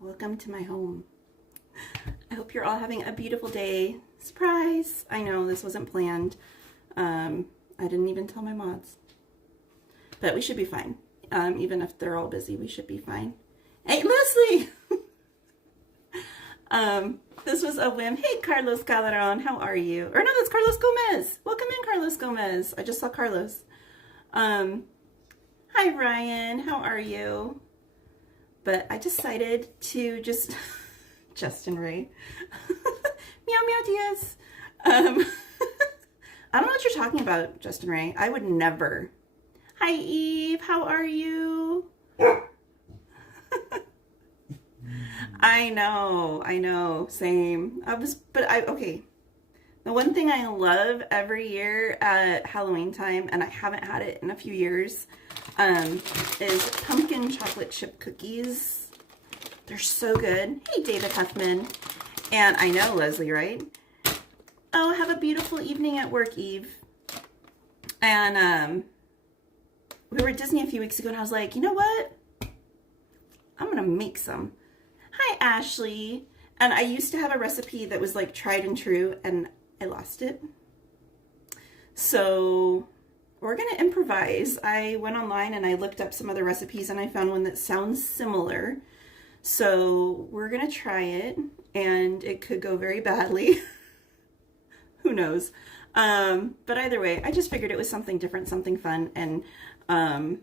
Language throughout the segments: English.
Welcome to my home. I hope you're all having a beautiful day. Surprise! I know this wasn't planned. I didn't even tell my mods. But we should be fine. Even if they're all busy, we should be fine. Hey, Leslie! This was a whim. Hey, Carlos Calderon, how are you? Or no, that's Carlos Gomez. Welcome in, Carlos Gomez. I just saw Carlos. Hi, Ryan. How are you? But I decided to just, Justin Ray, meow meow Diaz. I don't know what you're talking about, Justin Ray. I would never. Hi Eve, how are you? I know, same. Okay. The one thing I love every year at Halloween time, and I haven't had it in a few years, is pumpkin chocolate chip cookies. They're so good. Hey, David Huffman. And I know, Leslie, right? Oh, have a beautiful evening at work, Eve. And we were at Disney a few weeks ago, and I was like, you know what? I'm going to make some. Hi, Ashley. And I used to have a recipe that was like tried and true, and I lost it. So we're going to improvise. I went online and I looked up some other recipes and I found one that sounds similar. So we're going to try it, and it could go very badly. Who knows? But either way, I just figured it was something different, something fun. And I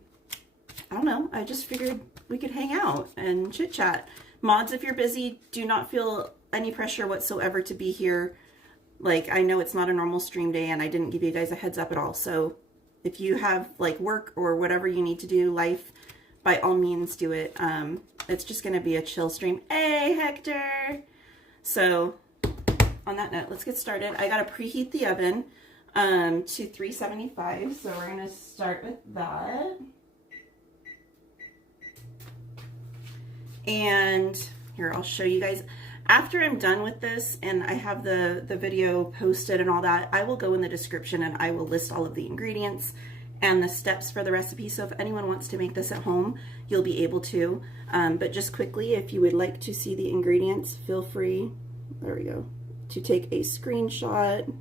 don't know. I just figured we could hang out and chit chat. Mods, if you're busy, do not feel any pressure whatsoever to be here. Like, I know it's not a normal stream day and I didn't give you guys a heads up at all. So if you have like work or whatever you need to do, life, by all means do it. It's just going to be a chill stream. Hey, Hector. So on that note, let's get started. I got to preheat the oven to 375. So we're going to start with that. And here, I'll show you guys. After I'm done with this and I have the video posted and all that, I will go in the description and I will list all of the ingredients and the steps for the recipe. So if anyone wants to make this at home, you'll be able to. But just quickly, if you would like to see the ingredients, feel free, there we go, to take a screenshot.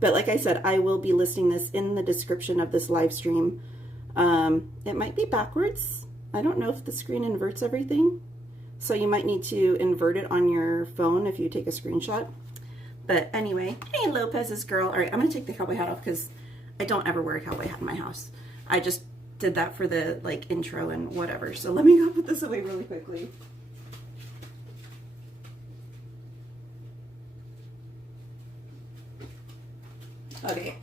But like I said, I will be listing this in the description of this live stream. It might be backwards. I don't know if the screen inverts everything. So you might need to invert it on your phone if you take a screenshot. But anyway, hey, Lopez's girl. All right, I'm gonna take the cowboy hat off because I don't ever wear a cowboy hat in my house. I just did that for the like intro and whatever. So let me go put this away really quickly. Okay,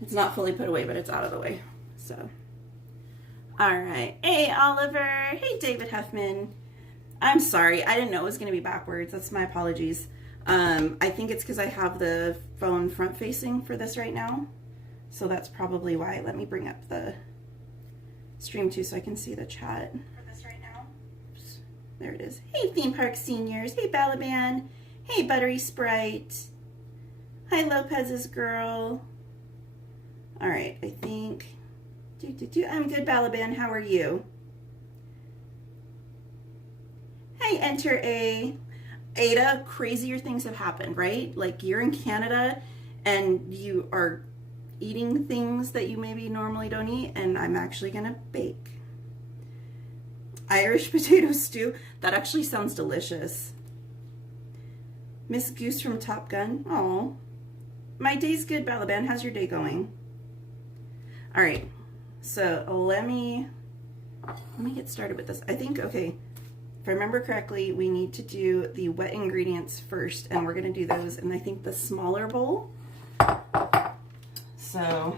it's not fully put away, but it's out of the way. So, all right. Hey, Oliver. Hey, David Huffman. I'm sorry, I didn't know it was going to be backwards. That's my apologies. I think it's because I have the phone front facing for this right now. So that's probably why. Let me bring up the stream too so I can see the chat. For this right now. Oops. There it is. Hey, Theme Park Seniors. Hey, Balaban. Hey, Buttery Sprite. Hi, Lopez's girl. All right, I think. I'm good, Balaban. How are you? Hey, enter a Ada. Crazier things have happened, right? Like, you're in Canada and you are eating things that you maybe normally don't eat, and I'm actually gonna bake Irish potato stew. That actually sounds delicious. Miss Goose from Top Gun. Oh, my day's good, Balaban. How's your day going? All right, so let me get started with this. I think, okay, if I remember correctly, we need to do the wet ingredients first, and we're gonna do those in, I think, the smaller bowl. So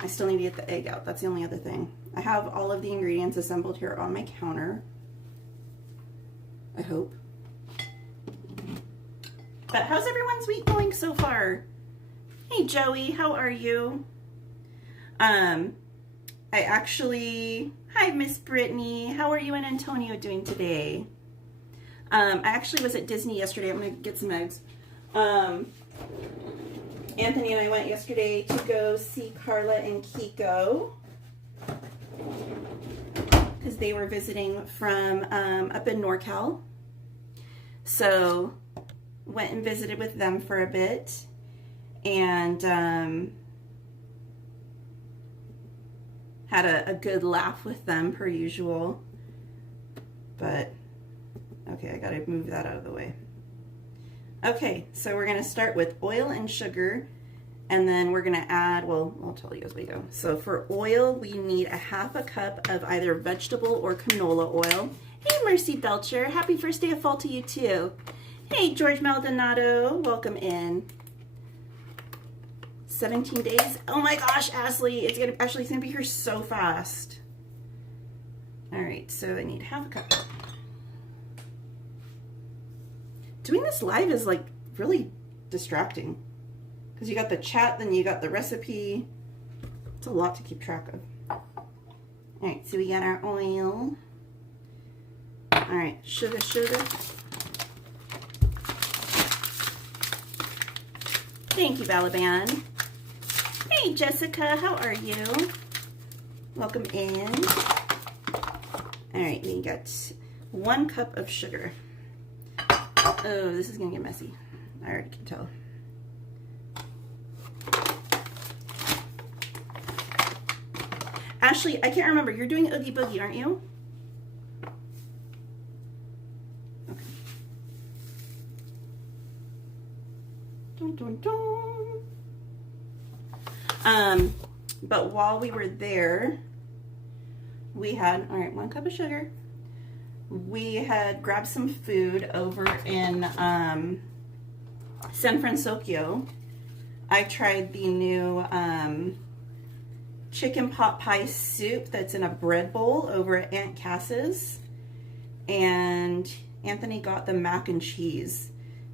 I still need to get the egg out. That's the only other thing. I have all of the ingredients assembled here on my counter, I hope. But how's everyone's week going so far? Hey, Joey, how are you? I Hi Miss Brittany, how are you and Antonio doing today? I actually was at Disney yesterday. I'm gonna get some eggs. Anthony and I went yesterday to go see Carla and Kiko because they were visiting from up in NorCal. So went and visited with them for a bit, and had a good laugh with them per usual. But okay, I gotta move that out of the way. Okay, so we're gonna start with oil and sugar, and then we're gonna add, well, I'll tell you as we go. So for oil, we need a half a cup of either vegetable or canola oil. Hey, Mercy Belcher, happy first day of fall to you too. Hey, George Maldonado, welcome in. 17 days. Oh my gosh, Ashley, Ashley's gonna be here so fast. All right, so I need half a cup. Doing this live is like really distracting because you got the chat, then you got the recipe. It's a lot to keep track of. All right, so we got our oil. All right, sugar. Thank you, Balaban. Hey, Jessica, how are you? Welcome in. All right, we got 1 cup of sugar. Oh, this is gonna get messy. I already can tell. Ashley, I can't remember. You're doing Oogie Boogie, aren't you? Okay. Dun, dun, dun. But while we were there, we had, all right, 1 cup of sugar. We had grabbed some food over in San Francisco. I tried the new chicken pot pie soup that's in a bread bowl over at Aunt Cass's. And Anthony got the mac and cheese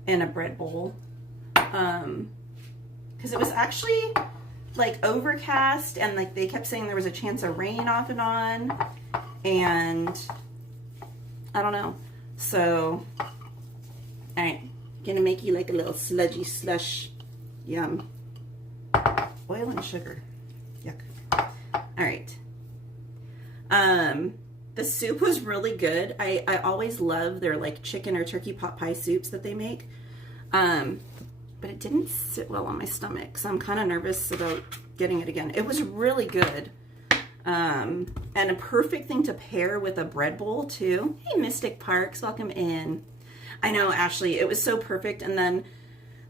in a bread bowl. Because it was actually like overcast, and like they kept saying there was a chance of rain off and on. And I don't know. So, all right, gonna make you like a little sludgy slush. Yum. Oil and sugar. Yuck. All right. The soup was really good. I always love their like chicken or turkey pot pie soups that they make. But it didn't sit well on my stomach, so I'm kind of nervous about getting it again. It was really good. And a perfect thing to pair with a bread bowl too. Hey, Mystic Parks, welcome in. I know, Ashley, it was so perfect. And then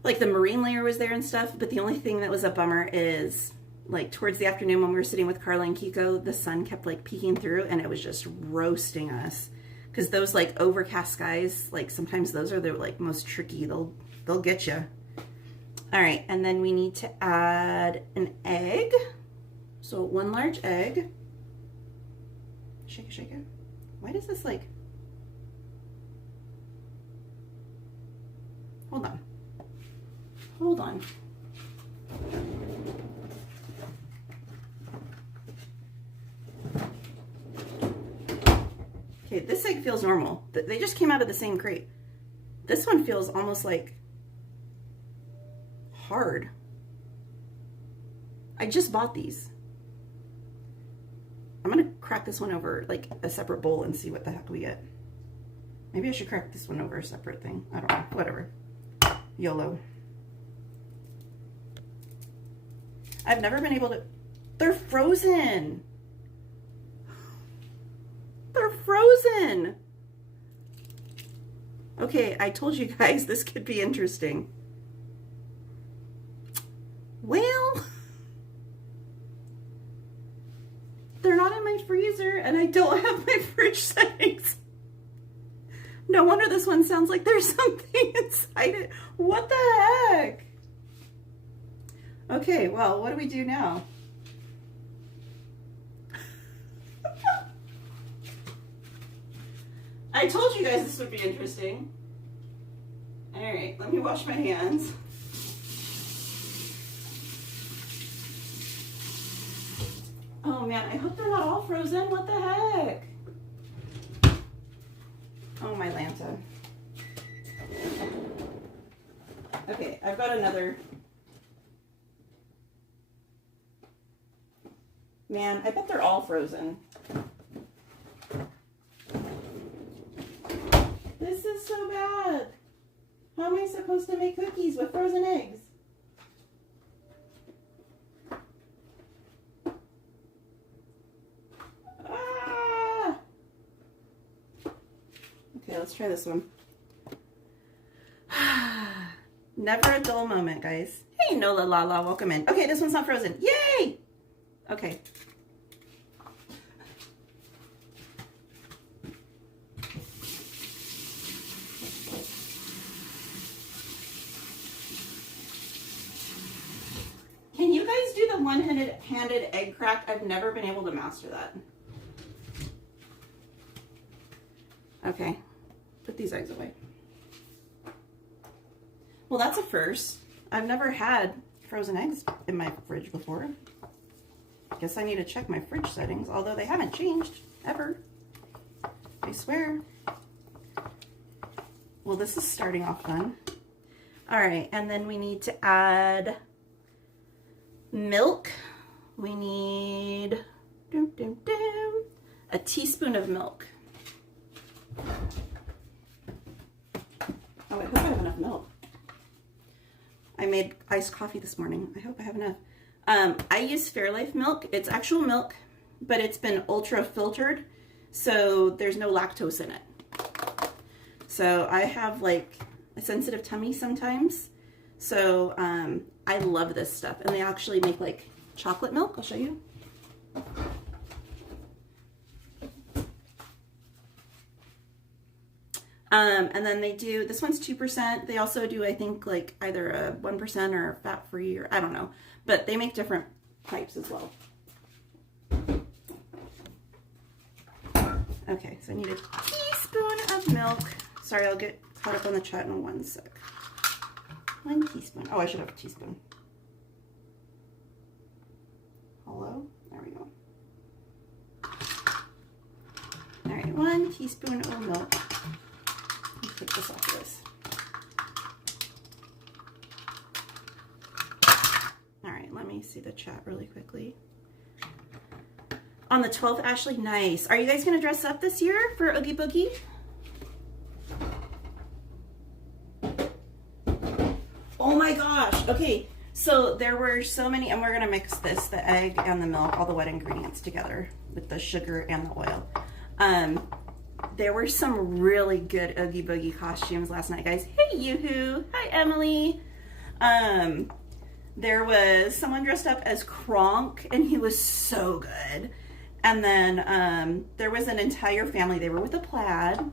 like the marine layer was there and stuff, but the only thing that was a bummer is like towards the afternoon when we were sitting with Carla and Kiko, the sun kept like peeking through and it was just roasting us. Because those like overcast skies, like sometimes those are the like most tricky. They'll get you. All right, and then we need to add an egg. So 1 large egg. Shake it, shake it. Why does this like... Hold on. Hold on. Okay, this egg feels normal. They just came out of the same crate. This one feels almost like hard. I just bought these. I'm gonna crack this one over like a separate bowl and see what the heck we get. Maybe I should crack this one over a separate thing. I don't know, whatever. YOLO. I've never been able to, they're frozen. They're frozen. Okay, I told you guys this could be interesting. Well, they're not in my freezer and I don't have my fridge settings. No wonder this one sounds like there's something inside it. What the heck? Okay, well, what do we do now? I told you guys this would be interesting. All right, let me wash my hands. Oh Oh man, I hope they're not all frozen. What the heck? Oh my Lanta. Okay, I've got another. Man, I bet they're all frozen. This is so bad. How am I supposed to make cookies with frozen eggs? Ah! Okay, let's try this one. Never a dull moment, guys. Hey, Nola Lala, welcome in. Okay, this one's not frozen. Yay! Okay. Can you guys do the one-handed egg crack? I've never been able to master that. Okay, put these eggs away. Well, that's a first. I've never had frozen eggs in my fridge before. Guess I need to check my fridge settings, although they haven't changed ever. I swear. Well, this is starting off fun. All right, and then we need to add milk. We need a teaspoon of milk. Oh, I hope I have enough milk. I made iced coffee this morning. I hope I have enough. I use Fairlife milk. It's actual milk, but it's been ultra filtered, so there's no lactose in it. So I have like a sensitive tummy sometimes. So I love this stuff. And they actually make like chocolate milk. I'll show you. And then they do, this one's 2%. They also do, I think, like either a 1% or fat-free, or I don't know. But they make different types as well. Okay, so I need a teaspoon of milk. Sorry, I'll get caught up on the chat in 1 sec. 1 teaspoon. Oh, I should have a teaspoon. Hello? There we go. All right, 1 teaspoon of milk. Let's take this off of this. All right, let me see the chat really quickly. On the 12th, Ashley, nice. Are you guys gonna dress up this year for Oogie Boogie? Oh my gosh, okay. So there were so many, and we're gonna mix this, the egg and the milk, all the wet ingredients together with the sugar and the oil. There were some really good Oogie Boogie costumes last night, guys. Hey, Yoo-hoo. Hi, Emily. There was someone dressed up as Kronk, and he was so good. And then there was an entire family. They were with a plaid,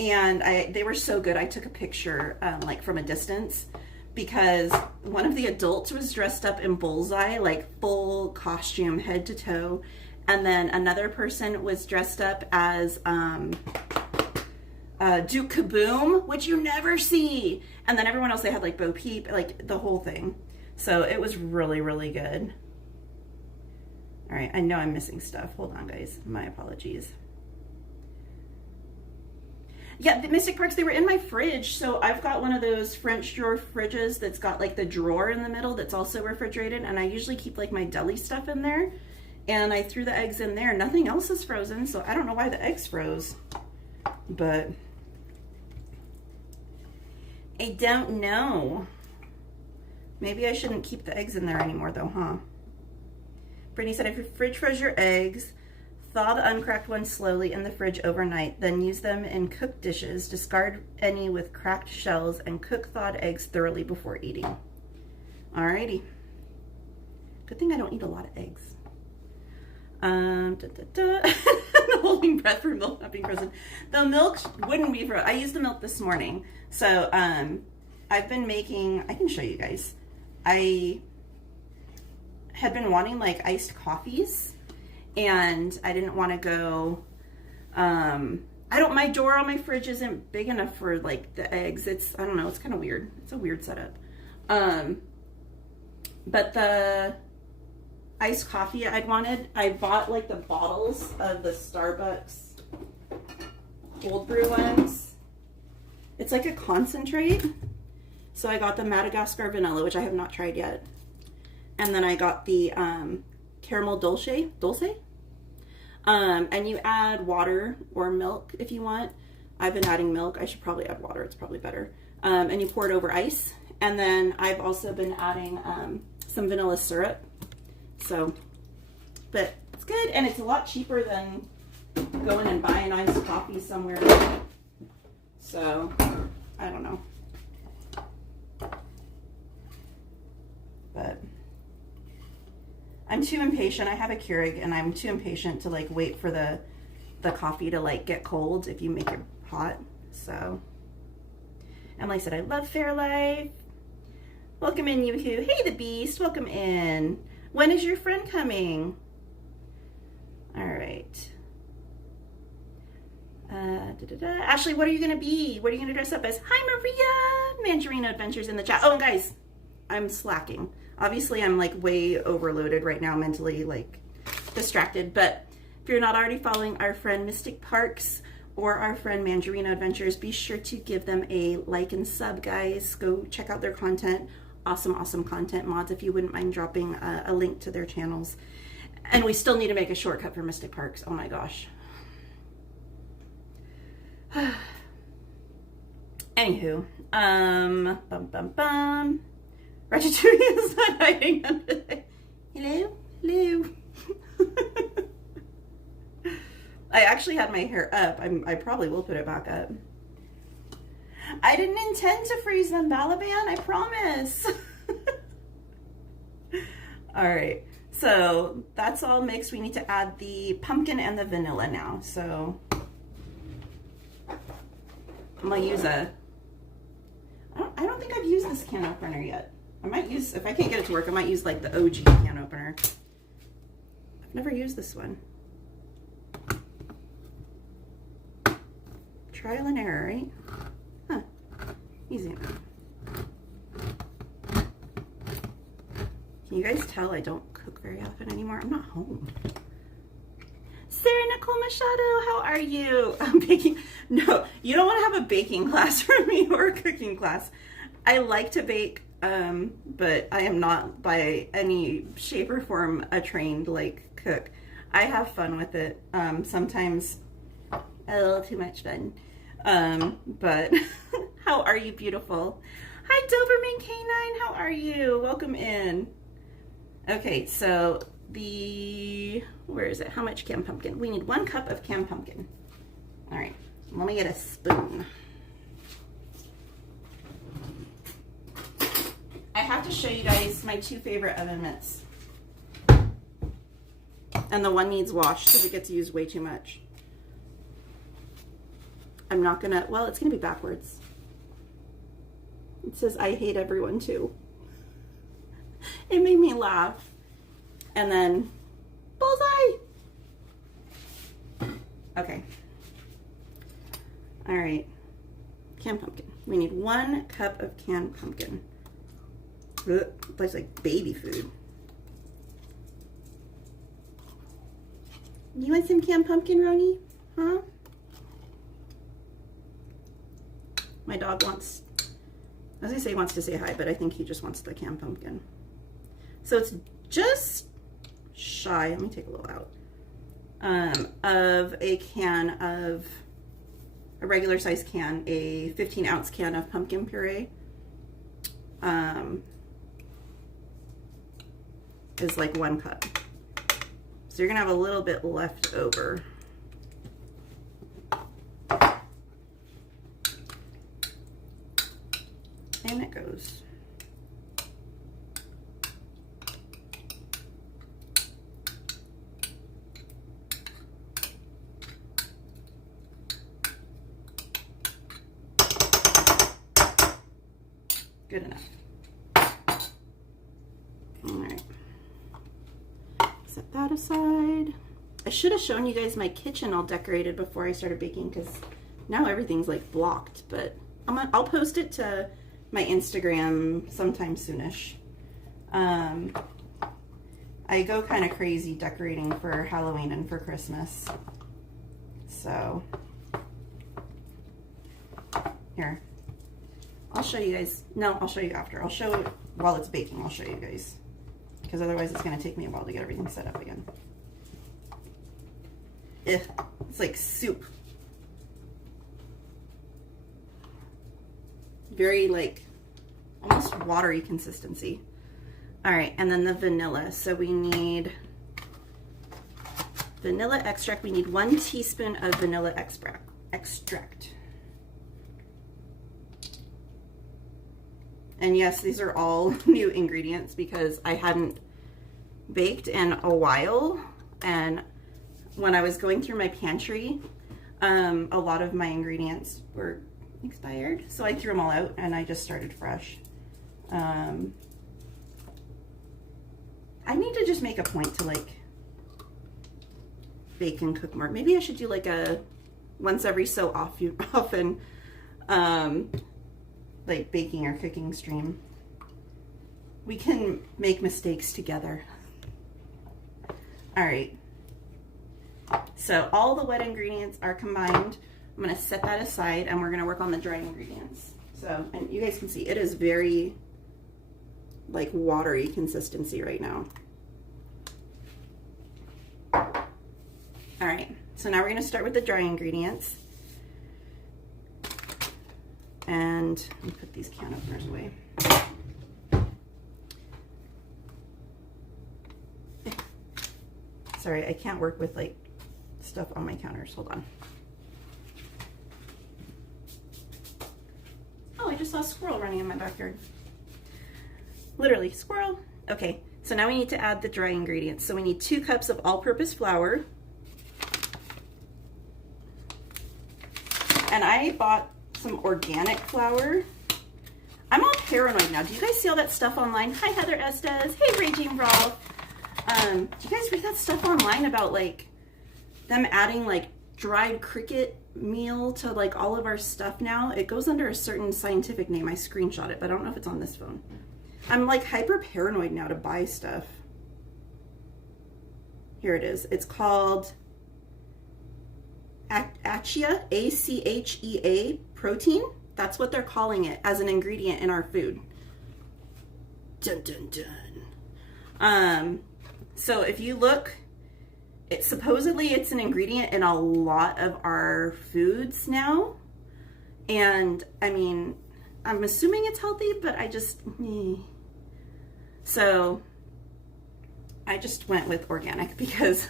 and they were so good. I took a picture like from a distance, because one of the adults was dressed up in Bullseye, like full costume, head to toe. And then another person was dressed up as Duke Kaboom, which you never see. And then everyone else, they had like Bo Peep, like the whole thing. So it was really, really good. All right, I know I'm missing stuff. Hold on, guys. My apologies. Yeah, the Mystic Parks, they were in my fridge. So I've got one of those French drawer fridges that's got like the drawer in the middle that's also refrigerated. And I usually keep like my deli stuff in there. And I threw the eggs in there. Nothing else is frozen, so I don't know why the eggs froze. But I don't know. Maybe I shouldn't keep the eggs in there anymore though, huh? Brittany said, if your fridge froze your eggs, thaw the uncracked ones slowly in the fridge overnight, then use them in cooked dishes. Discard any with cracked shells and cook thawed eggs thoroughly before eating. Alrighty. Good thing I don't eat a lot of eggs. Holding breath for milk not being frozen. The milk wouldn't be frozen. I used the milk this morning. So I've been making, I can show you guys. I had been wanting like iced coffees, and I didn't want to go, my door on my fridge isn't big enough for like the eggs. It's, I don't know, it's kind of weird. It's a weird setup. But iced coffee I bought like the bottles of the Starbucks cold brew ones. It's like a concentrate. So I got the Madagascar vanilla, which I have not tried yet. And then I got the caramel dulce. And you add water or milk if you want. I've been adding milk. I should probably add water. It's probably better. And you pour it over ice. And then I've also been adding some vanilla syrup. So, but it's good. And it's a lot cheaper than going and buying iced coffee somewhere. So, I don't know. But I'm too impatient. I have a Keurig and I'm too impatient to like wait for the coffee to like get cold if you make it hot. So, and like I said, I love Fairlife. Welcome in, Yoo-hoo. Hey, the Beast. Welcome in. When is your friend coming? All right. Ashley, what are you going to be? What are you going to dress up as? Hi, Maria. Mangerino Adventures in the chat. Oh, and guys, I'm slacking. Obviously, I'm like way overloaded right now, mentally like distracted. But if you're not already following our friend Mystic Parks or our friend Mangerino Adventures, be sure to give them a like and sub, guys. Go check out their content. Awesome, awesome content. Mods, if you wouldn't mind dropping a link to their channels. And we still need to make a shortcut for Mystic Parks. Oh my gosh. Anywho, Ratatouille is not hiding under there. Hello? Hello? I actually had my hair up. I probably will put it back up. I didn't intend to freeze them, Balaban. I promise. All right. So that's all mixed. We need to add the pumpkin and the vanilla now. So I'm going to use I don't think I've used this can opener yet. I might use, if I can't get it to work, I might use like the OG can opener. I've never used this one. Trial and error, right? Huh. Easy enough. Can you guys tell I don't cook very often anymore? I'm not home. Sarah Nicole Machado, how are you? I'm baking. No, you don't want to have a baking class for me or a cooking class. I like to bake, but I am not by any shape or form a trained like cook. I have fun with it. Sometimes a little too much fun. But how are you, beautiful? Hi, Doberman Canine. How are you? Welcome in. Okay, so where is it? How much canned pumpkin? We need 1 cup of canned pumpkin. All right, let me get a spoon. I have to show you guys my 2 favorite oven mitts. And the one needs washed because it gets used way too much. I'm not gonna, well, it's gonna be backwards. It says, I hate everyone too. It made me laugh. And then, bullseye! Okay. All right. Canned pumpkin. We need 1 cup of canned pumpkin. Ugh, tastes like baby food. You want some canned pumpkin, Roni? Huh? My dog wants, I was gonna say he wants to say hi, but I think he just wants the canned pumpkin. So it's just shy, let me take a little out, of a can of, a regular size can, a 15-ounce can of pumpkin puree. Is like 1 cup. So you're gonna have a little bit left over. And it goes. Good enough. All right. Set that aside. I should have shown you guys my kitchen all decorated before I started baking because now everything's like blocked, but I'll post it to my Instagram sometime soonish. I I go kind of crazy decorating for Halloween and for Christmas. So, here. I'll show you guys. No, I'll show you after. I'll show it while it's baking. I'll show you guys. Because otherwise it's going to take me a while to get everything set up again. It's like soup. Very like almost watery consistency. All right, and then the vanilla. So we need vanilla extract. We need 1 teaspoon of vanilla extract. And yes, these are all new ingredients because I hadn't baked in a while. And when I was going through my pantry, a lot of my ingredients were expired. So I threw them all out and I just started fresh. I need to just make a point to like bake and cook more. Maybe I should do like a once every so often like baking or cooking stream. We can make mistakes together. All right. So all the wet ingredients are combined. I'm gonna set that aside and we're gonna work on the dry ingredients. So, and you guys can see it is very like watery consistency right now. All right, so now we're gonna start with the dry ingredients. And let me put these can openers away. Sorry, I can't work with like stuff on my counters. Hold on. Oh, I just saw a squirrel running in my backyard. Literally, squirrel. Okay, so now we need to add the dry ingredients. So we need 2 cups of all-purpose flour. And I bought some organic flour. I'm all paranoid now. Do you guys see all that stuff online? Hi, Heather Estes. Hey, Raging Rolf. Do you guys read that stuff online about like them adding like dried cricket meal to like all of our stuff now? It goes under a certain scientific name. I screenshot it, but I don't know if it's on this phone. I'm like hyper paranoid now to buy stuff. Here it is. It's called Achea, A-C-H-E-A protein. That's what they're calling it as an ingredient in our food. Dun, dun, dun. So if you look, supposedly it's an ingredient in a lot of our foods now. And I mean, I'm assuming it's healthy, but I just, So I just went with organic because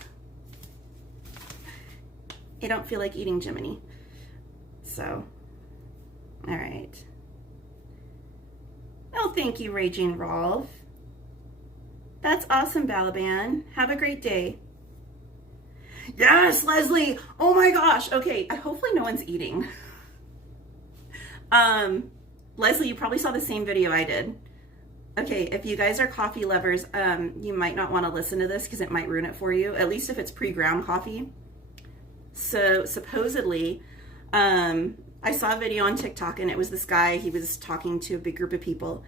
I don't feel like eating Jiminy. So, all right. Oh, thank you, Raging Rolf. That's awesome, Balaban. Have a great day. Yes, Leslie. Oh my gosh. Okay, hopefully no one's eating. Leslie, you probably saw the same video I did. Okay, if you guys are coffee lovers, you might not want to listen to this because it might ruin it for you, at least if it's pre-ground coffee. So supposedly, I saw a video on TikTok and it was this guy, he was talking to a big group of people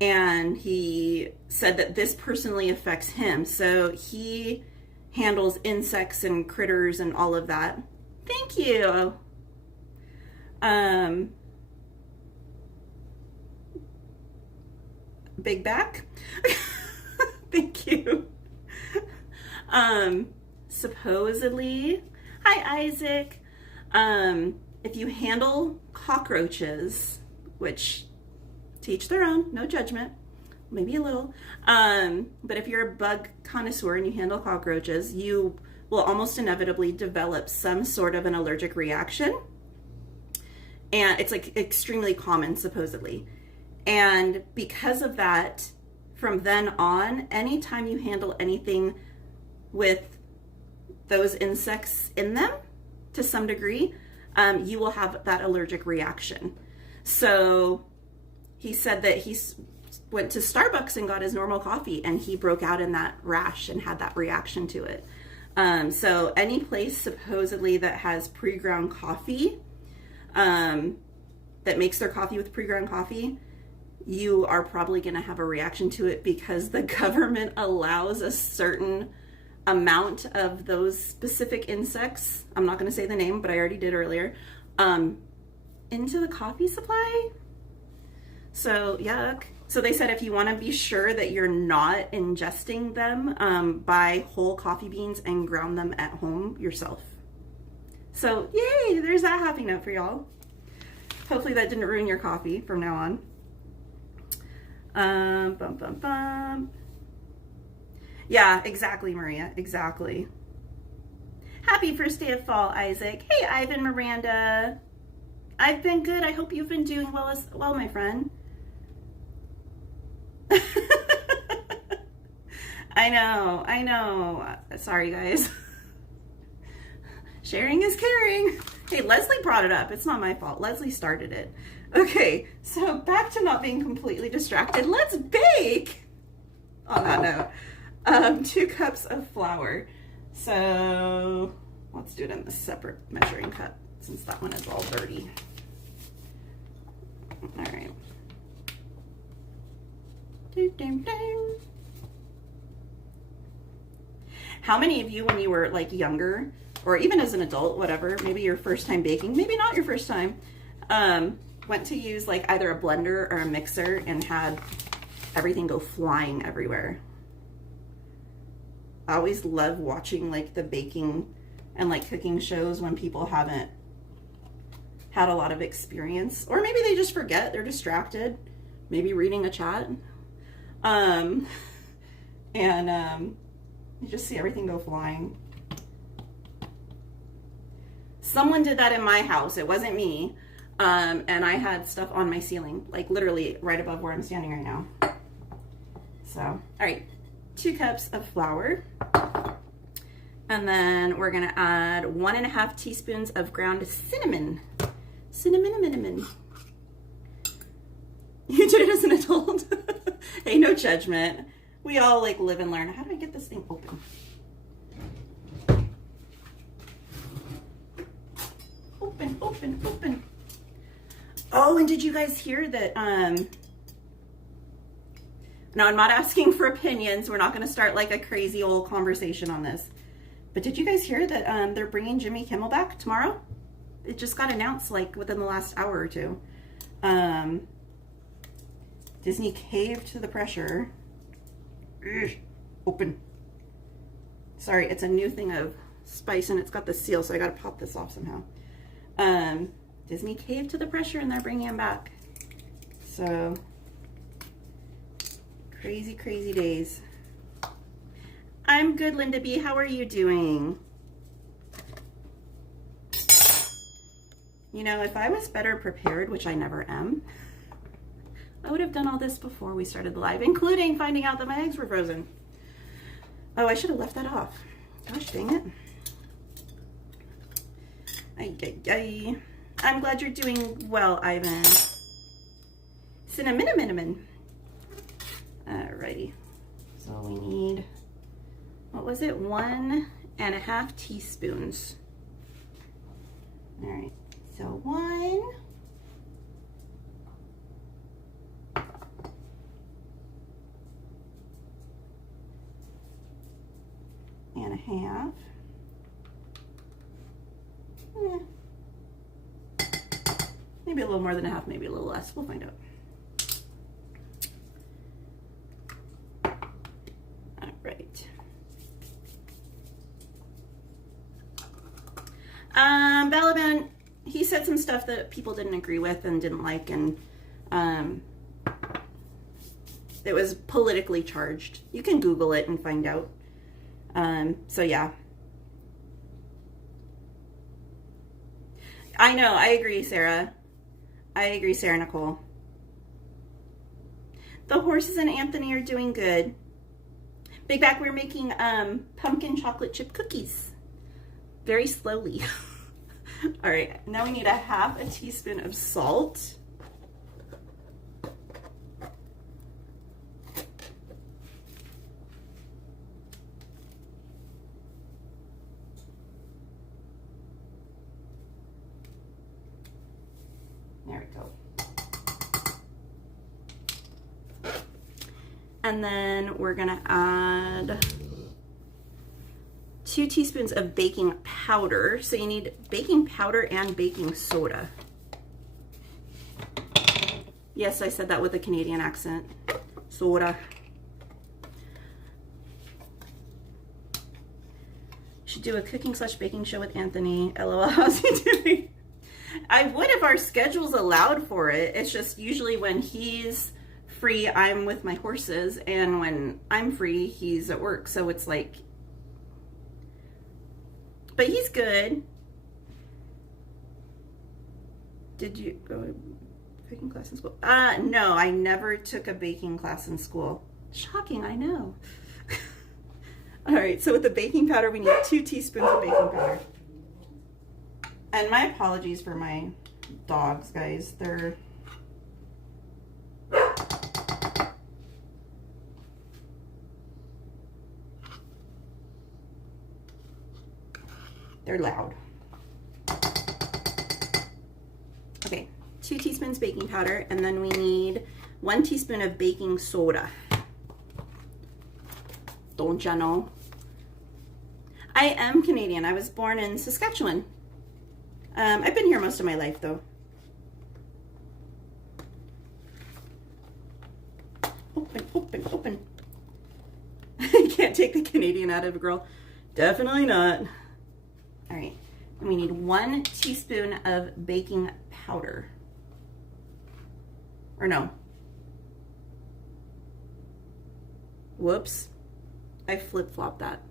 and he said that this personally affects him. So he handles insects and critters and all of that. Thank you. Big back. Thank you. Supposedly, hi Isaac. If you handle cockroaches, which to each their own, no judgment, maybe a little. But if you're a bug connoisseur and you handle cockroaches, you will almost inevitably develop some sort of an allergic reaction. And it's like extremely common, supposedly. And because of that, from then on, anytime you handle anything with those insects in them to some degree, you will have that allergic reaction. So he said that he went to Starbucks and got his normal coffee and he broke out in that rash and had that reaction to it. So any place supposedly that has pre-ground coffee, that makes their coffee with pre-ground coffee, you are probably going to have a reaction to it because the government allows a certain amount of those specific insects, I'm not going to say the name, but I already did earlier, into the coffee supply. So yuck. So they said if you want to be sure that you're not ingesting them, buy whole coffee beans and ground them at home yourself. So yay, there's that happy note for y'all. Hopefully that didn't ruin your coffee from now on. Bum, bum, bum. Yeah, exactly, Maria, exactly. Happy first day of fall, Isaac. Hey, Ivan, Miranda. I've been good. I hope you've been doing well as well, my friend. I know. Sorry, guys. Sharing is caring. Hey, Leslie brought it up. It's not my fault. Leslie started it. Okay, so back to not being completely distracted. Let's bake. On that note, 2 cups of flour. So let's do it in a separate measuring cup since that one is all dirty. All right. How many of you, when you were like younger, or even as an adult, whatever, maybe your first time baking, maybe not your first time, went to use like either a blender or a mixer and had everything go flying everywhere? I always love watching like the baking and like cooking shows when people haven't had a lot of experience, or maybe they just forget, they're distracted, maybe reading a chat. You just see everything go flying. Someone did that in my house. It wasn't me. And I had stuff on my ceiling, like literally right above where I'm standing right now. So, all right, 2 cups of flour. And then we're gonna add 1.5 teaspoons of ground cinnamon. Cinnamon. You did it as an adult. Hey, no judgment. We all like live and learn. How do I get this thing open? Open. Oh, and did you guys hear that? No, I'm not asking for opinions. We're not going to start like a crazy old conversation on this. But did you guys hear that they're bringing Jimmy Kimmel back tomorrow? It just got announced like within the last hour or two. Disney caved to the pressure. Ugh, open. Sorry, it's a new thing of spice and it's got the seal, so I got to pop this off somehow. Disney caved to the pressure and they're bringing him back. So, crazy days. I'm good, Linda B. How are you doing? You know, if I was better prepared, which I never am, I would have done all this before we started the live, including finding out that my eggs were frozen. Oh, I should have left that off. Gosh dang it. Ay. I'm glad you're doing well, Ivan. Cinnamon. Alrighty. So we need, what was it? 1.5 teaspoons. Alright. So 1. And a half. Maybe a little more than a half, maybe a little less. We'll find out. All right. Balaban, he said some stuff that people didn't agree with and didn't like, and it was politically charged. You can Google it and find out. So yeah. I know, I agree, Sarah. Nicole. The horses and Anthony are doing good. Big Back, we're making pumpkin chocolate chip cookies. Very slowly. All right, now we need 1/2 teaspoon of salt. There we go. And then we're gonna add 2 teaspoons of baking powder. So you need baking powder and baking soda. Yes, I said that with a Canadian accent. Soda. Should do a cooking/baking show with Anthony. LOL, how's he doing? I would if our schedules allowed for it. It's just usually when he's free, I'm with my horses, and when I'm free, he's at work. So it's like, but he's good. Did you go to baking class in school? No, I never took a baking class in school. Shocking, I know. All right, so with the baking powder, we need 2 teaspoons of baking powder. And my apologies for my dogs, guys. They're loud. Okay, 2 teaspoons baking powder, and then we need 1 teaspoon of baking soda. Don't ya know? I am Canadian. I was born in Saskatchewan. I've been here most of my life, though. Open, open, open. I can't take the Canadian out of a girl. Definitely not. All right, and we need 1 teaspoon of baking powder. Or no. Whoops. I flip-flopped that.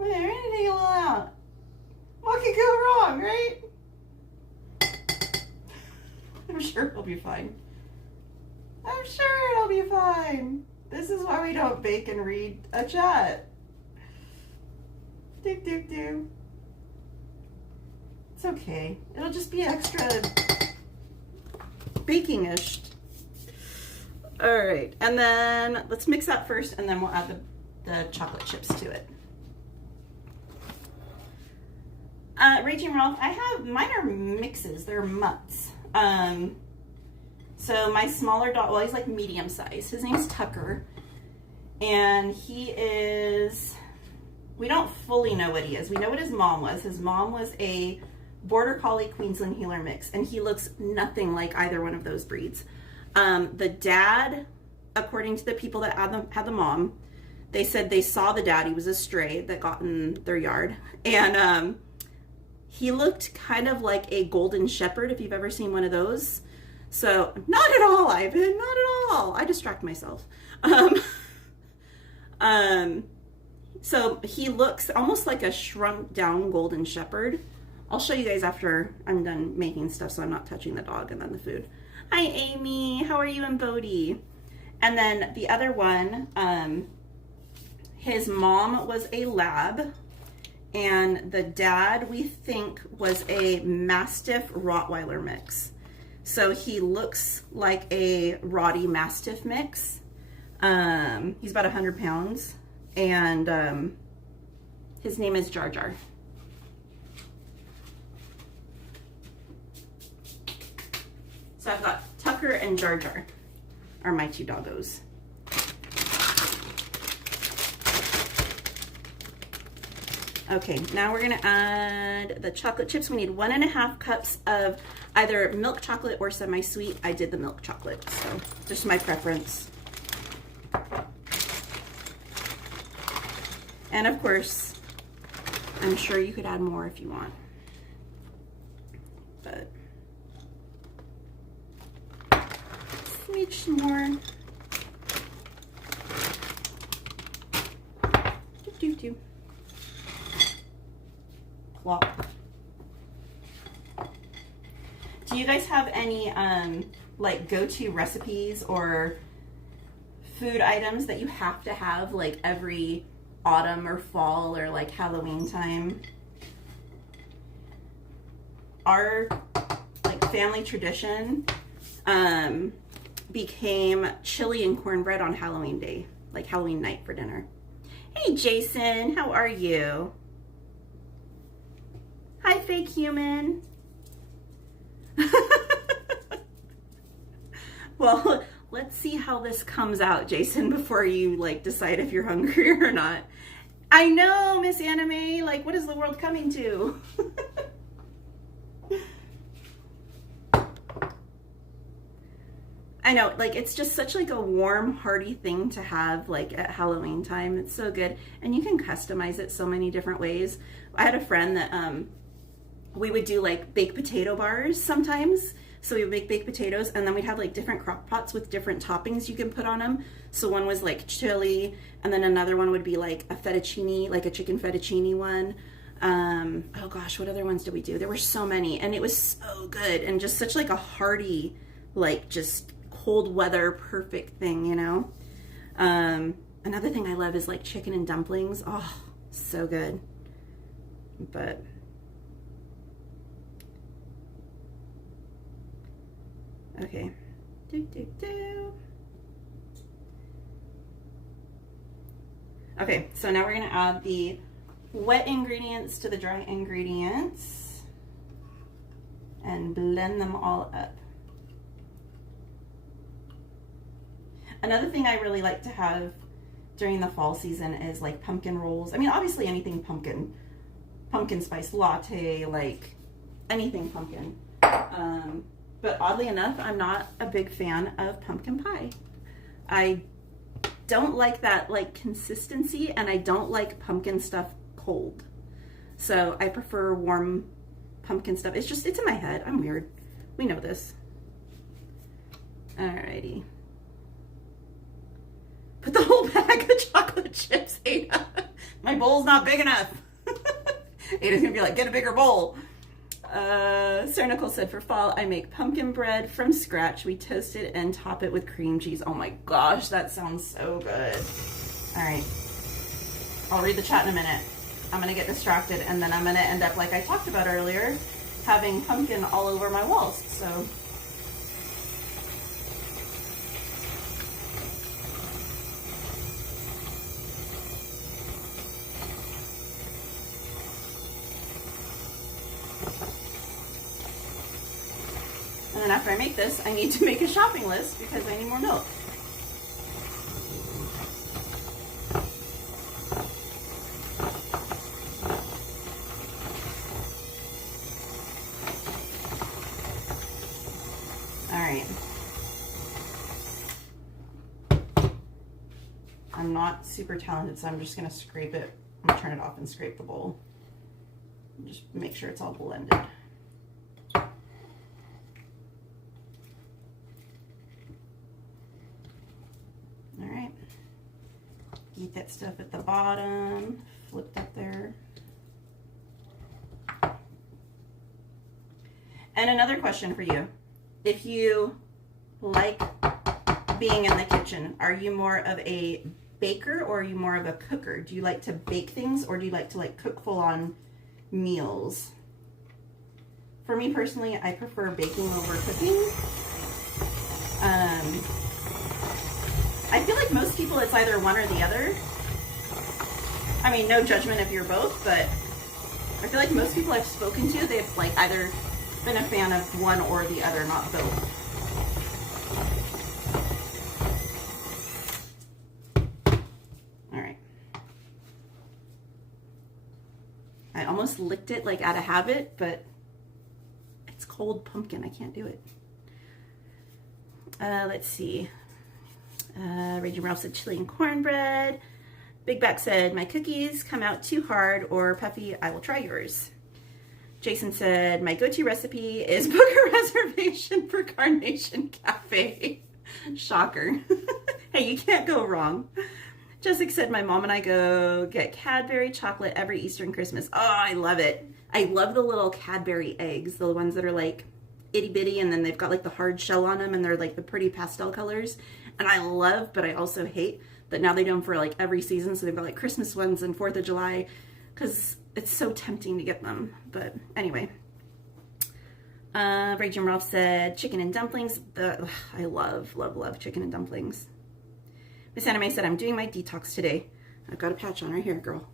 Okay, I'm gonna take a little out. What could go wrong, right? I'm sure it'll be fine. I'm sure it'll be fine. This is why we don't bake and read a chat. Do, do, do. It's okay. It'll just be extra baking-ish. All right, and then let's mix that first, and then we'll add the chocolate chips to it. Raging Ralph, mine are mixes, they're mutts. So my smaller dog, well, he's like medium size. His name's Tucker, and he is, we don't fully know what he is. We know what his mom was. His mom was a Border Collie Queensland Heeler mix, and he looks nothing like either one of those breeds. The dad, according to the people that had the mom, they said they saw the dad. He was a stray that got in their yard, and he looked kind of like a golden shepherd, if you've ever seen one of those. So, not at all, Ivan, not at all. I distract myself. So he looks almost like a shrunk down golden shepherd. I'll show you guys after I'm done making stuff, so I'm not touching the dog and then the food. Hi, Amy. How are you and Bodie? And then the other one, his mom was a lab, and the dad, we think, was a Mastiff Rottweiler mix. So he looks like a Rottie Mastiff mix. He's about 100 pounds, and his name is Jar Jar. So I've got Tucker and Jar Jar are my 2 doggos. Okay, now we're gonna add the chocolate chips. We need 1.5 cups of either milk chocolate or semi-sweet. I did the milk chocolate, so just my preference. And of course, I'm sure you could add more if you want, but smidge more. Do. Plop. Do you guys have any like go-to recipes or food items that you have to have like every autumn or fall or like Halloween time? Our like family tradition became chili and cornbread on Halloween day, like Halloween night for dinner. Hey Jason, how are you? Hi fake human. Well, let's see how this comes out, Jason, before you like decide if you're hungry or not. I know, Miss Anime, like what is the world coming to? I know, like it's just such like a warm, hearty thing to have like at Halloween time. It's so good. And you can customize it so many different ways. I had a friend that we would do like baked potato bars sometimes. So we would make baked potatoes and then we'd have like different crock pots with different toppings you can put on them. So one was like chili and then another one would be like a fettuccine, like a chicken fettuccine one. Oh gosh, what other ones did we do? There were so many and it was so good and just such like a hearty, like just cold weather perfect thing, you know. Another thing I love is like chicken and dumplings. Oh, so good. But okay. Okay, so now we're gonna add the wet ingredients to the dry ingredients and blend them all up. Another thing I really like to have during the fall season is like pumpkin rolls. I mean, obviously anything pumpkin, pumpkin spice latte, like anything pumpkin. But oddly enough, I'm not a big fan of pumpkin pie. I don't like that like consistency and I don't like pumpkin stuff cold. So I prefer warm pumpkin stuff. It's just, it's in my head. I'm weird. We know this. Alrighty. Put the whole bag of chocolate chips, Ada. My bowl's not big enough. Ada's gonna be like, get a bigger bowl. Sarah Nicole said, for fall, I make pumpkin bread from scratch. We toast it and top it with cream cheese. Oh my gosh, that sounds so good. All right, I'll read the chat in a minute. I'm gonna get distracted and then I'm gonna end up, like I talked about earlier, having pumpkin all over my walls, so. And then after I make this, I need to make a shopping list because I need more milk. All right. I'm not super talented, so I'm just gonna scrape it. I'm gonna turn it off and scrape the bowl. Just make sure it's all blended. Get that stuff at the bottom, flipped up there. And another question for you. If you like being in the kitchen, are you more of a baker or are you more of a cooker? Do you like to bake things or do you like to like cook full-on meals? For me personally, I prefer baking over cooking. I feel like most people it's either one or the other. I mean, no judgment if you're both, but I feel like most people I've spoken to, they've like either been a fan of one or the other, not both. All right. I almost licked it like out of habit, but it's cold pumpkin. I can't do it. Let's see. Raging Ralph said chili and cornbread. Big Back said my cookies come out too hard or puffy. I will try yours. Jason said my go-to recipe is book a reservation for Carnation Cafe. Shocker. Hey, you can't go wrong. Jessica said my mom and I go get Cadbury chocolate every Easter and Christmas. Oh, I love it. I love the little Cadbury eggs, the ones that are like itty bitty and then they've got like the hard shell on them and they're like the pretty pastel colors. And I love, but I also hate that now they do them for like every season. So they've got like Christmas ones and 4th of July because it's so tempting to get them. But anyway, Raging Ralph said chicken and dumplings. I love, love, love chicken and dumplings. Miss Anime said, I'm doing my detox today. I've got a patch on right here, girl.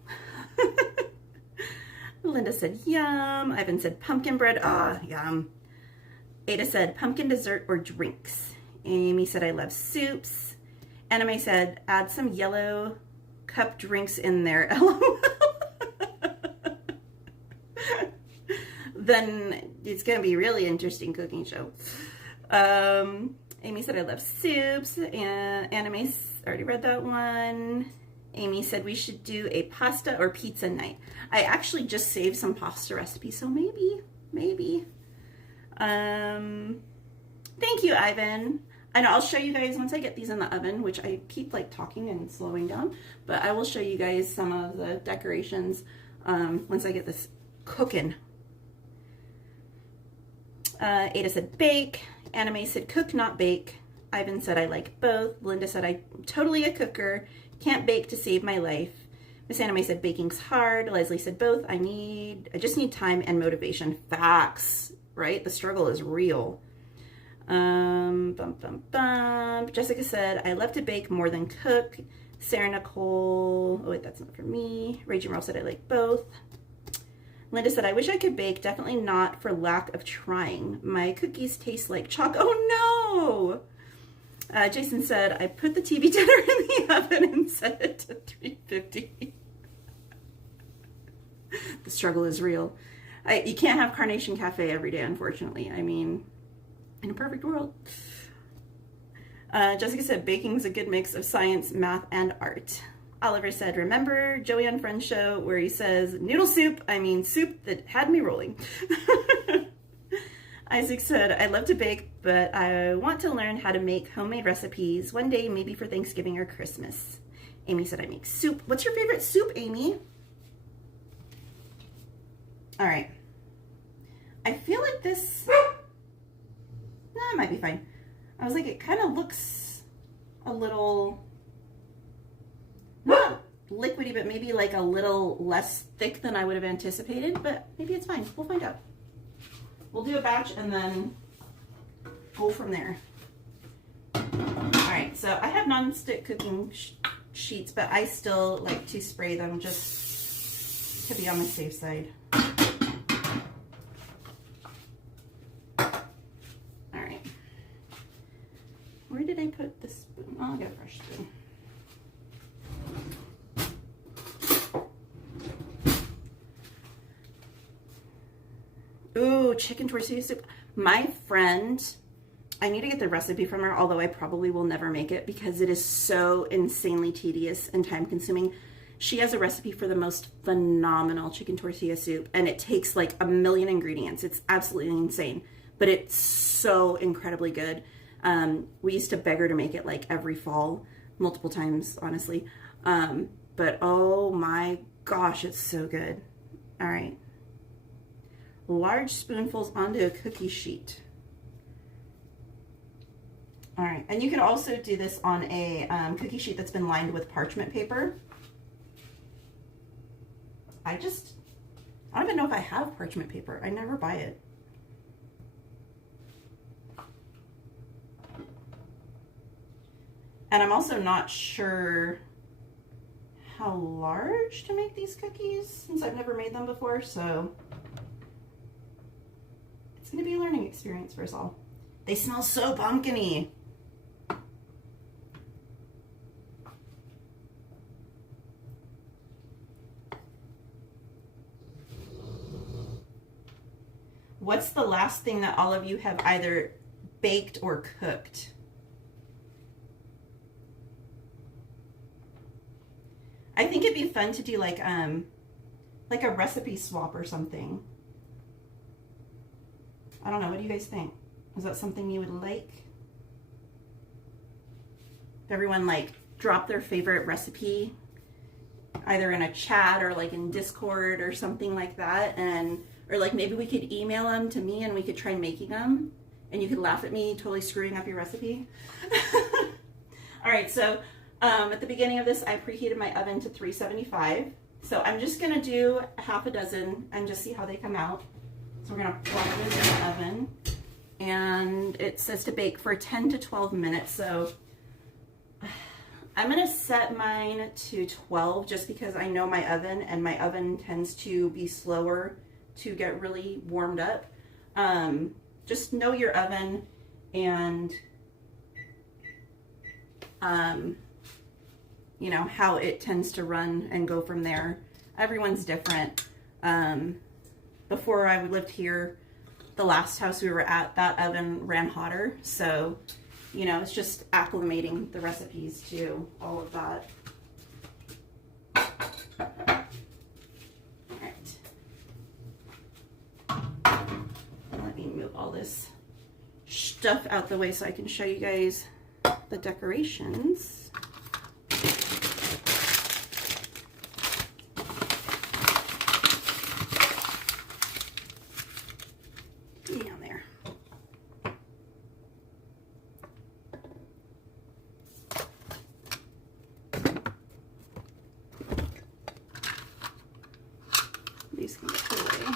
Linda said, yum. Ivan said, pumpkin bread. Ah, yum. Ada said, pumpkin dessert or drinks. Amy said, I love soups. Anime said, add some yellow cup drinks in there. LOL. Then it's going to be a really interesting cooking show. Amy said, I love soups. And Anime already read that one. Amy said we should do a pasta or pizza night. I actually just saved some pasta recipes, so maybe. Thank you, Ivan. And I'll show you guys once I get these in the oven, which I keep like talking and slowing down, but I will show you guys some of the decorations once I get this cooking. Ada said bake. Anime said cook, not bake. Ivan said I like both. Linda said I'm totally a cooker. Can't bake to save my life. Miss Anime said baking's hard. Leslie said both. I just need time and motivation. Facts, right? The struggle is real. Jessica said I love to bake more than cook. Sarah Nicole, oh wait, that's not for me. Rachel Merle said I like both. Linda said I wish I could bake, definitely not for lack of trying. My cookies taste like chalk. Oh no! Jason said I put the TV dinner in the oven and set it to 350. The struggle is real. You can't have Carnation Cafe every day, unfortunately. I mean, in a perfect world. Jessica said baking's a good mix of science, math, and art. Oliver said, remember Joey on Friends show where he says, noodle soup, I mean soup that had me rolling. Isaac said, I love to bake, but I want to learn how to make homemade recipes one day, maybe for Thanksgiving or Christmas. Amy said, I make soup. What's your favorite soup, Amy? All right. I feel like this, it might be fine. I was like, it kind of looks a little, not liquidy, but maybe like a little less thick than I would have anticipated, but maybe it's fine. We'll find out. We'll do a batch and then go from there. All right, so I have non-stick cooking sheets, but I still like to spray them just to be on the safe side. All right. Where did I put the spoon? Oh, I'll get a fresh spoon. Ooh, chicken tortilla soup. My friend, I need to get the recipe from her, although I probably will never make it because it is so insanely tedious and time consuming. She has a recipe for the most phenomenal chicken tortilla soup, and it takes like a million ingredients. It's absolutely insane, but it's so incredibly good. We used to beg her to make it like every fall, multiple times, honestly. But oh my gosh, it's so good. All right. Large spoonfuls onto a cookie sheet. All right, and you can also do this on a cookie sheet that's been lined with parchment paper. I don't even know if I have parchment paper. I never buy it. And I'm also not sure how large to make these cookies since I've never made them before, so it's gonna be a learning experience for us all. They smell so pumpkin-y. What's the last thing that all of you have either baked or cooked? I think it'd be fun to do like a recipe swap or something. I don't know, what do you guys think? Is that something you would like? If everyone like drop their favorite recipe either in a chat or like in Discord or something like that, and or like maybe we could email them to me and we could try making them and you could laugh at me totally screwing up your recipe. All right, so at the beginning of this, I preheated my oven to 375. So I'm just gonna do half a dozen and just see how they come out. So we're gonna plug this in the oven, and it says to bake for 10 to 12 minutes. So I'm gonna set mine to 12 just because I know my oven, and my oven tends to be slower to get really warmed up. Just know your oven and you know, how it tends to run and go from there. Everyone's different. Before I lived here, the last house we were at, that oven ran hotter. So, you know, it's just acclimating the recipes to all of that. All right. Let me move all this stuff out the way so I can show you guys the decorations. Down there. These can get put away.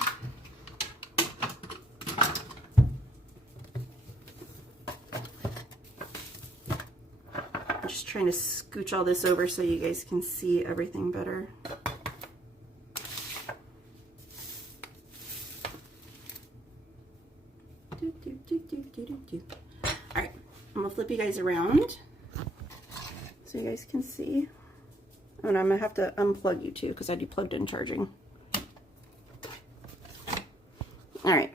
I'm just trying to scooch all this over so you guys can see everything better. All right, I'm gonna flip you guys around so you guys can see. Oh, and I'm gonna have to unplug you too because I do plugged in charging. All right,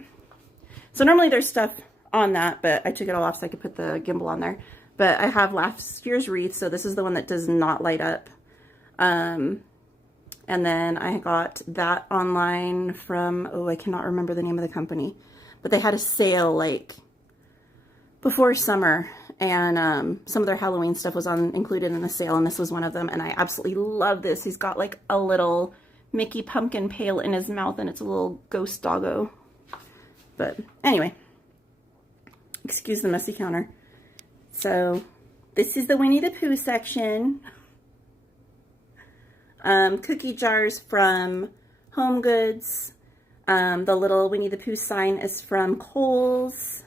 so normally there's stuff on that, but I took it all off so I could put the gimbal on there. But I have last year's wreath, so this is the one that does not light up. And then I got that online from, oh, I cannot remember the name of the company, but they had a sale like before summer, and some of their Halloween stuff was included in the sale, and this was one of them, and I absolutely love this. He's got like a little Mickey pumpkin pail in his mouth, and it's a little ghost doggo. But anyway, excuse the messy counter. So this is the Winnie the Pooh section. Cookie jars from Home Goods. The little Winnie the Pooh sign is from Kohl's.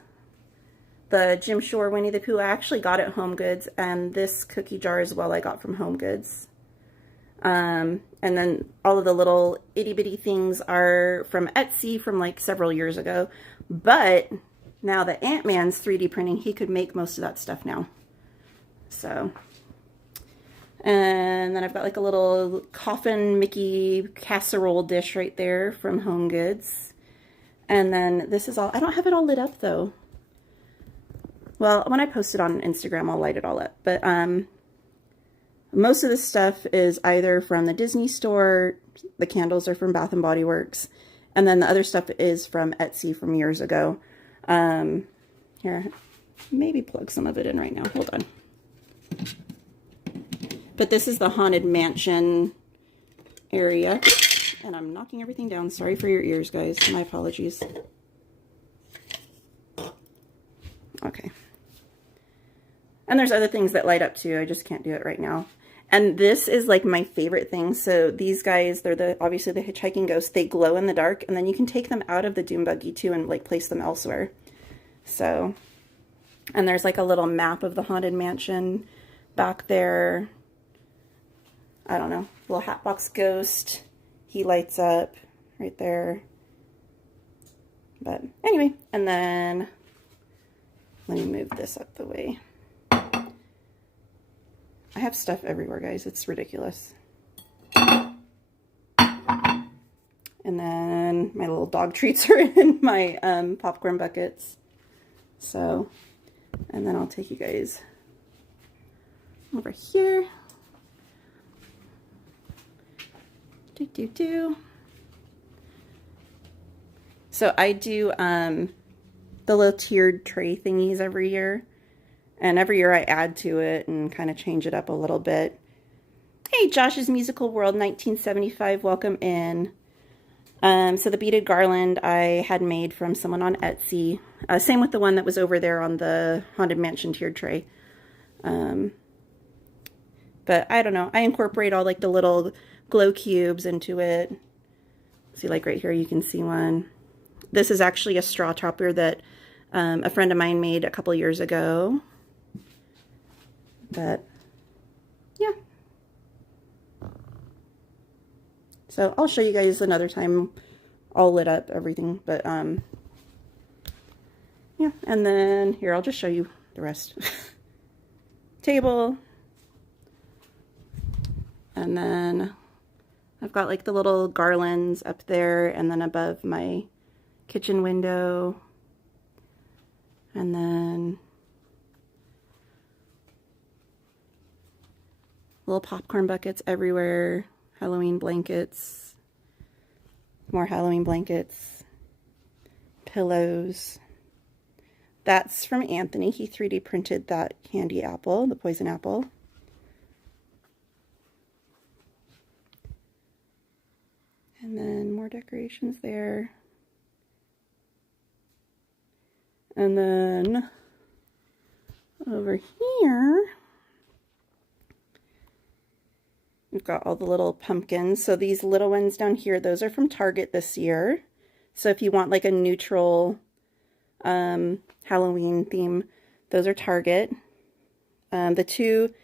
The Jim Shore Winnie the Pooh I actually got at Home Goods, and this cookie jar as well I got from Home Goods. And then all of the little itty bitty things are from Etsy from like several years ago. But now that Ant-Man's 3D printing, he could make most of that stuff now. So, and then I've got like a little coffin Mickey casserole dish right there from Home Goods. And then this is all, I don't have it all lit up though. Well, when I post it on Instagram, I'll light it all up. But most of this stuff is either from the Disney store, the candles are from Bath & Body Works, and then the other stuff is from Etsy from years ago. Here, maybe plug some of it in right now. Hold on. But this is the Haunted Mansion area. And I'm knocking everything down. Sorry for your ears, guys. My apologies. Okay. And there's other things that light up too. I just can't do it right now. And this is like my favorite thing. So these guys, they're obviously the hitchhiking ghosts. They glow in the dark, and then you can take them out of the Doom Buggy too and like place them elsewhere. So, and there's like a little map of the Haunted Mansion back there. I don't know, little Hatbox Ghost. He lights up right there. But anyway, and then let me move this up the way. I have stuff everywhere, guys. It's ridiculous. And then my little dog treats are in my popcorn buckets. So, and then I'll take you guys over here. So I do the little tiered tray thingies every year. And every year I add to it and kind of change it up a little bit. Hey, Josh's Musical World 1975, welcome in. So the beaded garland I had made from someone on Etsy. Same with the one that was over there on the Haunted Mansion tiered tray. But I don't know. I incorporate all like the little glow cubes into it. See, like right here you can see one. This is actually a straw topper that a friend of mine made a couple years ago. But yeah, so I'll show you guys another time all lit up everything. But yeah, and then here I'll just show you the rest. Table, And then I've got like the little garlands up there and then above my kitchen window. And then little popcorn buckets everywhere, Halloween blankets, more Halloween blankets, pillows. That's from Anthony. He 3D printed that candy apple, the poison apple. And then more decorations there. And then over here, we've got all the little pumpkins. So these little ones down here, those are from Target this year. So if you want like a neutral Halloween theme, those are Target. The two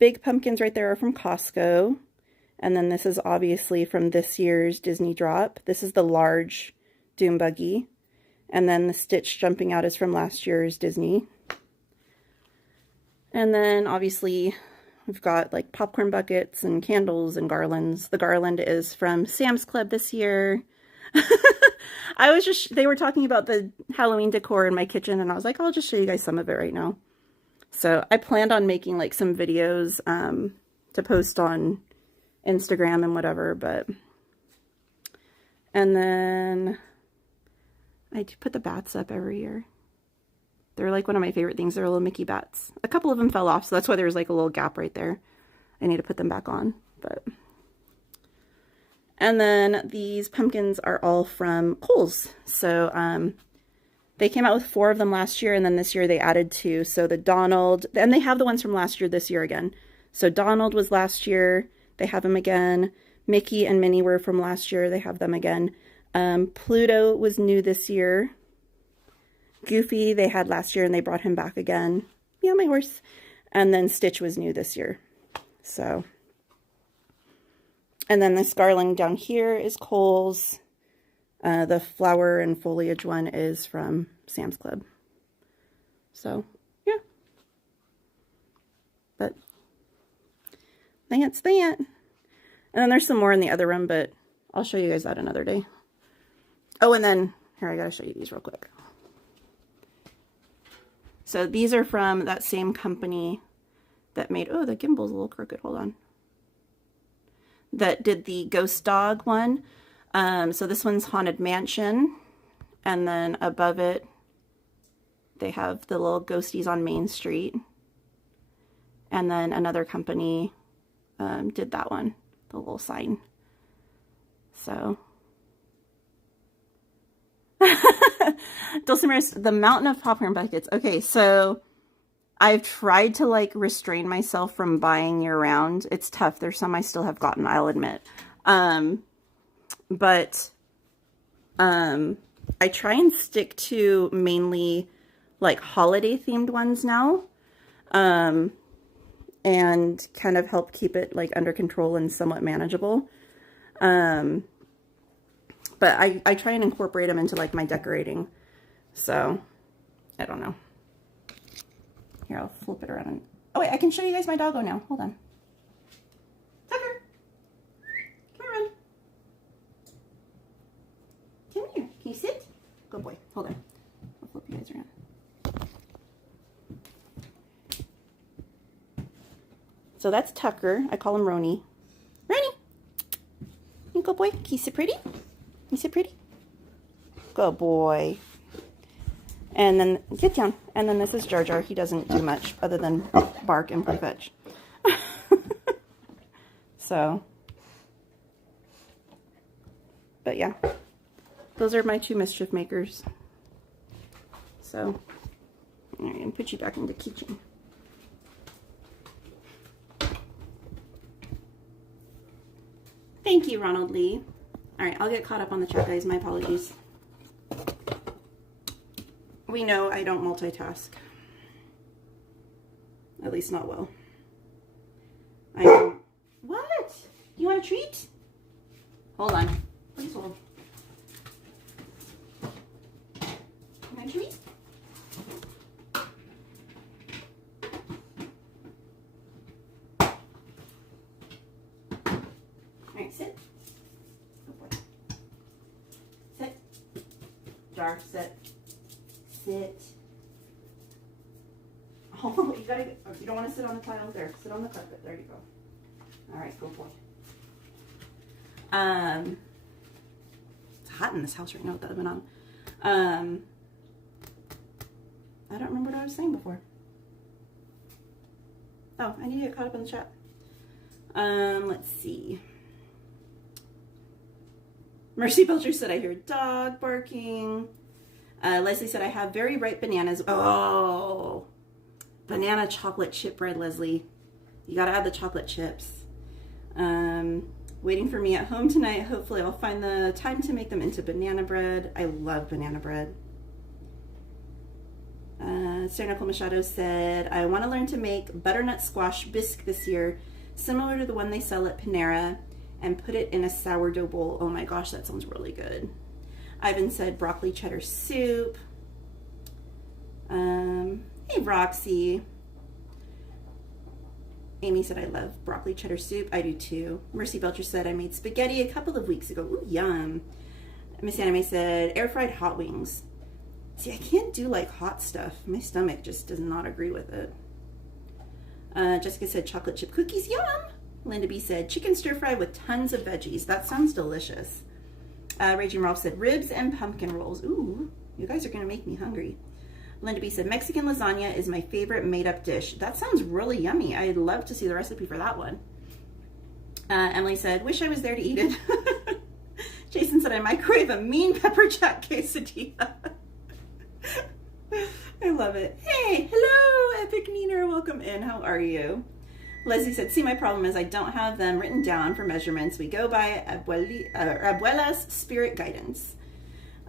big pumpkins right there are from Costco. And then this is obviously from this year's Disney drop. This is the large Doom Buggy. And then the Stitch jumping out is from last year's Disney. And then obviously we've got like popcorn buckets and candles and garlands. The garland is from Sam's Club this year. They were talking about the Halloween decor in my kitchen and I was like, I'll just show you guys some of it right now. So I planned on making like some videos to post on Instagram and whatever, and then I do put the bats up every year. They're like one of my favorite things. They're little Mickey bats. A couple of them fell off, so that's why there's like a little gap right there. I need to put them back on, and then these pumpkins are all from Kohl's. So they came out with 4 of them last year, and then this year they added 2. So the Donald, and they have the ones from last year this year again. So Donald was last year. They have them again. Mickey and Minnie were from last year. They have them again. Pluto was new this year. Goofy they had last year and they brought him back again. Yeah, my horse. And then Stitch was new this year. So, and then this garland down here is Kohl's. The flower and foliage one is from Sam's Club. So, yeah. But that's that. And then there's some more in the other room, but I'll show you guys that another day. Oh, and then, here, I gotta show you these real quick. So these are from that same company that made, oh, the gimbal's a little crooked, hold on. That did the ghost dog one. So this one's Haunted Mansion. And then above it, they have the little ghosties on Main Street. And then another company did that one, the little sign. So, Dulcimer's, the mountain of popcorn buckets. Okay, so I've tried to like restrain myself from buying year round. It's tough. There's some I still have gotten, I'll admit. But I try and stick to mainly like holiday themed ones now. And kind of help keep it like under control and somewhat manageable. But I try and incorporate them into like my decorating. So, I don't know. Here, I'll flip it around. Oh wait, I can show you guys my doggo now. Hold on. Tucker! Come here, run. Come here. Can you sit? Good boy. Hold on. I'll flip you guys around. So that's Tucker. I call him Roni. Roni! You good boy. Can you sit pretty? Can you sit pretty? Good boy. And then, get down. And then this is Jar Jar. He doesn't do much other than bark and play fetch. So. But yeah. Those are my 2 mischief makers. So. I'm going to put you back in the kitchen. Thank you, Ronald Lee. All right, I'll get caught up on the chat, guys. My apologies. We know I don't multitask. At least not well. I know. What? You want a treat? Hold on. Please hold. You want a treat? Dar. Sit. Sit. Oh, you don't want to sit on the tile there. Sit on the carpet. There you go. All right, go boy. It's hot in this house right now with the oven on. I don't remember what I was saying before. Oh, I need to get caught up in the chat. Let's see. Mercy Belcher said, I hear dog barking. Leslie said, I have very ripe bananas. Oh, banana chocolate chip bread, Leslie. You gotta add the chocolate chips. Waiting for me at home tonight. Hopefully I'll find the time to make them into banana bread. I love banana bread. Sarah Nicole Machado said, I want to learn to make butternut squash bisque this year, similar to the one they sell at Panera, and put it in a sourdough bowl. Oh my gosh, that sounds really good. Ivan said broccoli cheddar soup. Hey, Roxy. Amy said, I love broccoli cheddar soup. I do too. Mercy Belcher said, I made spaghetti a couple of weeks ago. Ooh, yum. Miss Anime said, air fried hot wings. See, I can't do like hot stuff. My stomach just does not agree with it. Jessica said, chocolate chip cookies. Yum. Linda B said, chicken stir fry with tons of veggies. That sounds delicious. Raging Ralph said, ribs and pumpkin rolls. Ooh, you guys are going to make me hungry. Linda B said, Mexican lasagna is my favorite made-up dish. That sounds really yummy. I'd love to see the recipe for that one. Emily said, wish I was there to eat it. Jason said, I microwave a mean pepper jack quesadilla. I love it. Hey, hello, Epic Neener. Welcome in. How are you? Leslie said, see, my problem is I don't have them written down for measurements. We go by Abuela's spirit guidance.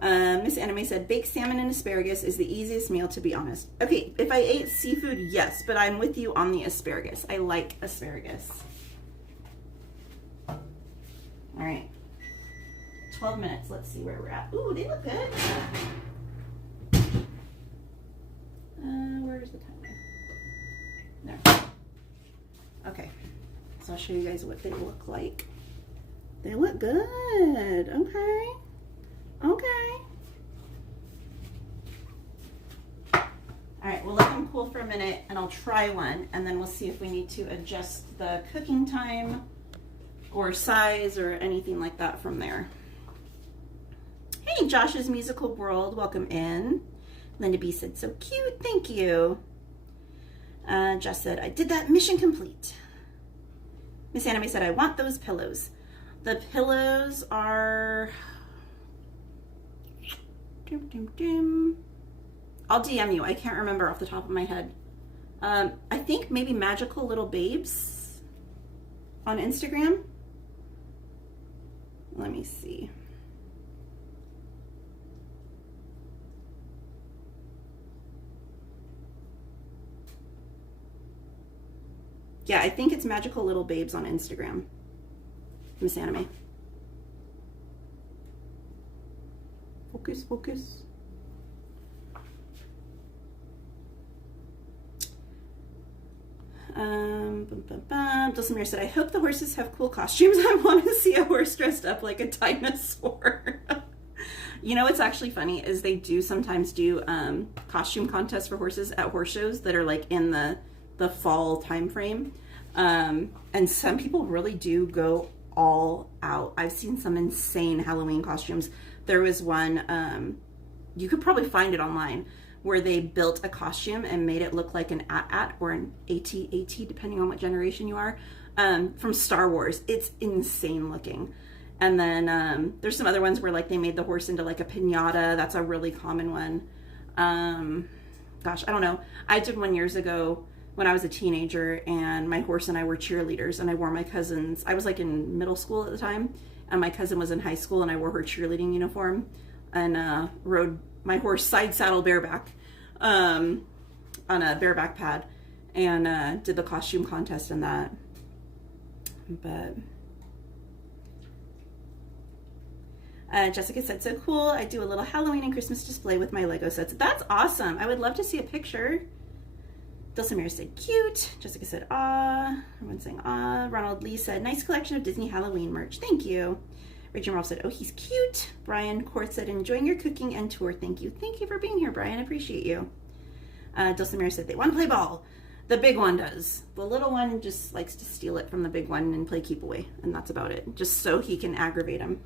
Miss Anime said, baked salmon and asparagus is the easiest meal, to be honest. Okay, if I ate seafood, yes, but I'm with you on the asparagus. I like asparagus. All right, 12 minutes. Let's see where we're at. Ooh, they look good. Where's the timer? There. Okay, so I'll show you guys what they look like. They look good. Okay. Okay. All right, we'll let them cool for a minute and I'll try one and then we'll see if we need to adjust the cooking time or size or anything like that from there. Hey, Josh's Musical World, welcome in. Linda B said, so cute, thank you. Jess said, I did that, mission complete. Miss Anime said, I want those pillows. The pillows are... I'll DM you. I can't remember off the top of my head. I think maybe Magical Little Babes on Instagram. Let me see. Yeah, I think it's Magical Little Babes on Instagram. Miss Anime. Focus, focus. Dulcimere said, I hope the horses have cool costumes. I want to see a horse dressed up like a dinosaur. You know what's actually funny is they do sometimes do costume contests for horses at horse shows that are like in the fall time frame. And some people really do go all out. I've seen some insane Halloween costumes. There was one, you could probably find it online, where they built a costume and made it look like an AT-AT or an AT-AT, depending on what generation you are, from Star Wars. It's insane looking. And then there's some other ones where like they made the horse into like a piñata. That's a really common one. Gosh, I don't know. I did one years ago when I was a teenager and my horse and I were cheerleaders and I wore my cousin's, I was like in middle school at the time, and my cousin was in high school and I wore her cheerleading uniform and rode my horse side saddle bareback on a bareback pad and did the costume contest in that. But Jessica said, so cool. I do a little Halloween and Christmas display with my Lego sets. That's awesome. I would love to see a picture. Dulcimere said, cute. Jessica said, ah. Everyone's saying, ah. Ronald Lee said, nice collection of Disney Halloween merch. Thank you. Rachel Rolfe said, oh, he's cute. Brian Court said, enjoying your cooking and tour. Thank you. Thank you for being here, Brian. I appreciate you. Dulcimera said, they want to play ball. The big one does. The little one just likes to steal it from the big one and play keep away. And that's about it. Just so he can aggravate him.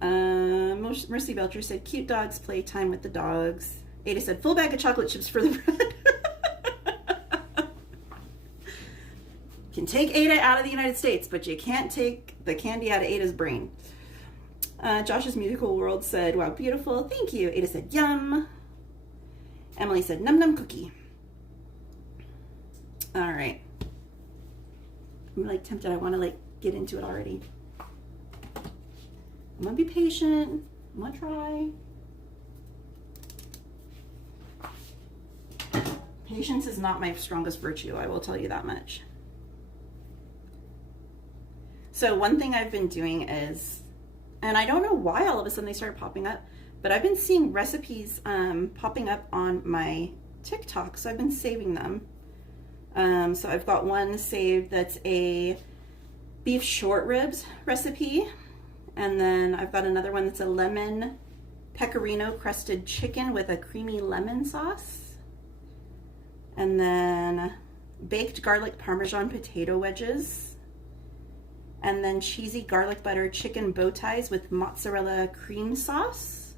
Mercy Belcher said, cute dogs play time with the dogs. Ada said, full bag of chocolate chips for the bread. Can take Ada out of the United States, but you can't take the candy out of Ada's brain. Josh's Musical World said, wow, beautiful. Thank you. Ada said, yum. Emily said, num num cookie. All right. I'm like tempted. I want to like get into it already. I'm gonna be patient. I'm gonna try. Patience is not my strongest virtue, I will tell you that much. So one thing I've been doing is, and I don't know why all of a sudden they started popping up, but I've been seeing recipes popping up on my TikTok, so I've been saving them. So I've got one saved that's a beef short ribs recipe. And then I've got another one that's a lemon pecorino crusted chicken with a creamy lemon sauce. And then baked garlic parmesan potato wedges. And then cheesy garlic butter chicken bow ties with mozzarella cream sauce.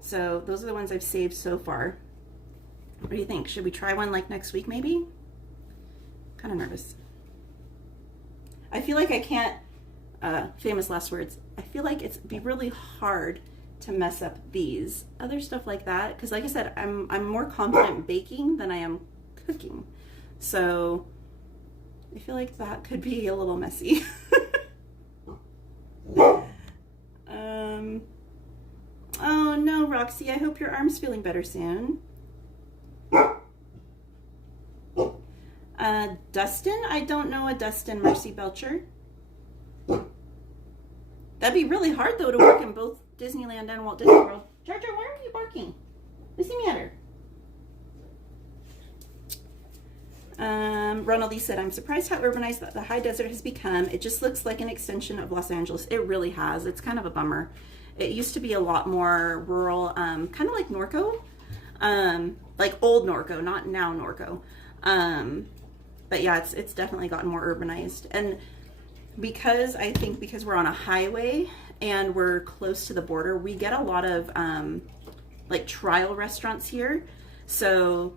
So those are the ones I've saved so far. What do you think? Should we try one like next week maybe? Kind of nervous. I feel like I can't, famous last words, I feel like it'd be really hard to mess up these. Other stuff like that, because like I said, I'm more confident baking than I am cooking. So I feel like that could be a little messy. Oh no, Roxy, I hope your arm's feeling better soon. Dustin? I don't know a Dustin, Mercy Belcher. That'd be really hard though to work in both Disneyland and Walt Disney World. Jar Jar, why are you barking? What's the matter? Ronald Lee said, I'm surprised how urbanized the high desert has become. It just looks like an extension of Los Angeles. It really has. It's kind of a bummer. It used to be a lot more rural, kind of like Norco. Like old Norco, not now Norco. But yeah, it's definitely gotten more urbanized. And because I think because we're on a highway and we're close to the border, we get a lot of like trial restaurants here. So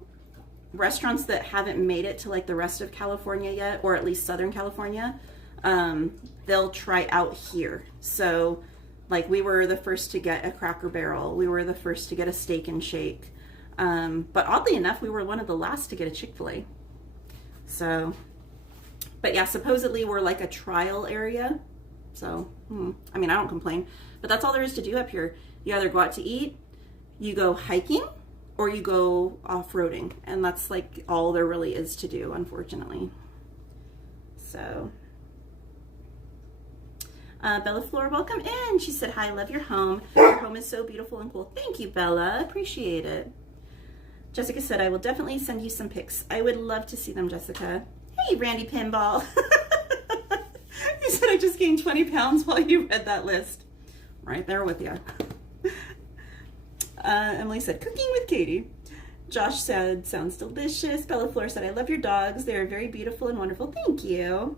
restaurants that haven't made it to like the rest of California yet, or at least Southern California, they'll try out here. So like we were the first to get a Cracker Barrel. We were the first to get a Steak and Shake. But oddly enough, we were one of the last to get a Chick-fil-A. So, but yeah, supposedly we're like a trial area. So, I mean, I don't complain. But that's all there is to do up here. You either go out to eat, you go hiking, or you go off-roading. And that's like all there really is to do, unfortunately. So, Bella Flora, welcome in. She said, hi, love your home. Your home is so beautiful and cool. Thank you, Bella. Appreciate it. Jessica said, I will definitely send you some pics. I would love to see them, Jessica. Hey, Randy Pinball. You said I just gained 20 pounds while you read that list. Right there with you. Emily said, cooking with Katie. Josh said, sounds delicious. Bella Flora said, I love your dogs. They are very beautiful and wonderful. Thank you.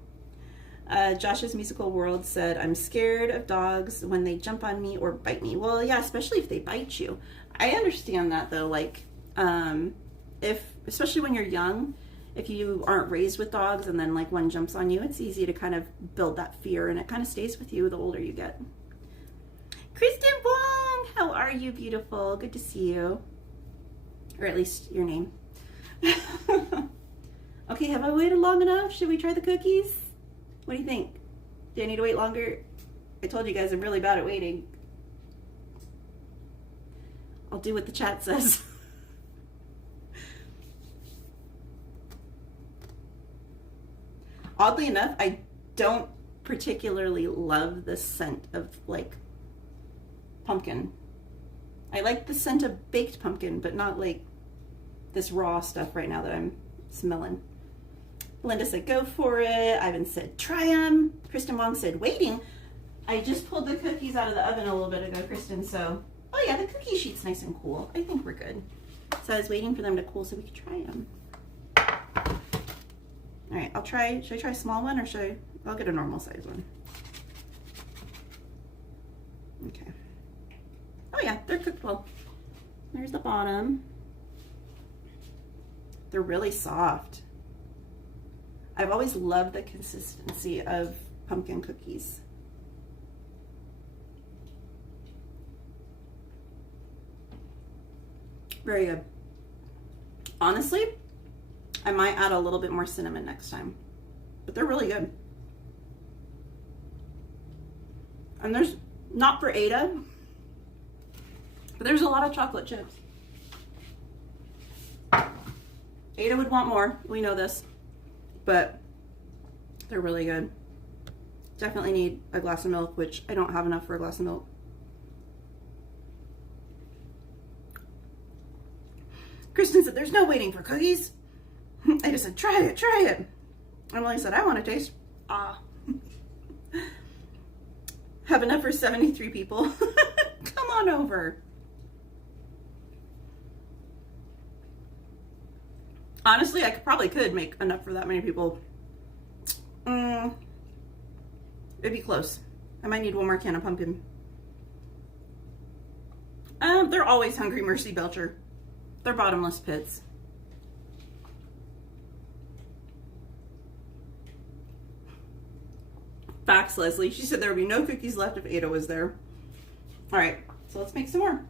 Josh's Musical World said, I'm scared of dogs when they jump on me or bite me. Well, yeah, especially if they bite you. I understand that though, like, especially when you're young, if you aren't raised with dogs and then like one jumps on you, it's easy to kind of build that fear and it kind of stays with you the older you get. Kristen Wong, how are you, beautiful? Good to see you. Or at least your name. Okay, have I waited long enough? Should we try the cookies? What do you think? Do I need to wait longer? I told you guys I'm really bad at waiting. I'll do what the chat says. Oddly enough, I don't particularly love the scent of like pumpkin. I like the scent of baked pumpkin, but not like this raw stuff right now that I'm smelling. Linda said, go for it. Ivan said, try them. Kristen Wong said, waiting. I just pulled the cookies out of the oven a little bit ago, Kristen, so, oh yeah, the cookie sheet's nice and cool. I think we're good. So I was waiting for them to cool so we could try them. All right, should I try a small one or I'll get a normal size one. Okay. Oh yeah, they're cooked well. There's the bottom. They're really soft. I've always loved the consistency of pumpkin cookies. Very good. Honestly, I might add a little bit more cinnamon next time, but they're really good. And there's, not for Ada, but there's a lot of chocolate chips. Ada would want more, we know this, but they're really good. Definitely need a glass of milk, which I don't have enough for a glass of milk. Kristen said, there's no waiting for cookies. I just said, try it, try it. Emily said, I want to taste. Ah. Have enough for 73 people. Come on over. Honestly, I probably could make enough for that many people. It'd be close. I might need one more can of pumpkin. They're always hungry, Mercy Belcher. They're bottomless pits. Facts, Leslie. She said there would be no cookies left if Ada was there. All right, so let's make some more.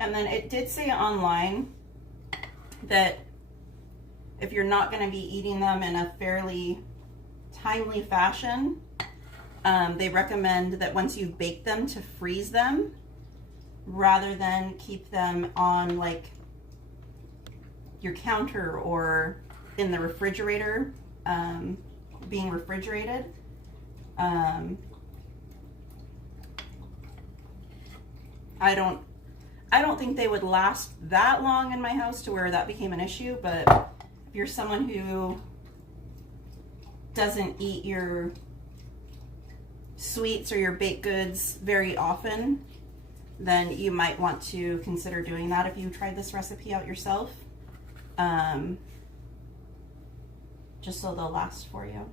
And then it did say online that if you're not going to be eating them in a fairly timely fashion, they recommend that once you bake them to freeze them rather than keep them on like your counter or in the refrigerator, being refrigerated. I don't think they would last that long in my house to where that became an issue, but if you're someone who doesn't eat your sweets or your baked goods very often, then you might want to consider doing that if you tried this recipe out yourself, just so they'll last for you.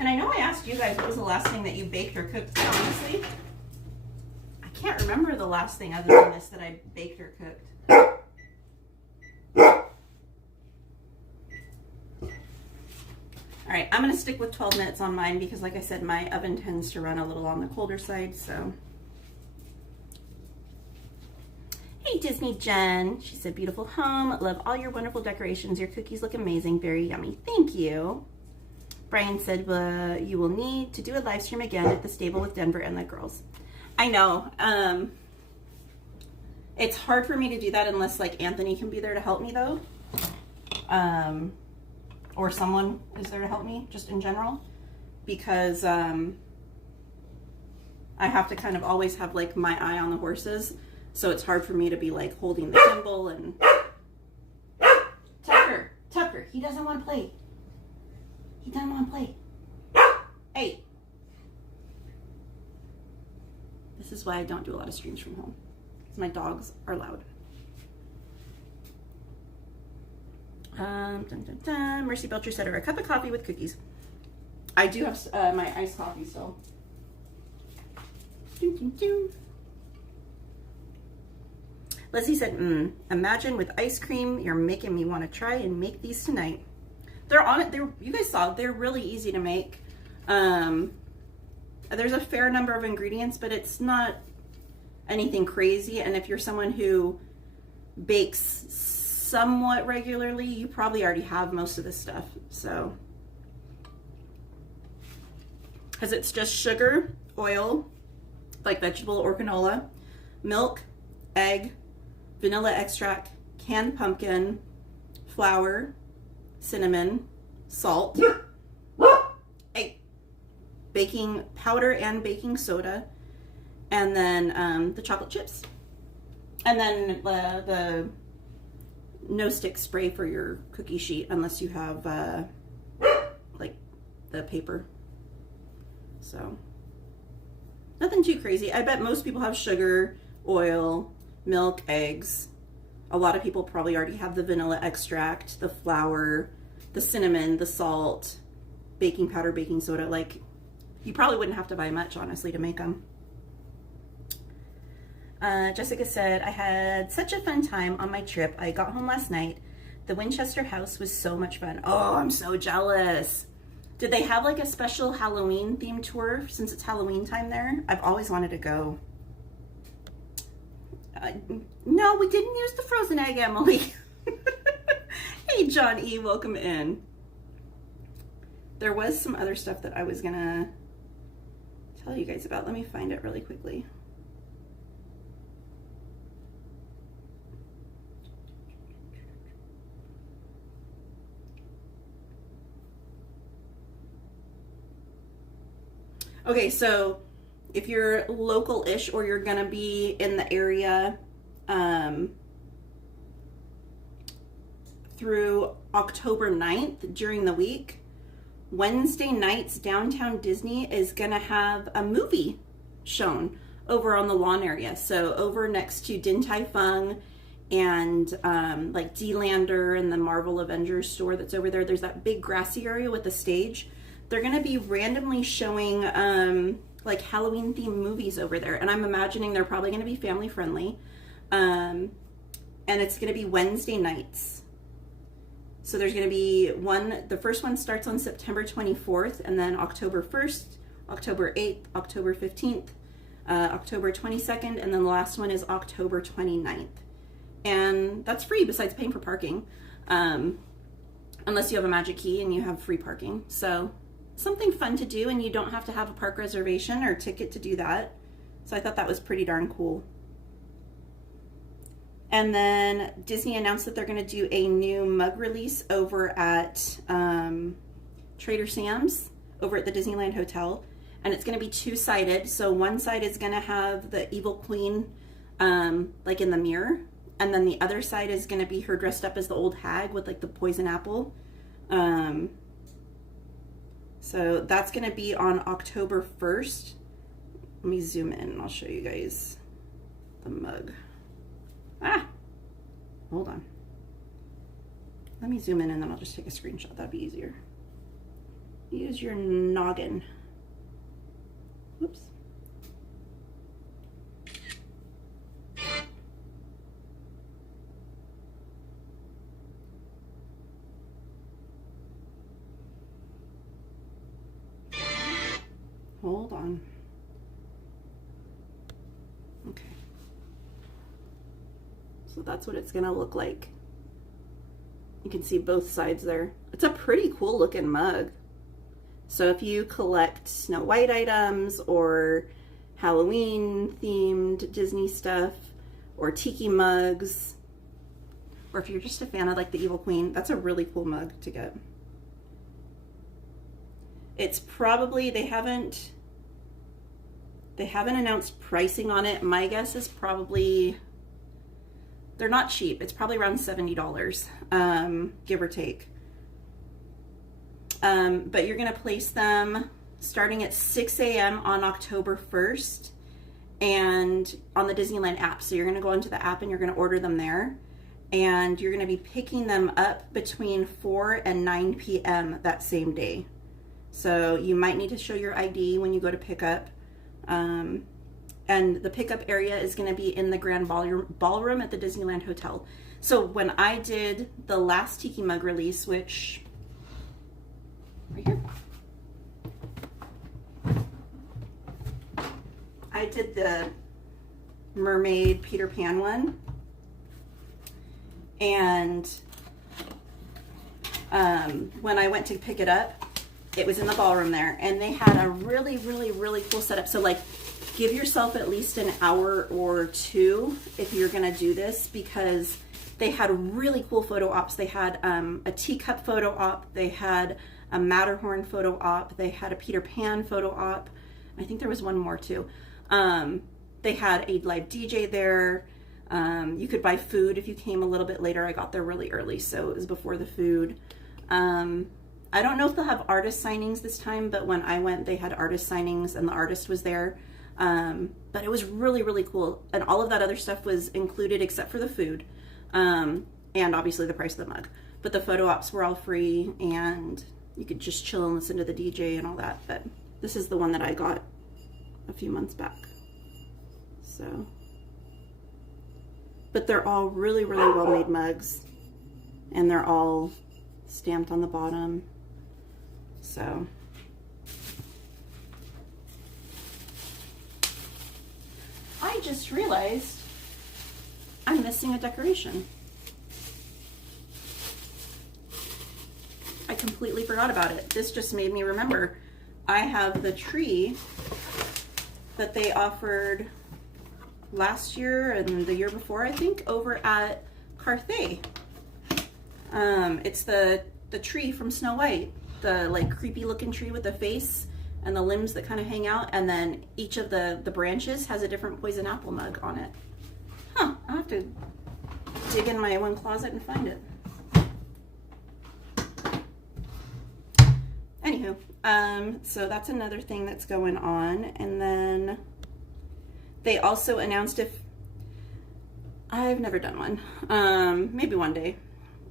And I know I asked you guys what was the last thing that you baked or cooked. Honestly, I can't remember the last thing other than this that I baked or cooked. All right, I'm going to stick with 12 minutes on mine because, like I said, my oven tends to run a little on the colder side, so. Hey, Disney Jen. She said, beautiful home. Love all your wonderful decorations. Your cookies look amazing. Very yummy. Thank you. Brian said, you will need to do a live stream again at the stable with Denver and the girls. I know. It's hard for me to do that unless like Anthony can be there to help me though. Or someone is there to help me just in general. Because I have to kind of always have like my eye on the horses. So it's hard for me to be like holding the gimbal and... Tucker, he doesn't want to play. He doesn't want to play. Hey. This is why I don't do a lot of streams from home. Because my dogs are loud. Dun, dun, dun. Mercy Belcher said, a cup of coffee with cookies. I do have my iced coffee still. Dun, dun, dun. Leslie said, imagine with ice cream, you're making me want to try and make these tonight. They're on it. You guys saw, they're really easy to make. There's a fair number of ingredients, but it's not anything crazy. And if you're someone who bakes somewhat regularly, you probably already have most of this stuff. So, because it's just sugar, oil, like vegetable or canola, milk, egg, vanilla extract, canned pumpkin, flour, cinnamon, salt, baking powder and baking soda, and then the chocolate chips, and then the no stick spray for your cookie sheet, unless you have like the paper. So nothing too crazy. I bet most people have sugar, oil, milk, eggs. A lot of people probably already have the vanilla extract, the flour, the cinnamon, the salt, baking powder, baking soda. Like, you probably wouldn't have to buy much, honestly, to make them. Jessica said, I had such a fun time on my trip. I got home last night. The Winchester house was so much fun. Oh, I'm so jealous. Did they have like a special Halloween themed tour since it's Halloween time there? I've always wanted to go. No, we didn't use the frozen egg, Emily. Hey, John E., welcome in. There was some other stuff that I was gonna tell you guys about. Let me find it really quickly. Okay, so if you're local-ish or you're gonna be in the area through October 9th during the week, Wednesday nights downtown Disney is gonna have a movie shown over on the lawn area. So over next to Din Tai Fung and like D-Lander and the Marvel Avengers store that's over there, there's that big grassy area with the stage. They're gonna be randomly showing like Halloween themed movies over there, and I'm imagining they're probably gonna be family friendly, and it's gonna be Wednesday nights. So there's gonna be the first one starts on September 24th, and then October 1st, October 8th, October 15th, October 22nd, and then the last one is October 29th. And that's free besides paying for parking, unless you have a magic key and you have free parking. So something fun to do, and you don't have to have a park reservation or ticket to do that. So I thought that was pretty darn cool. And then Disney announced that they're going to do a new mug release over at Trader Sam's over at the Disneyland Hotel. And it's going to be two-sided. So one side is going to have the evil queen like in the mirror. And then the other side is going to be her dressed up as the old hag with like the poison apple. So that's going to be on October 1st. Let me zoom in and I'll show you guys the mug. Hold on. Let me zoom in and then I'll just take a screenshot. That'd be easier. Use your noggin. Whoops. Hold on. Okay. So that's what it's gonna look like. You can see both sides there. It's a pretty cool looking mug. So if you collect Snow White items or Halloween themed Disney stuff or tiki mugs, or if you're just a fan of like the Evil Queen, that's a really cool mug to get. It's probably, they haven't announced pricing on it. My guess is probably, they're not cheap. It's probably around $70, give or take. But you're gonna place them starting at 6 a.m. on October 1st and on the Disneyland app. So you're gonna go into the app and you're gonna order them there. And you're gonna be picking them up between 4 and 9 p.m. that same day. So you might need to show your ID when you go to pick up. And the pickup area is going to be in the Grand Ballroom at the Disneyland Hotel. So when I did the last Tiki Mug release, which, right here, I did the mermaid Peter Pan one, and when I went to pick it up, it was in the ballroom there, and they had a really, really, really cool setup. So like, give yourself at least an hour or two if you're gonna do this, because they had really cool photo ops. They had a teacup photo op, they had a Matterhorn photo op, they had a Peter Pan photo op. I think there was one more too. They had a live DJ there. You could buy food if you came a little bit later. I got there really early, so it was before the food. I don't know if they'll have artist signings this time, but when I went, they had artist signings and the artist was there. But it was really, really cool. And all of that other stuff was included except for the food. And obviously the price of the mug. But the photo ops were all free, and you could just chill and listen to the DJ and all that. But this is the one that I got a few months back. So, but they're all really, really well made mugs, and they're all stamped on the bottom. So I just realized I'm missing a decoration. I completely forgot about it. This just made me remember. I have the tree that they offered last year and the year before, I think, over at Carthay. It's the tree from Snow White, the like creepy looking tree with the face and the limbs that kind of hang out, and then each of the branches has a different poison apple mug on it. Huh, I'll have to dig in my one closet and find it. Anywho, so that's another thing that's going on. And then they also announced, if I've never done one, maybe one day,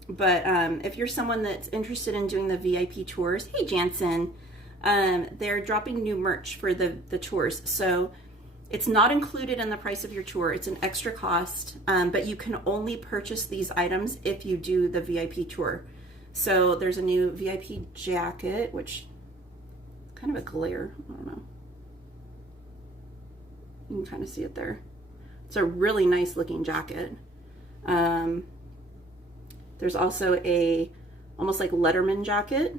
but if you're someone that's interested in doing the VIP tours, hey Jansen, they're dropping new merch for the tours. So it's not included in the price of your tour. It's an extra cost, but you can only purchase these items if you do the VIP tour. So there's a new VIP jacket, which kind of a glare, I don't know. You can kind of see it there. It's a really nice looking jacket. There's also a almost like Letterman jacket.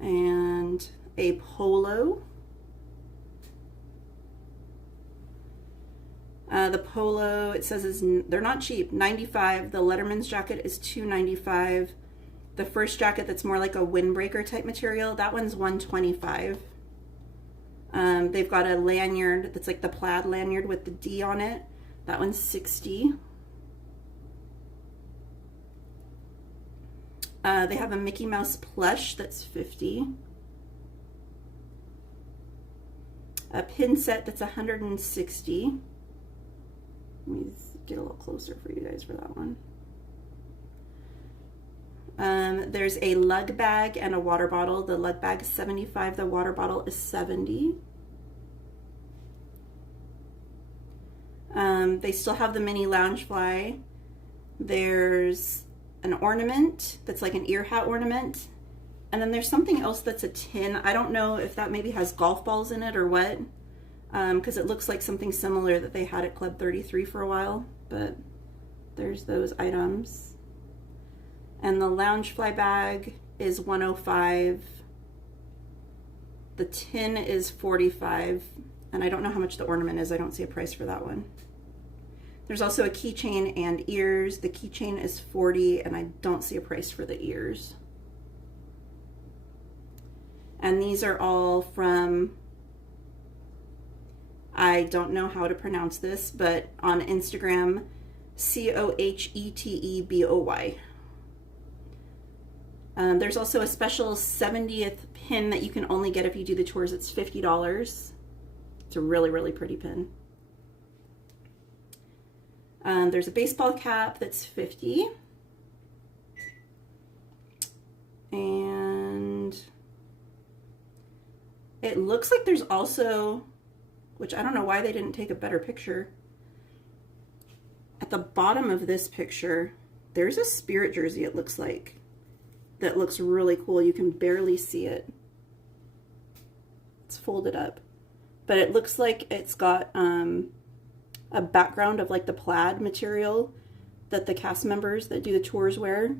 And a polo. The polo, it says they're not cheap, $95. The Letterman's jacket is $295. The first jacket that's more like a windbreaker type material, that one's $125. They've got a lanyard that's like the plaid lanyard with the D on it. That one's $60. They have a Mickey Mouse plush that's $50. A pin set that's $160. Let me get a little closer for you guys for that one. There's a lug bag and a water bottle. The lug bag is $75. The water bottle is $70. They still have the mini Loungefly. There's an ornament that's like an ear hat ornament. And then there's something else that's a tin. I don't know if that maybe has golf balls in it or what. Because it looks like something similar that they had at Club 33 for a while, but there's those items. And the Loungefly bag is $105. The tin is $45, and I don't know how much the ornament is. I don't see a price for that one. There's also a keychain and ears. The keychain is $40, and I don't see a price for the ears. And these are all from, I don't know how to pronounce this, but on Instagram, COHETEBOY. There's also a special 70th pin that you can only get if you do the tours. It's $50. It's a really, really pretty pin. There's a baseball cap that's $50. And it looks like there's also, which I don't know why they didn't take a better picture. At the bottom of this picture, there's a Spirit jersey, it looks like, that looks really cool. You can barely see it. It's folded up. But it looks like it's got a background of like the plaid material that the cast members that do the tours wear.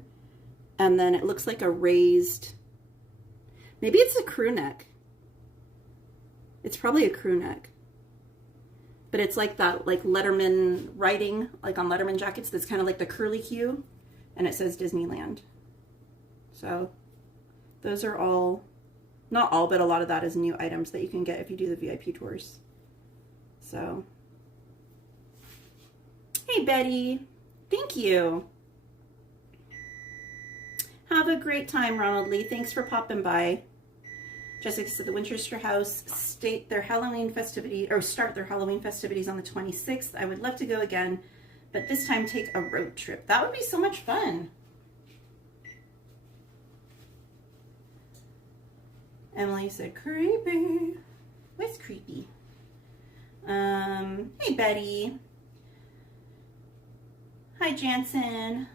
And then it looks like a raised, maybe it's a crew neck. It's probably a crew neck. But it's like that, like Letterman writing, like on Letterman jackets, that's kind of like the curly Q, and it says Disneyland. So those are all, not all, but a lot of that is new items that you can get if you do the VIP tours. So, hey Betty, thank you. Have a great time, Ronald Lee. Thanks for popping by. Jessica said the Winchester House start their Halloween festivities on the 26th. I would love to go again, but this time take a road trip. That would be so much fun. Emily said creepy. What's creepy? Hey Betty. Hi Jansen.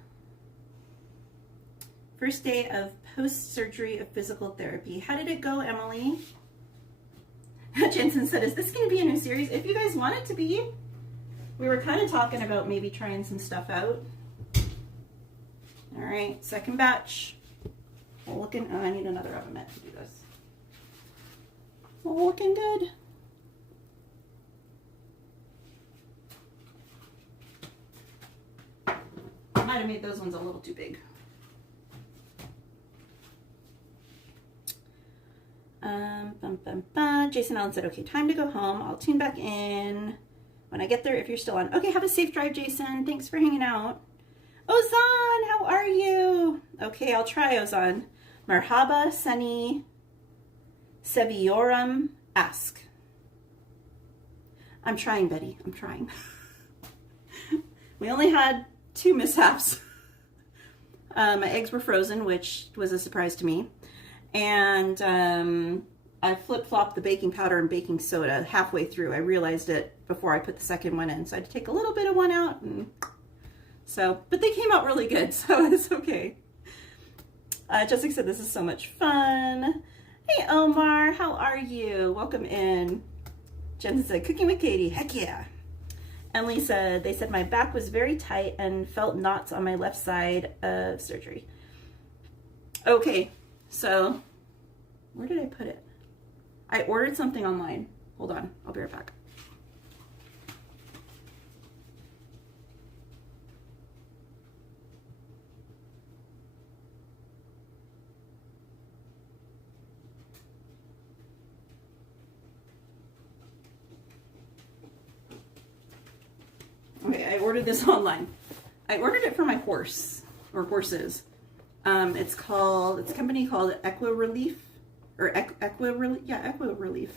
First day of post-surgery of physical therapy. How did it go, Emily? Jensen said, is this going to be a new series? If you guys want it to be. We were kind of talking about maybe trying some stuff out. All right, second batch. Looking, oh, I need another oven mitt to do this. Looking good. I might have made those ones a little too big. Jason Allen said, okay, time to go home. I'll tune back in when I get there if you're still on. Okay, have a safe drive, Jason. Thanks for hanging out. Ozan, how are you? Okay, I'll try, Ozan. Marhaba, Sunny, Seviorum, ask. I'm trying, Betty. I'm trying. We only had 2 mishaps. My eggs were frozen, which was a surprise to me. And I flip-flopped the baking powder and baking soda halfway through. I realized it before I put the second one in. So I had to take a little bit of one out. And so, but they came out really good, so it's okay. Jessica said, this is so much fun. Hey, Omar, how are you? Welcome in. Jensen said, cooking with Katie. Heck yeah. Emily said, they said my back was very tight and felt knots on my left side of surgery. Okay, so where did I put it? I ordered something online. Hold on, I'll be right back. Okay, I ordered this online. I ordered it for my horse, or horses. It's a company called Equirelief, or Equirelief, yeah, Equirelief.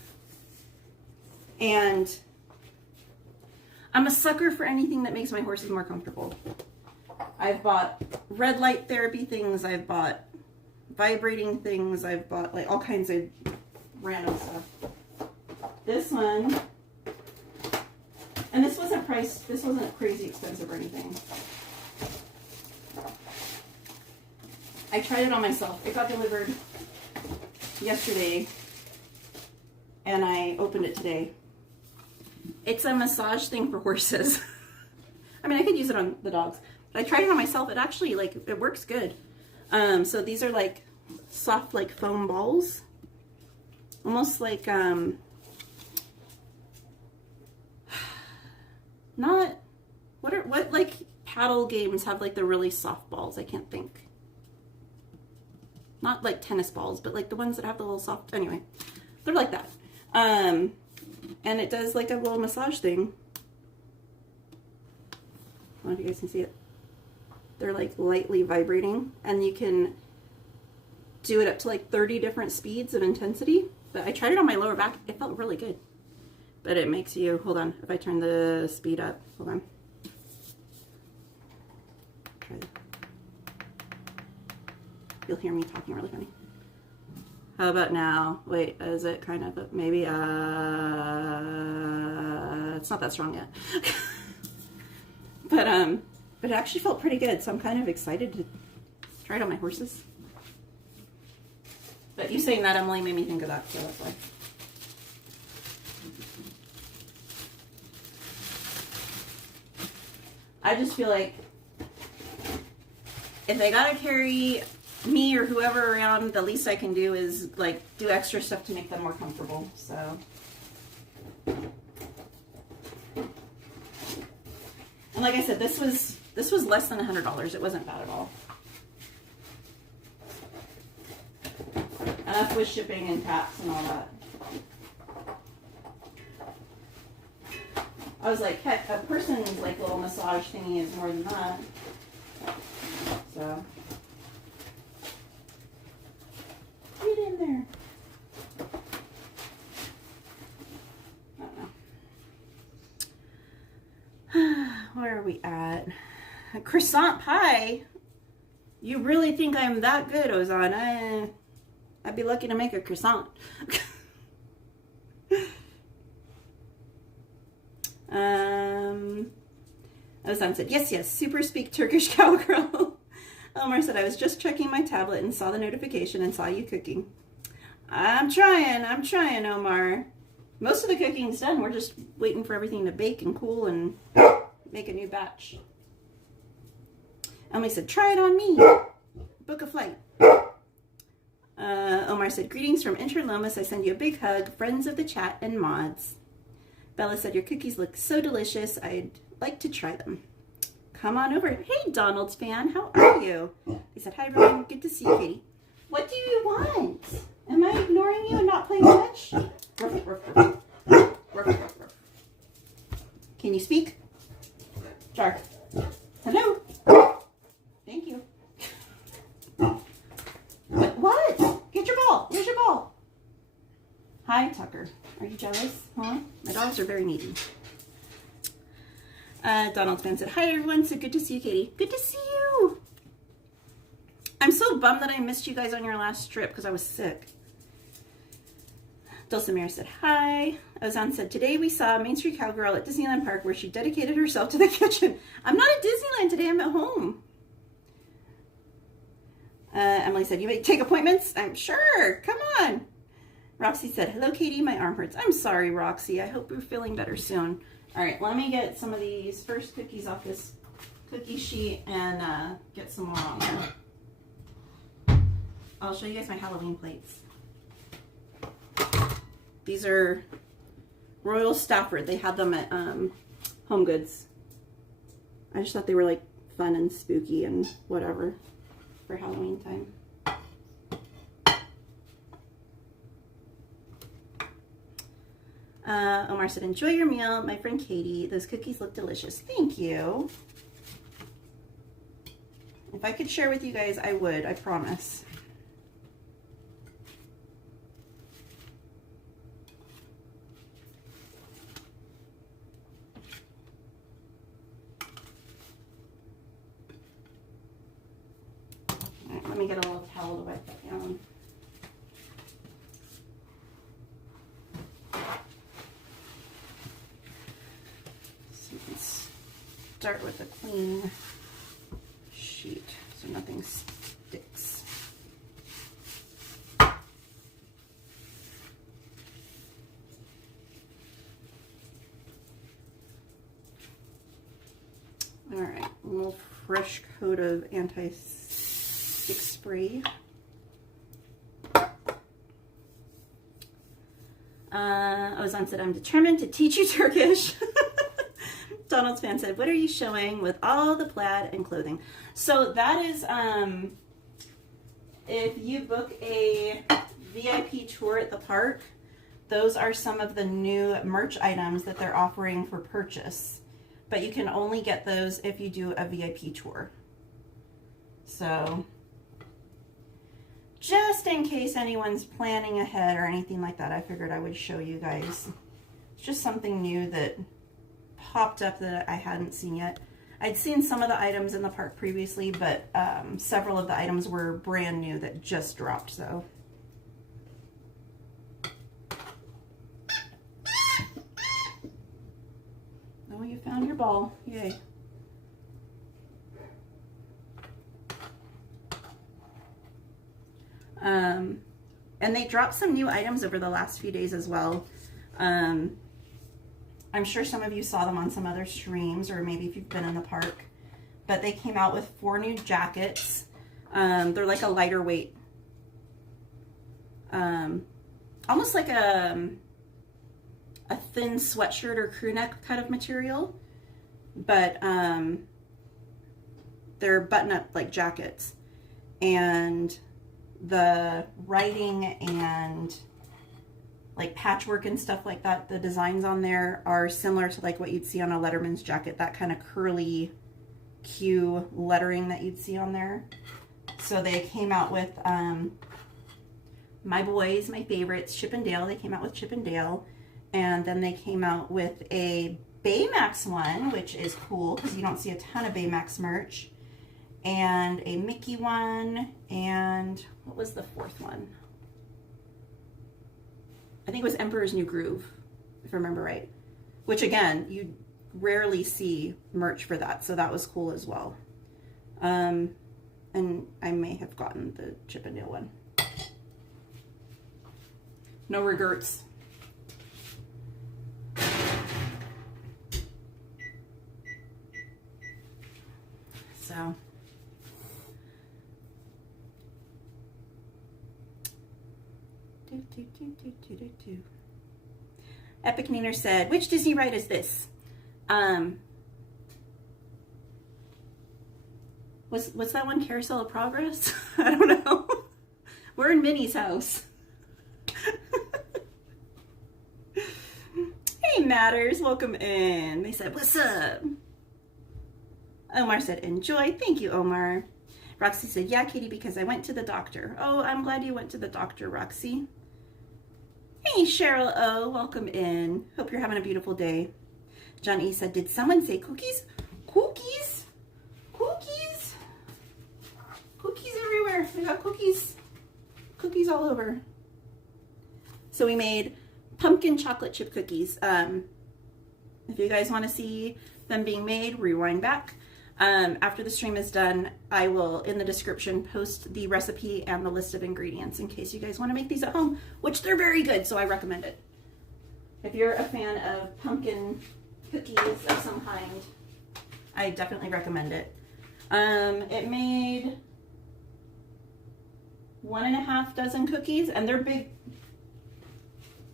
And I'm a sucker for anything that makes my horses more comfortable. I've bought red light therapy things, I've bought vibrating things, I've bought like all kinds of random stuff. This one, and this wasn't crazy expensive or anything. I tried it on myself. It got delivered yesterday and I opened it today. It's a massage thing for horses. I mean, I could use it on the dogs, but I tried it on myself. It actually, it works good. So these are like soft, like foam balls. Almost like, what like paddle games have like the really soft balls? I can't think. Not like tennis balls, but like the ones that have the little soft, anyway, they're like that. And it does like a little massage thing. I don't know if you guys can see it. They're like lightly vibrating and you can do it up to like 30 different speeds of intensity. But I tried it on my lower back. It felt really good. But it makes you, hold on, if I turn the speed up, hold on. Try it. You'll hear me talking really funny. How about now? Wait, is it kind of, maybe, it's not that strong yet. But it actually felt pretty good, so I'm kind of excited to try it on my horses. But you saying that, Emily, made me think of that, so that's why. I just feel like if they gotta carry me or whoever around, the least I can do is like do extra stuff to make them more comfortable. So, and like I said, this was less than $100. It wasn't bad at all. Enough with shipping and tax and all that. I was like, heck, a person's like little massage thingy is more than that. So, get in there. I don't know. Where are we at? A croissant pie? You really think I'm that good, Ozan? I'd be lucky to make a croissant. Ozan said, yes, super speak Turkish cowgirl. Omar said, I was just checking my tablet and saw the notification and saw you cooking. I'm trying, Omar. Most of the cooking's done. We're just waiting for everything to bake and cool and make a new batch. Emily said, try it on me. Book a flight. Omar said, greetings from Interlomas. I send you a big hug. Friends of the chat and mods. Bella said, your cookies look so delicious. I'd like to try them. Come on over. Hey, Donald's fan. How are you? He said, hi, everyone. Good to see you, Katie. What do you want? Am I ignoring you and not playing much? Ruff, ruff, ruff. Ruff, ruff, ruff. Can you speak? Jar. Hello. Thank you. What? Get your ball. Where's your ball? Hi, Tucker. Are you jealous? Huh? My dogs are very needy. Donald's fan said, hi, everyone. So good to see you, Katie. Good to see you. I'm so bummed that I missed you guys on your last trip because I was sick. Dulcimere said, hi. Ozan said, today we saw Main Street Cowgirl at Disneyland Park where she dedicated herself to the kitchen. I'm not at Disneyland today. I'm at home. Emily said, you may take appointments? I'm sure. Come on. Roxy said, hello, Katie. My arm hurts. I'm sorry, Roxy. I hope you're feeling better soon. All right, let me get some of these first cookies off this cookie sheet and get some more on there. I'll show you guys my Halloween plates. These are Royal Stafford. They had them at Home Goods. I just thought they were like fun and spooky and whatever for Halloween time. Omar said, enjoy your meal, my friend Katie. Those cookies look delicious. Thank you. If I could share with you guys, I would. I promise. All right, let me get a little towel to wipe that down. Start with a clean sheet so nothing sticks. All right, a little fresh coat of anti-stick spray. Ozan said, I'm determined to teach you Turkish. Donald's fan said, what are you showing with all the plaid and clothing? So that is, if you book a VIP tour at the park, those are some of the new merch items that they're offering for purchase. But you can only get those if you do a VIP tour. So, just in case anyone's planning ahead or anything like that, I figured I would show you guys. It's just something new that popped up that I hadn't seen yet. I'd seen some of the items in the park previously, but several of the items were brand new that just dropped, so. Oh, you found your ball. Yay. And they dropped some new items over the last few days as well. I'm sure some of you saw them on some other streams, or maybe if you've been in the park. But they came out with 4 new jackets. They're like a lighter weight. Almost like a thin sweatshirt or crew neck kind of material. But they're button-up like jackets. And the writing and like patchwork and stuff like that, the designs on there are similar to like what you'd see on a letterman's jacket, that kind of curly Q lettering that you'd see on there. So they came out with my boys, my favorites, Chip and Dale. They came out with Chip and Dale, and then they came out with a Baymax one, which is cool because you don't see a ton of Baymax merch, and a Mickey one, and what was the 4th one? I think it was Emperor's New Groove, if I remember right. Which again, you rarely see merch for that, so that was cool as well. And I may have gotten the Chip and Dale one. No regrets. So. Epic Neener said, which Disney ride is this? What's that one, Carousel of Progress? I don't know. We're in Minnie's house. Hey Matters, welcome in. They said, what's up? Omar said, enjoy. Thank you, Omar. Roxy said, yeah, Katie, because I went to the doctor. Oh, I'm glad you went to the doctor, Roxy. Hey, Cheryl O, welcome in. Hope you're having a beautiful day. John E said, did someone say cookies? Cookies? Cookies? Cookies everywhere. We got cookies. Cookies all over. So we made pumpkin chocolate chip cookies. If you guys want to see them being made, rewind back. After the stream is done, I will, in the description, post the recipe and the list of ingredients in case you guys want to make these at home, which they're very good, so I recommend it. If you're a fan of pumpkin cookies of some kind, I definitely recommend it. It made 1.5 dozen cookies, and they're big.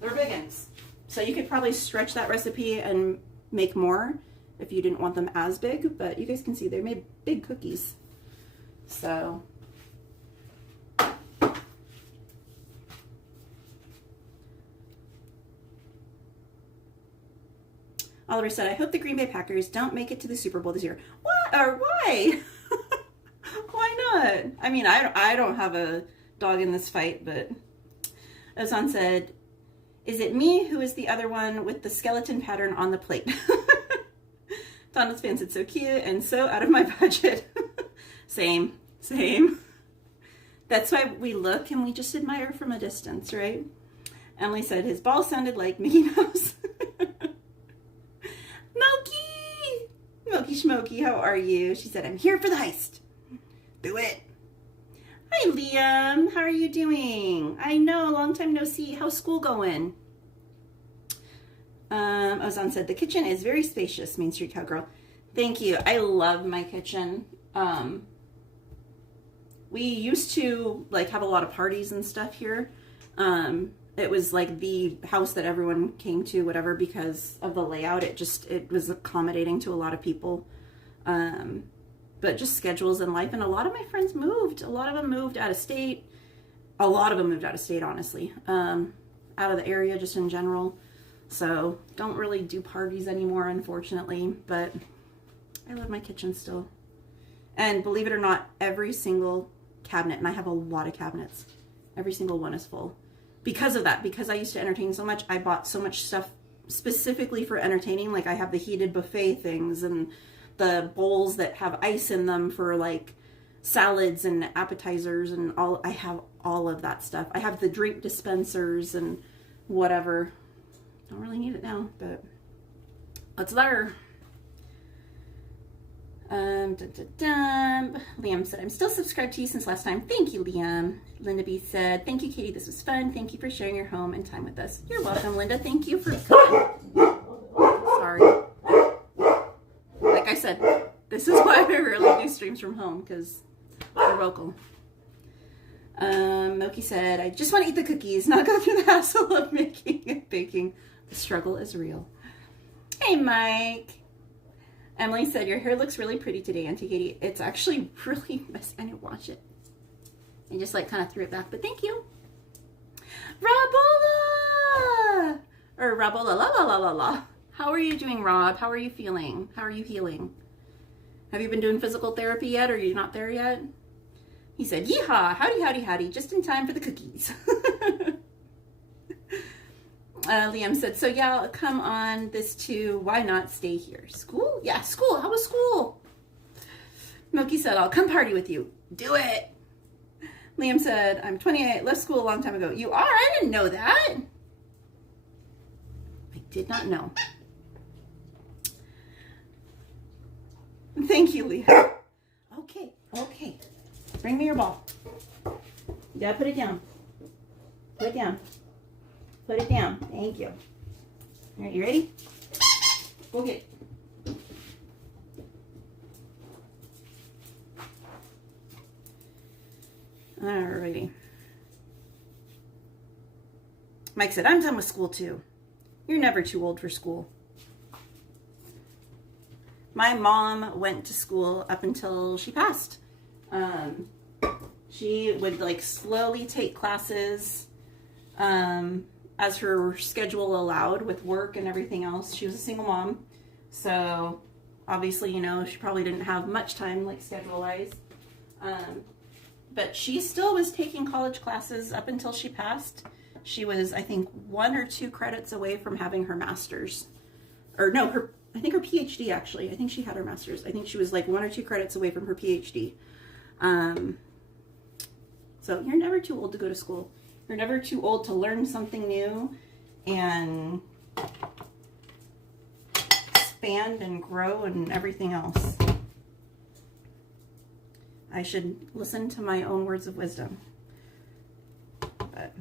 They're big ones. So you could probably stretch that recipe and make more if you didn't want them as big, but you guys can see they made big cookies. So Oliver said, I hope the Green Bay Packers don't make it to the Super Bowl this year. What? Or why? Why not? I mean, I don't have a dog in this fight, but Ozan said, is it me who is the other one with the skeleton pattern on the plate? Donald's fans, it's so cute and so out of my budget. Same. That's why we look and we just admire from a distance, right? Emily said his ball sounded like Mickey Mouse. Milky Schmokey, how are you? She said, I'm here for the heist. Do it. Hi, Liam. How are you doing? I know, long time no see. How's school going? Ozan said, the kitchen is very spacious, Main Street Cowgirl. Thank you. I love my kitchen. We used to like have a lot of parties and stuff here. It was like the house that everyone came to, whatever, because of the layout. It was accommodating to a lot of people. But just schedules in life. And a lot of my friends moved. A lot of them moved out of state. A lot of them moved out of state, honestly. Out of the area, just in general. So don't really do parties anymore, unfortunately, but I love my kitchen still. And believe it or not, every single cabinet, and I have a lot of cabinets, every single one is full. Because of that, because I used to entertain so much, I bought so much stuff specifically for entertaining. Like I have the heated buffet things and the bowls that have ice in them for like salads and appetizers and all. I have all of that stuff. I have the drink dispensers and whatever. Don't really need it now, but it's there. Liam said, I'm still subscribed to you since last time. Thank you, Liam. Linda B said, thank you, Katie. This was fun. Thank you for sharing your home and time with us. You're welcome, Linda. Thank you for coming. This is why I rarely do streams from home, because we're vocal. Moki said, I just want to eat the cookies, not go through the hassle of making and baking. The struggle is real. Hey, Mike. Emily said, your hair looks really pretty today, Auntie Katie. It's actually really messy. I need to wash it. I just like kind of threw it back, but thank you. Robola! Or Robola, la la la la la. How are you doing, Rob? How are you feeling? How are you healing? Have you been doing physical therapy yet, or are you not there yet? He said, yeehaw, howdy, howdy, howdy, just in time for the cookies. Liam said, so yeah, I'll come on this too. Why not stay here? School? Yeah, school. How was school? Moki said, I'll come party with you. Do it. Liam said, I'm 28, left school a long time ago. You are? I didn't know that. I did not know. Thank you, Liam. Okay, okay. Bring me your ball. You gotta put it down. Put it down. Put it down. Thank you. All right, you ready? Go get it. Alrighty. Mike said, I'm done with school too. You're never too old for school. My mom went to school up until she passed. She would like slowly take classes as her schedule allowed with work and everything else. She was a single mom, so obviously, you know, she probably didn't have much time like schedule-wise. But she still was taking college classes up until she passed. She was, I think, 1 or 2 credits away from having her master's. Or no, I think her PhD actually. I think she had her master's. I think she was like 1 or 2 credits away from her PhD. So you're never too old to go to school. You're never too old to learn something new and expand and grow and everything else. I should listen to my own words of wisdom. But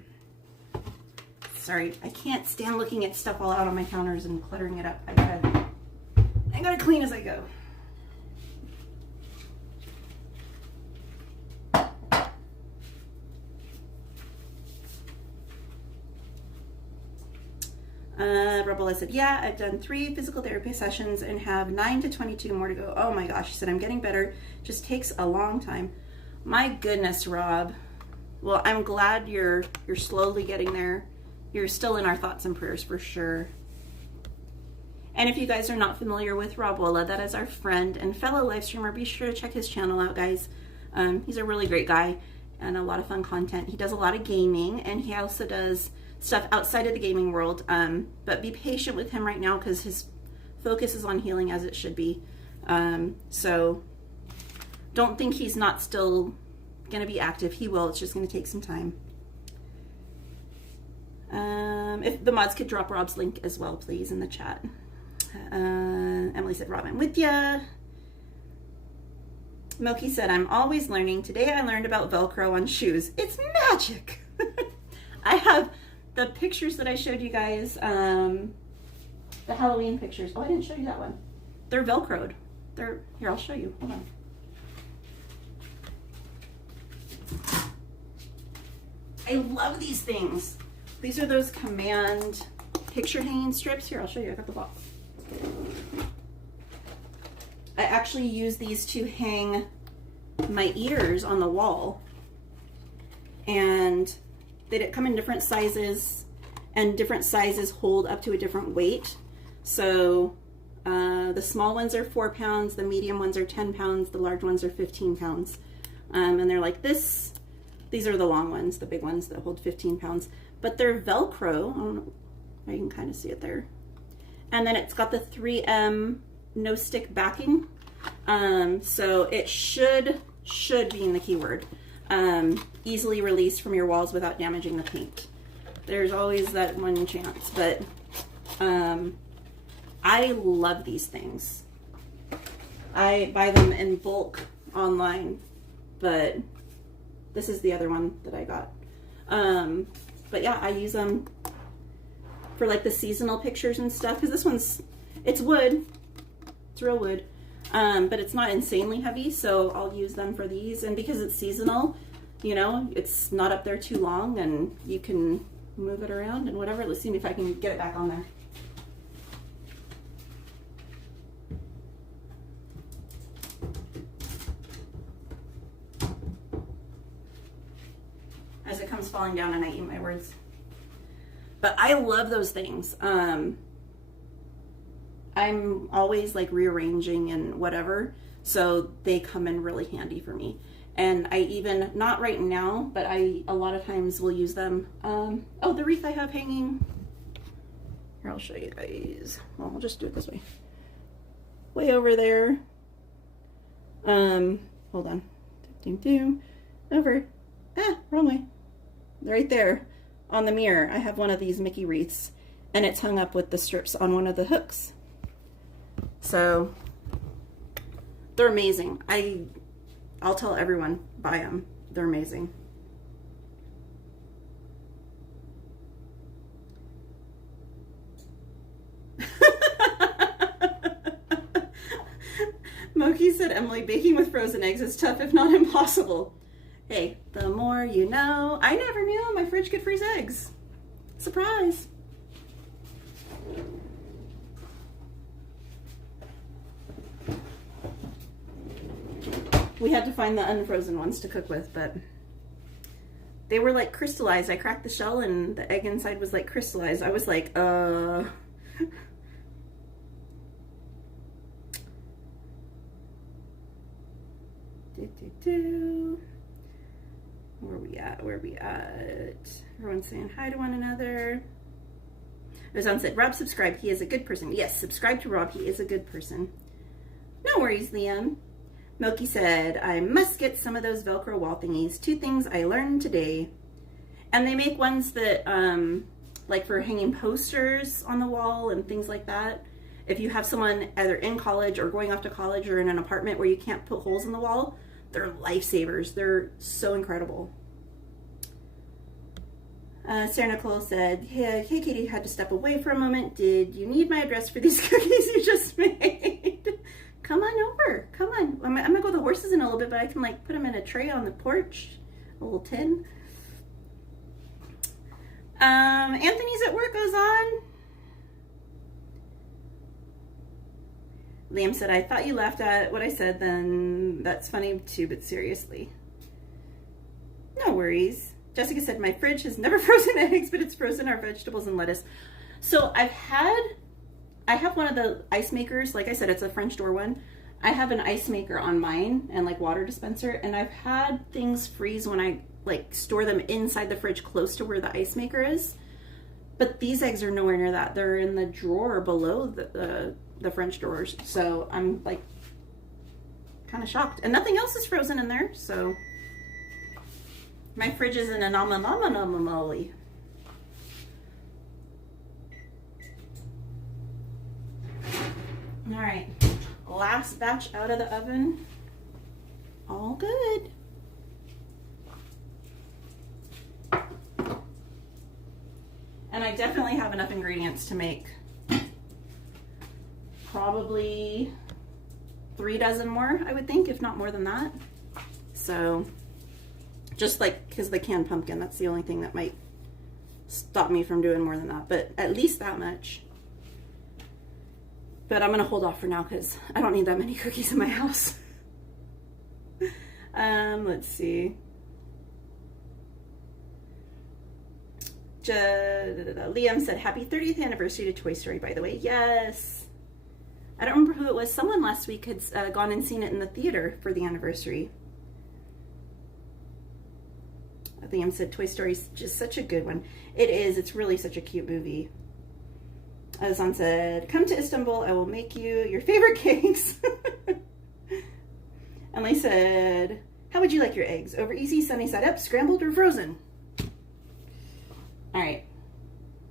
sorry, I can't stand looking at stuff all out on my counters and cluttering it up. I gotta clean as I go. Rebel said, yeah, I've done 3 physical therapy sessions and have 9 to 22 more to go. Oh my gosh, she said, I'm getting better. Just takes a long time. My goodness, Rob. Well, I'm glad you're slowly getting there. You're still in our thoughts and prayers for sure. And if you guys are not familiar with Robola, that is our friend and fellow live streamer. Be sure to check his channel out, guys. He's a really great guy and a lot of fun content. He does a lot of gaming, and he also does stuff outside of the gaming world. But be patient with him right now because his focus is on healing, as it should be. So don't think he's not still going to be active. He will. It's just going to take some time. If the mods could drop Rob's link as well, please, in the chat. Emily said, Rob, I'm with ya. Moki said, I'm always learning. Today I learned about Velcro on shoes. It's magic. I have the pictures that I showed you guys, the Halloween pictures. Oh, I didn't show you that one. They're Velcroed. Here, I'll show you. Hold on. I love these things. These are those command picture hanging strips. Here, I'll show you. I got the box. I actually use these to hang my ears on the wall, and they come in different sizes, and different sizes hold up to a different weight. So the small ones are 4 pounds, the medium ones are 10 pounds, the large ones are 15 pounds. And they're like this. These are the long ones, the big ones that hold 15 pounds. But they're Velcro. I don't know. You can kind of see it there. And then it's got the 3M no stick backing. So it should be in the keyword. Easily released from your walls without damaging the paint. There's always that one chance, but I love these things. I buy them in bulk online, but this is the other one that I got. But yeah, I use them for like the seasonal pictures and stuff, because this one's, it's wood. It's real wood. but it's not insanely heavy, so I'll use them for these. And because it's seasonal, you know, it's not up there too long, and you can move it around and whatever. Let's see if I can get it back on there. As it comes falling down and I eat my words. But I love those things. I'm always like rearranging and whatever, so they come in really handy for me. And I even, not right now, but I a lot of times will use them. Oh, the wreath I have hanging. Here, I'll show you guys. Well, I'll just do it this way. Way over there. Hold on. Over. Ah, wrong way. Right there on the mirror. I have one of these Mickey wreaths, and it's hung up with the strips on one of the hooks. So they're amazing. I'll tell everyone, buy them. They're amazing. Moki said, Emily, baking with frozen eggs is tough, if not impossible. Hey, the more you know. I never knew my fridge could freeze eggs. Surprise. We had to find the unfrozen ones to cook with, but they were like crystallized. I cracked the shell and the egg inside was like crystallized. I was like, Where we at? Where we at? Everyone's saying hi to one another. Ozan said, Rob subscribe. He is a good person. Yes, subscribe to Rob. He is a good person. No worries, Liam. Milky said, I must get some of those Velcro wall thingies. 2 things I learned today. And they make ones that, like for hanging posters on the wall and things like that. If you have someone either in college or going off to college or in an apartment where you can't put holes in the wall, they're lifesavers. They're so incredible. Sarah Nicole said, hey, Katie, had to step away for a moment. Did you need my address for these cookies you just made? Come on over. Come on. I'm going to go with the horses in a little bit, but I can like put them in a tray on the porch. A little tin. Anthony's at work, goes on. Liam said, I thought you laughed at what I said, then that's funny too, but seriously. No worries. Jessica said, my fridge has never frozen eggs, but it's frozen our vegetables and lettuce. So I have one of the ice makers. Like I said, it's a French door one. I have an ice maker on mine and like water dispenser, and I've had things freeze when I like store them inside the fridge close to where the ice maker is. But these eggs are nowhere near that. They're in the drawer below the French drawers. So I'm like kind of shocked. And nothing else is frozen in there, so my fridge is an anomaly. All right, last batch out of the oven. All good. And I definitely have enough ingredients to make probably 3 dozen more, I would think, if not more than that. So just like, because the canned pumpkin, that's the only thing that might stop me from doing more than that, but at least that much. But I'm going to hold off for now because I don't need that many cookies in my house. Let's see. Liam said, happy 30th anniversary to Toy Story, by the way. Yes. I don't remember who it was. Someone last week had gone and seen it in the theater for the anniversary. Liam said, Toy Story's just such a good one. It is. It's really such a cute movie. Azan said, come to Istanbul. I will make you your favorite cakes. Emily said, how would you like your eggs? Over easy, sunny side up, scrambled, or frozen? All right.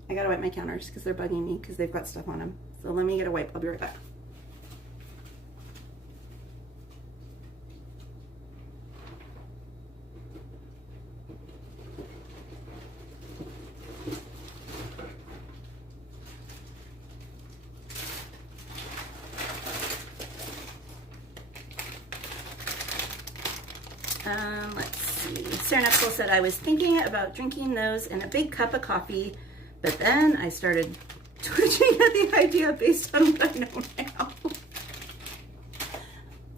I got to wipe my counters because they're bugging me because they've got stuff on them. So let me get a wipe. I'll be right back. Sarah Nepsel said, I was thinking about drinking those in a big cup of coffee, but then I started twitching at the idea based on what I know now.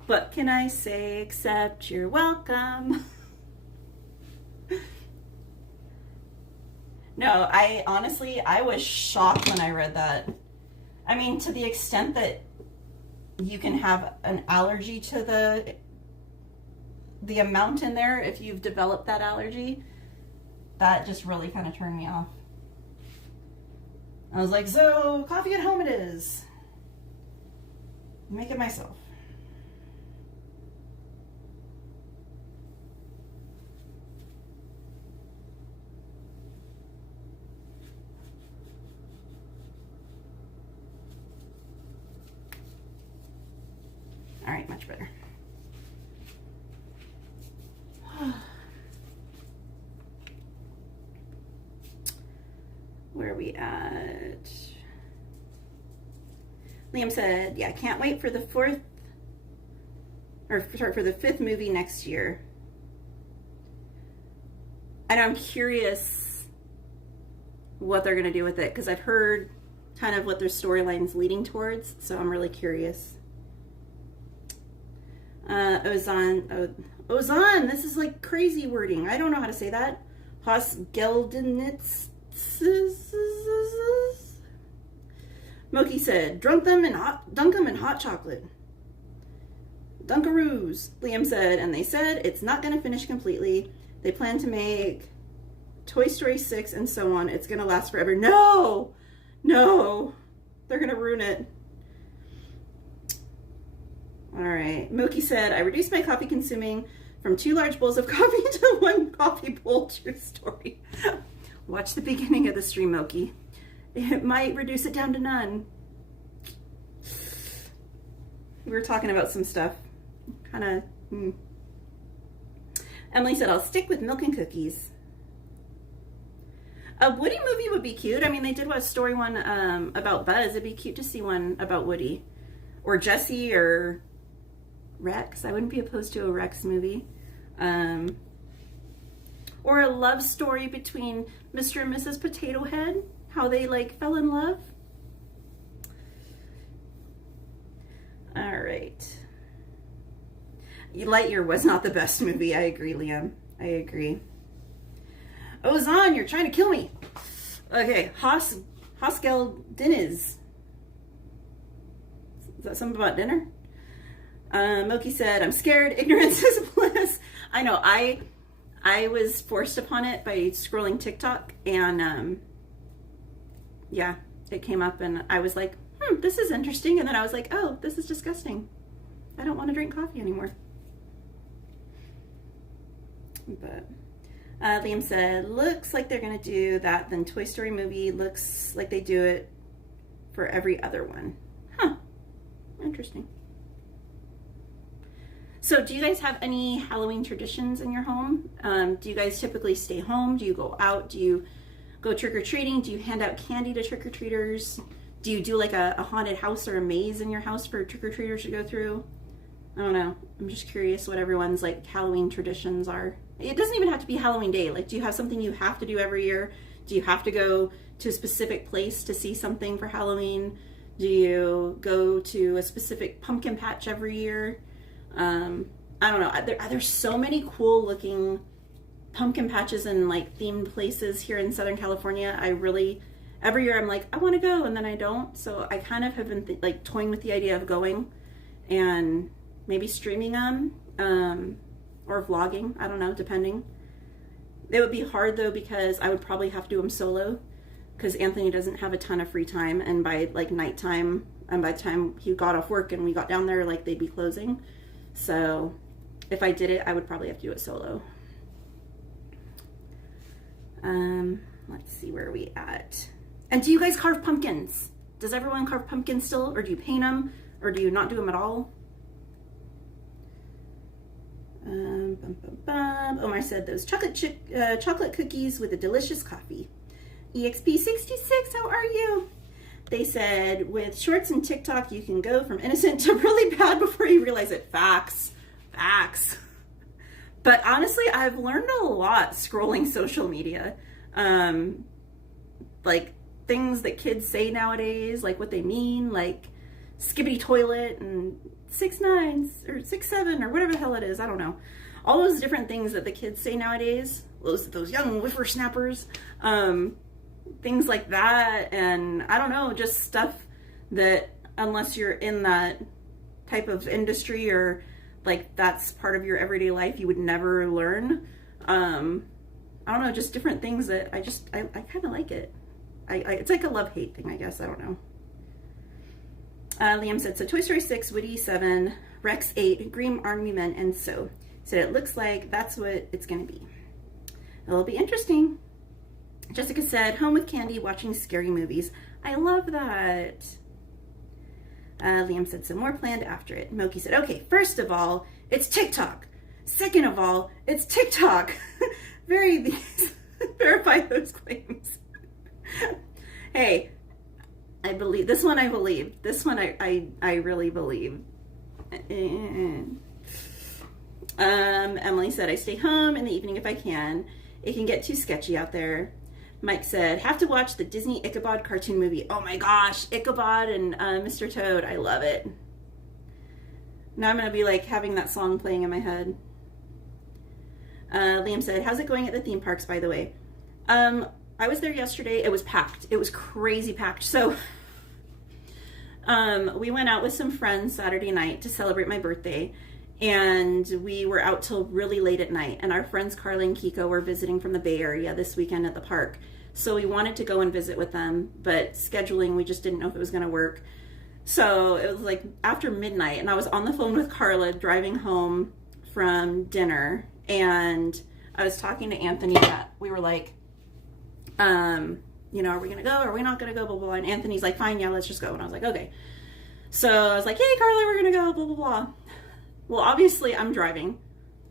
What can I say except you're welcome? No, I honestly was shocked when I read that. I mean, to the extent that you can have an allergy to the amount in there if you've developed that allergy, that just really kind of turned me off. I was like, so coffee at home it is. Make it myself. All right, much better. Where are we at? Liam said, yeah, can't wait for the for the fifth movie next year. And I'm curious what they're going to do with it, because I've heard kind of what their storyline's leading towards, so I'm really curious. Ozan, this is like crazy wording. I don't know how to say that. Hosgeldnitz. Moki said, dunk them in hot chocolate. Dunkaroos, Liam said, and they said it's not going to finish completely. They plan to make Toy Story 6 and so on. It's going to last forever. No! They're going to ruin it. All right. Moki said, I reduced my coffee consuming from 2 large bowls of coffee to 1 coffee bowl. True story. Watch the beginning of the stream, Moki. It might reduce it down to none. We were talking about some stuff. Emily said, I'll stick with milk and cookies. A Woody movie would be cute. I mean, they did a story one about Buzz. It'd be cute to see one about Woody. Or Jessie or Rex. I wouldn't be opposed to a Rex movie. Or a love story between Mr. and Mrs. Potato Head. How they like fell in love. All right. Lightyear was not the best movie. I agree, Liam. I agree. Ozan, you're trying to kill me. Okay, Hoskel Diniz. Is that something about dinner? Moki said, I'm scared. Ignorance is bliss. I know. I was forced upon it by scrolling TikTok, and yeah, it came up, and I was like, this is interesting. And then I was like, oh, this is disgusting. I don't want to drink coffee anymore. But Liam said, looks like they're going to do that. Then Toy Story movie looks like they do it for every other one. Huh. Interesting. So do you guys have any Halloween traditions in your home? Do you guys typically stay home? Do you go out? Do you go trick-or-treating? Do you hand out candy to trick-or-treaters? Do you do like a haunted house or a maze in your house for trick-or-treaters to go through? I don't know. I'm just curious what everyone's like Halloween traditions are. It doesn't even have to be Halloween Day. Like, do you have something you have to do every year? Do you have to go to a specific place to see something for Halloween? Do you go to a specific pumpkin patch every year? I don't know. There's so many cool looking pumpkin patches and like themed places here in Southern California. Every year I'm like, I want to go, and then I don't. So I kind of have been like toying with the idea of going and maybe streaming them, or vlogging. I don't know, depending. It would be hard though, because I would probably have to do them solo, because Anthony doesn't have a ton of free time, and by like nighttime, and by the time he got off work and we got down there, like they'd be closing. So if I did it, I would probably have to do it solo. Let's see, where are we at? And do you guys carve pumpkins? Does everyone carve pumpkins still, or do you paint them, or do you not do them at all? Omar said those chocolate cookies with a delicious coffee. EXP66, how are you? They said with shorts and TikTok, you can go from innocent to really bad before you realize it. Facts. But honestly, I've learned a lot scrolling social media. Like things that kids say nowadays, like what they mean, like skibbity toilet and 6'9" or 6'7" or whatever the hell it is. I don't know. All those different things that the kids say nowadays, those young whippersnappers, things like that. And I don't know, just stuff that unless you're in that type of industry or like that's part of your everyday life, you would never learn. I don't know, just different things that I kind of like it. It's like a love-hate thing, I guess. I don't know. Liam said, so Toy Story 6, Woody 7, Rex 8, Green Army Men, and so. Said it looks like that's what it's going to be. It'll be interesting. Jessica said, home with candy, watching scary movies. I love that. Liam said, some more planned after it. Moki said, okay, first of all, it's TikTok. Second of all, it's TikTok. Verify those claims. Hey, I believe. This one I believe. This one I really believe. Emily said, I stay home in the evening if I can. It can get too sketchy out there. Mike said, have to watch the Disney Ichabod cartoon movie. Oh my gosh, Ichabod and Mr. Toad. I love it. Now I'm going to be like having that song playing in my head. Liam said, how's it going at the theme parks, by the way? I was there yesterday. It was packed. It was crazy packed. So we went out with some friends Saturday night to celebrate my birthday. And we were out till really late at night. And our friends Carla and Kiko were visiting from the Bay Area this weekend at the park. So we wanted to go and visit with them, but scheduling, we just didn't know if it was going to work. So it was like after midnight, and I was on the phone with Carla driving home from dinner. And I was talking to Anthony that we were like, you know, are we going to go? Are we not going to go? Blah, blah, blah. And Anthony's like, fine, yeah, let's just go. And I was like, okay. So I was like, hey, Carla, we're going to go, blah, blah, blah. Well, obviously I'm driving,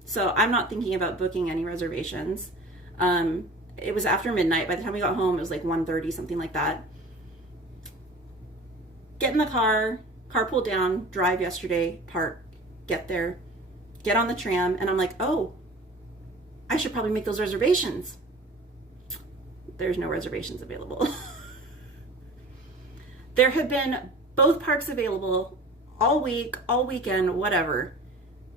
so I'm not thinking about booking any reservations. It was after midnight. By the time we got home, it was like 1:30, something like that. Get in the car pull down, drive yesterday, park, get there, get on the tram, and I'm like, oh, I should probably make those reservations. There's no reservations available. There have been both parks available all week, all weekend, whatever.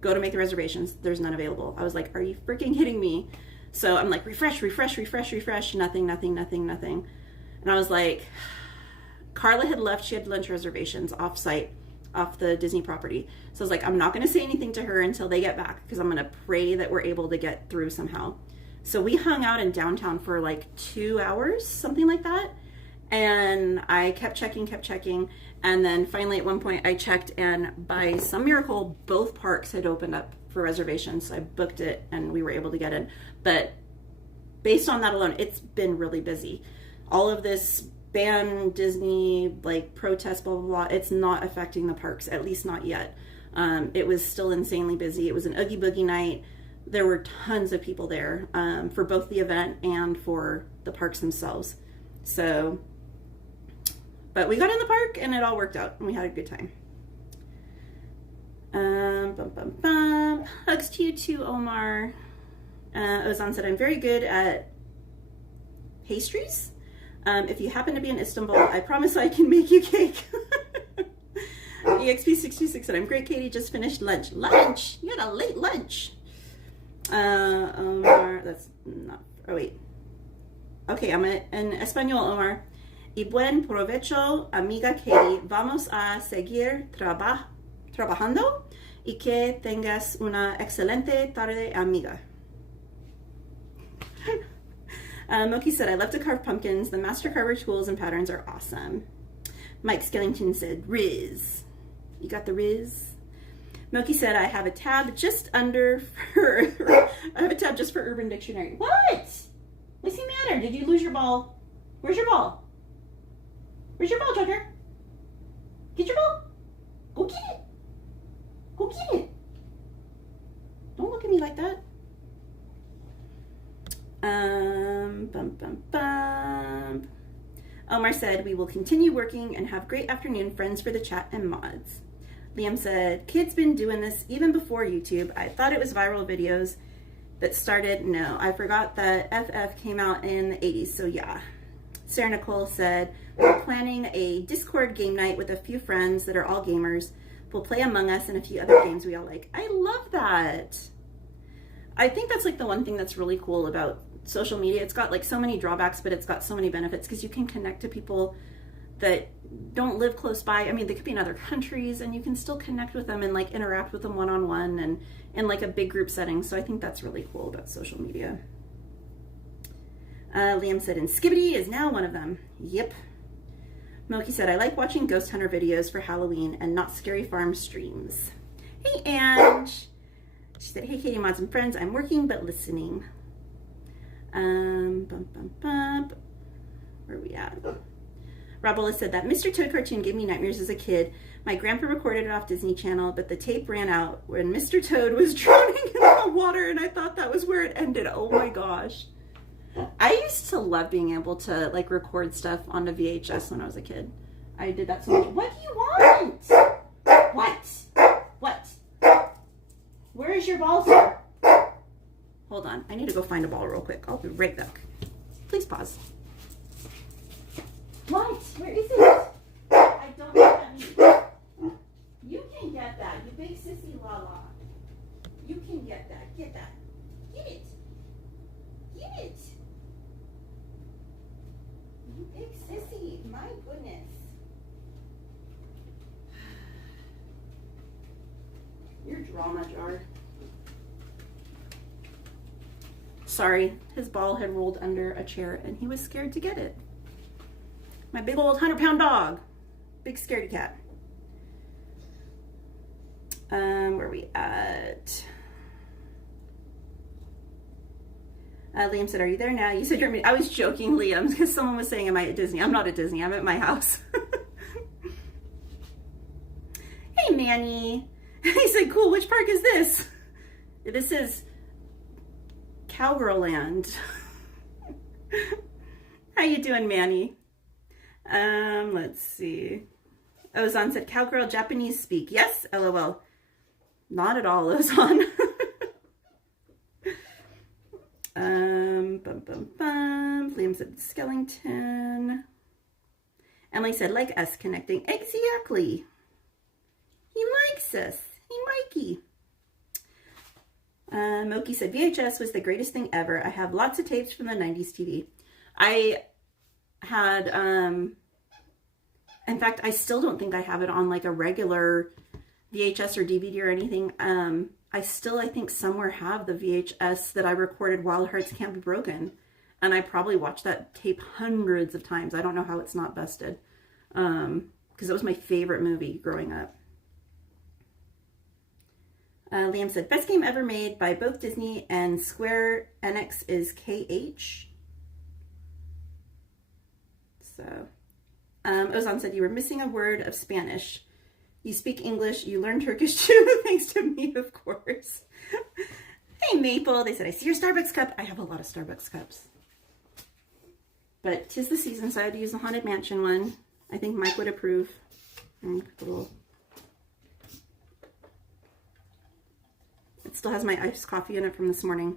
Go to make the reservations. There's none available. I was like, are you freaking kidding me? So I'm like, refresh. Nothing. And I was like, Carla had left. She had lunch reservations off site, off the Disney property. So I was like, I'm not going to say anything to her until they get back because I'm going to pray that we're able to get through somehow. So we hung out in downtown for like 2 hours, something like that. And I kept checking. And then finally at one point I checked, and by some miracle, both parks had opened up for reservations. So I booked it and we were able to get in. But based on that alone, it's been really busy. All of this ban Disney, like protest, blah, blah, blah, it's not affecting the parks, at least not yet. It was still insanely busy. It was an Oogie Boogie night. There were tons of people there for both the event and for the parks themselves. So, but we got in the park and it all worked out and we had a good time. Hugs to you too, Omar. Ozan said, I'm very good at pastries. If you happen to be in Istanbul, I promise I can make you cake. EXP626 said, I'm great, Katie. Just finished lunch. Lunch? You had a late lunch. Omar, that's not, oh wait. Okay, I'm in Espanol, Omar. Y buen provecho, amiga Katie. Vamos a seguir trabajando y que tengas una excelente tarde, amiga. Moki said, I love to carve pumpkins. The master carver tools and patterns are awesome. Mike Skellington said, Riz. You got the Riz? Moki said, I have a tab just under for, I have a tab just for Urban Dictionary. What? What's the matter? Did you lose your ball? Where's your ball? Where's your ball, Joker? Get your ball. Go get it. Go get it. Don't look at me like that. Omar said, we will continue working and have great afternoon, friends for the chat and mods. Liam said, kids been doing this even before YouTube. I thought it was viral videos that started? No, I forgot that FF came out in the 80s, so yeah. Sarah Nicole said, we're planning a Discord game night with a few friends that are all gamers. We'll play Among Us and a few other games we all like. I love that. I think that's like the one thing that's really cool about social media. It's got like so many drawbacks, but it's got so many benefits because you can connect to people that don't live close by. I mean, they could be in other countries and you can still connect with them and like interact with them one-on-one and in like a big group setting. So I think that's really cool about social media. Liam said, and Skibbity is now one of them. Yep. Milky said, I like watching ghost hunter videos for Halloween and not Scary Farm streams. Hey, Ange. She said, hey, Katie Mods and friends, I'm working but listening. Where are we at? Robola said that Mr. Toad cartoon gave me nightmares as a kid. My grandpa recorded it off Disney Channel, but the tape ran out when Mr. Toad was drowning in the water, and I thought that was where it ended. Oh my gosh. I used to love being able to like record stuff onto VHS when I was a kid. I did that so much. What do you want? What? Where is your ball, sir? Hold on. I need to go find a ball real quick. I'll be right back. Please pause. What? Where is it? I don't know what that means. You can get that. You big sissy la. You can get that. Get that. Get it. Get it. You big sissy. My goodness. Your drama jar. Sorry, his ball had rolled under a chair and he was scared to get it. My big old 100-pound dog. Big scaredy cat. Where are we at? Liam said, are you there now? You said you're... I was joking, Liam, because someone was saying, am I at Disney? I'm not at Disney. I'm at my house. Hey, Manny. He said, cool, which park is this? This is Cowgirl Land. How you doing, Manny? Let's see. Ozan said, Cowgirl Japanese speak. Yes, LOL. Not at all, Ozan. Liam said, Skellington. Emily said, like us connecting. Exactly. He likes us. Hey, Mikey. Moki said, VHS was the greatest thing ever. I have lots of tapes from the 90s TV. I had, in fact, I still don't think I have it on like a regular VHS or DVD or anything. I think somewhere have the VHS that I recorded Wild Hearts Can't Be Broken. And I probably watched that tape hundreds of times. I don't know how it's not busted. Because it was my favorite movie growing up. Liam said, best game ever made by both Disney and Square Enix is KH. So, Ozan said, you were missing a word of Spanish. You speak English, you learn Turkish too, thanks to me, of course. Hey, Maple. They said, I see your Starbucks cup. I have a lot of Starbucks cups. But 'tis the season, so I had to use the Haunted Mansion one. I think Mike would approve. It still has my iced coffee in it from this morning.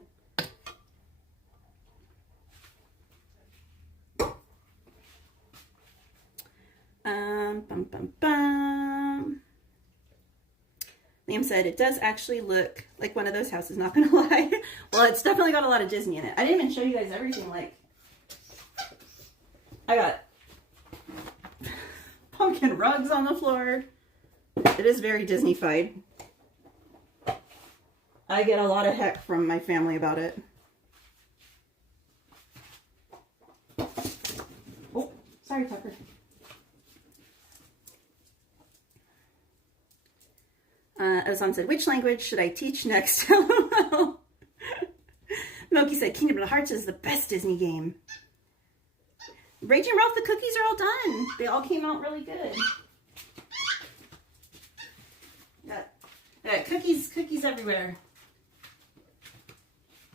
Liam said, it does actually look like one of those houses, not gonna lie. Well, it's definitely got a lot of Disney in it. I didn't even show you guys everything. Like, I got pumpkin rugs on the floor. It is very Disney-fied. I get a lot of heck from my family about it. Oh, sorry, Tucker. Ozan said, which language should I teach next? LOL. Moki said, Kingdom of the Hearts is the best Disney game. Raging Ralph, the cookies are all done. They all came out really good. Got cookies everywhere.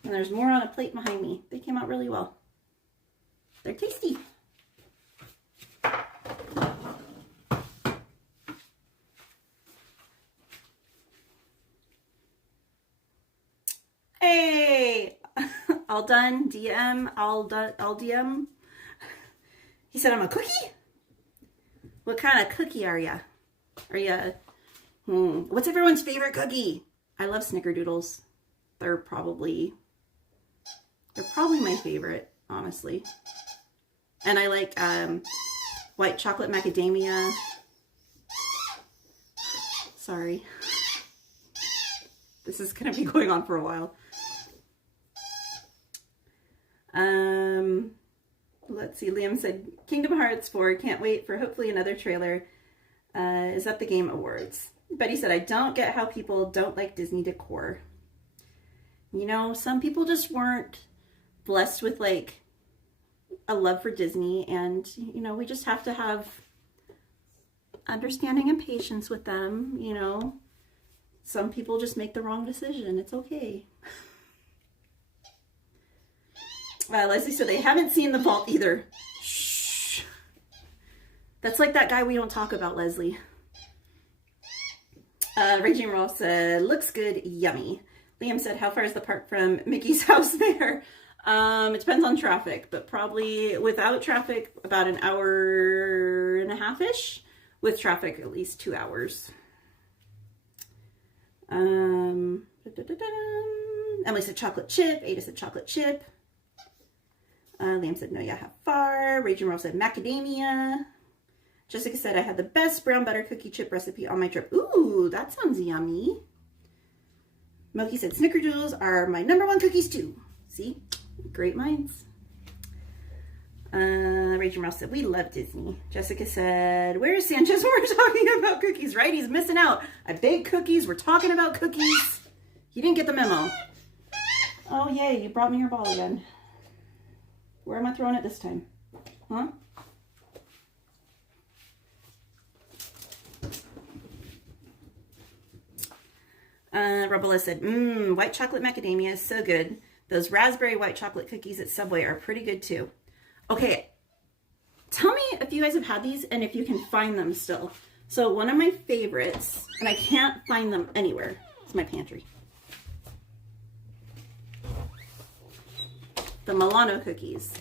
And there's more on a plate behind me. They came out really well. They're tasty. Hey, All done. DM. All done. All DM. He said, I'm a cookie? What kind of cookie are ya? Are ya... What's everyone's favorite cookie? I love snickerdoodles. They're probably my favorite, honestly. And I like white chocolate macadamia. Sorry. This is going to be going on for a while. Let's see. Liam said, Kingdom Hearts 4, can't wait for hopefully another trailer. Is at the Game Awards. Betty said, I don't get how people don't like Disney decor. You know, some people just weren't blessed with like a love for Disney, and you know, we just have to have understanding and patience with them. You know, some people just make the wrong decision. It's okay. Leslie said they haven't seen The Vault either. Shh. That's like that guy we don't talk about, Leslie. Raging Rolf said, looks good, yummy. Liam said, how far is the park from Mickey's house there? It depends on traffic, but probably without traffic, about an hour and a half-ish. With traffic, at least 2 hours. Emily said chocolate chip. Ada said chocolate chip. Liam said, no, yeah, how far? Raging Rolf said macadamia. Jessica said, I had the best brown butter cookie chip recipe on my trip. Ooh, that sounds yummy. Moki said, snickerdoodles are my #1 cookies too. See? Great minds. Rachel Rouse said, we love Disney. Jessica said, where's Sanchez when we're talking about cookies, right? He's missing out. I bake cookies. We're talking about cookies. He didn't get the memo. Oh, yay. You brought me your ball again. Where am I throwing it this time? Huh? Rebella said, white chocolate macadamia is so good. Those raspberry white chocolate cookies at Subway are pretty good too. Okay, tell me if you guys have had these and if you can find them still. So one of my favorites, and I can't find them anywhere, it's my pantry. The Milano cookies.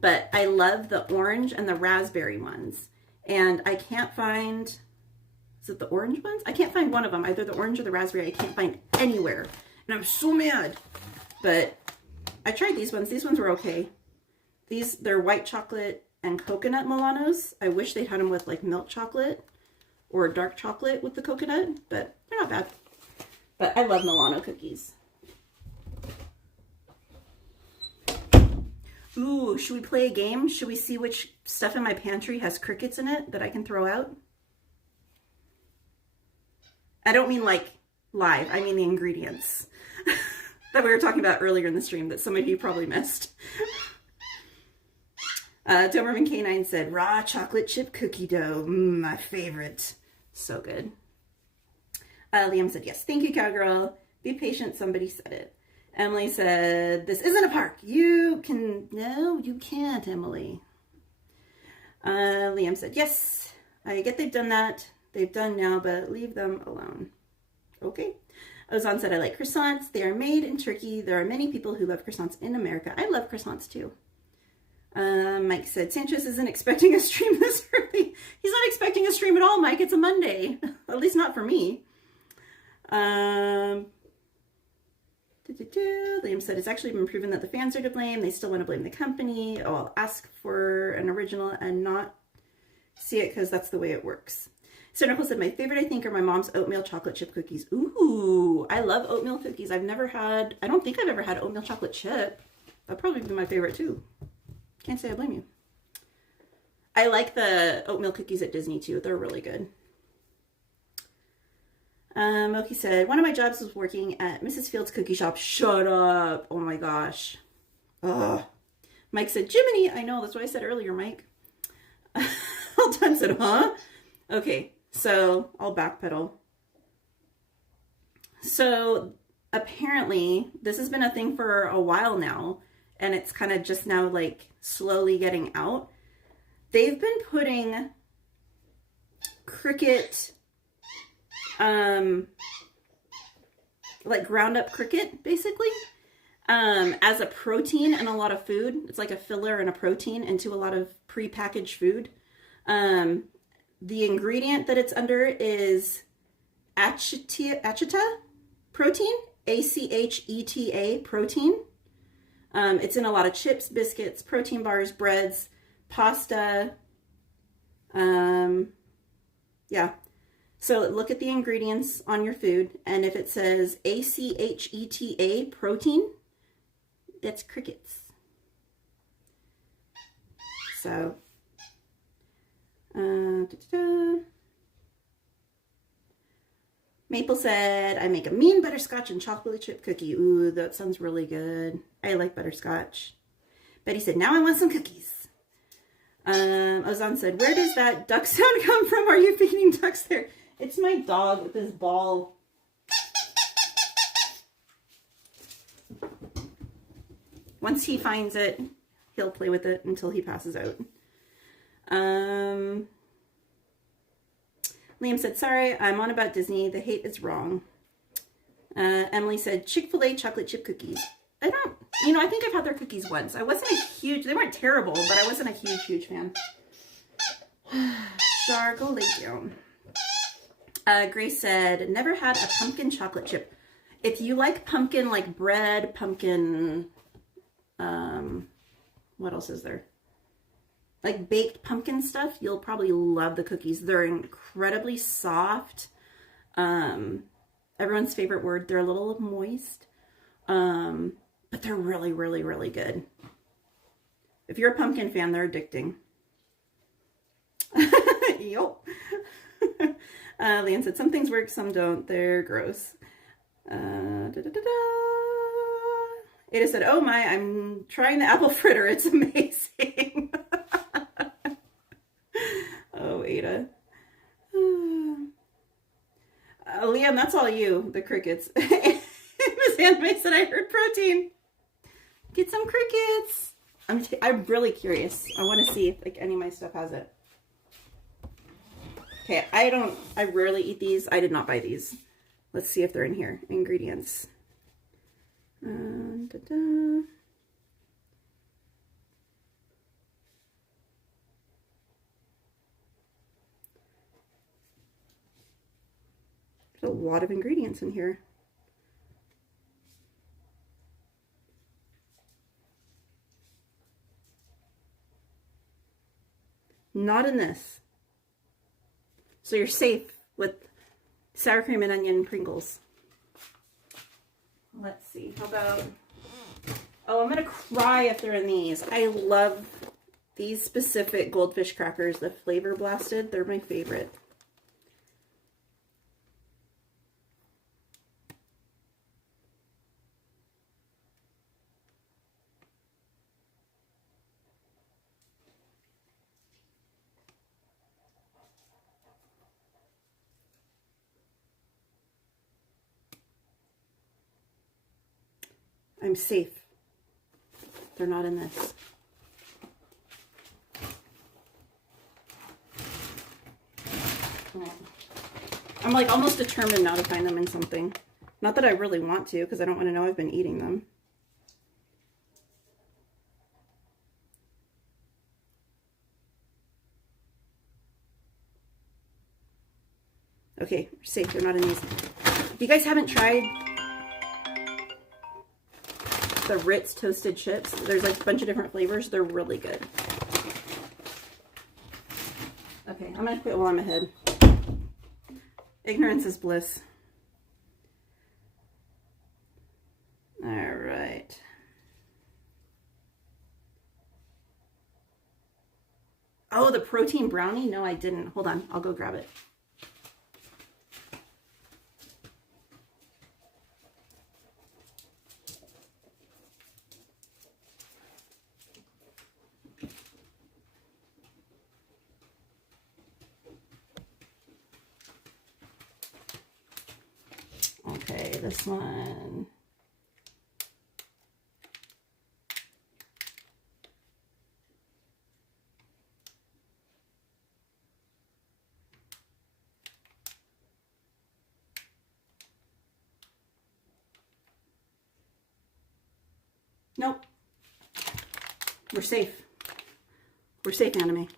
But I love the orange and the raspberry ones. And I can't find... Is it the orange ones? I can't find one of them. Either the orange or the raspberry. I can't find anywhere. And I'm so mad. But I tried these ones. These ones were okay. They're white chocolate and coconut Milanos. I wish they had them with like milk chocolate or dark chocolate with the coconut. But they're not bad. But I love Milano cookies. Ooh, should we play a game? Should we see which stuff in my pantry has crickets in it that I can throw out? I don't mean like live, I mean the ingredients that we were talking about earlier in the stream that some of you probably missed. Doberman K9 said, raw chocolate chip cookie dough, my favorite. So good. Liam said, yes, thank you, Cowgirl. Be patient, somebody said it. Emily said, this isn't a park. No, you can't, Emily. Liam said, yes, I get they've done that. They've done now, but leave them alone. Okay. Ozan said, I like croissants. They are made in Turkey. There are many people who love croissants in America. I love croissants too. Mike said, Sanchez isn't expecting a stream this early. He's not expecting a stream at all, Mike. It's a Monday. At least not for me. Liam said, it's actually been proven that the fans are to blame. They still want to blame the company. Oh, I'll ask for an original and not see it because that's the way it works. Cynical said, my favorite, I think, are my mom's oatmeal chocolate chip cookies. Ooh, I love oatmeal cookies. I don't think I've ever had oatmeal chocolate chip. That'd probably be my favorite too. Can't say I blame you. I like the oatmeal cookies at Disney too. They're really good. Moki said, one of my jobs was working at Mrs. Field's cookie shop. Shut up. Oh my gosh. Ugh. Mike said, Jiminy. I know, that's what I said earlier, Mike. All done said, huh? Okay, so I'll backpedal. So apparently this has been a thing for a while now, and it's kind of just now like slowly getting out. They've been putting cricket, like ground up cricket, basically, as a protein in a lot of food. It's like a filler and a protein into a lot of prepackaged food. The ingredient that it's under is acheta protein, ACHETA protein. It's in a lot of chips, biscuits, protein bars, breads, pasta. Yeah. So look at the ingredients on your food, and if it says ACHETA protein, that's crickets. So, Maple said, I make a mean butterscotch and chocolate chip cookie. Ooh, that sounds really good. I like butterscotch. Betty said, now I want some cookies. Ozan said, where does that duck sound come from? Are you feeding ducks there? It's my dog with his ball. Once he finds it, he'll play with it until he passes out. Liam said, sorry, I'm on about Disney. The hate is wrong. Emily said, Chick-fil-A chocolate chip cookies. I think I've had their cookies once. I wasn't a huge, they weren't terrible, but I wasn't a huge fan. Char, go lay down. Grace said, never had a pumpkin chocolate chip. If you like pumpkin, like bread, pumpkin, what else is there? Like baked pumpkin stuff, you'll probably love the cookies. They're incredibly soft. Everyone's favorite word. They're a little moist. But they're really, really, really good. If you're a pumpkin fan, they're addicting. Yup. Leanne said, some things work, some don't. They're gross. Ada said, oh my, I'm trying the apple fritter. It's amazing. Oh, Ada. Liam, that's all you, the crickets. Miss Anne said, I heard protein. Get some crickets. I'm really curious. I want to see if like any of my stuff has it. Okay, I rarely eat these. I did not buy these. Let's see if they're in here. Ingredients. There's a lot of ingredients in here. Not in this. So you're safe with sour cream and onion Pringles. Let's see. How about... Oh, I'm going to cry if they're in these. I love these specific goldfish crackers. The flavor blasted. They're my favorite. I'm safe. They're not in this. I'm like almost determined now to find them in something. Not that I really want to, because I don't want to know I've been eating them. Okay, safe. They're not in these. If you guys haven't tried the Ritz toasted chips, there's like a bunch of different flavors. They're really good. Okay, I'm gonna quit while I'm ahead. Ignorance is bliss. All right. Oh, the protein brownie? No, I didn't. Hold on, I'll go grab it. Okay, this one. Nope. We're safe. We're safe, anime.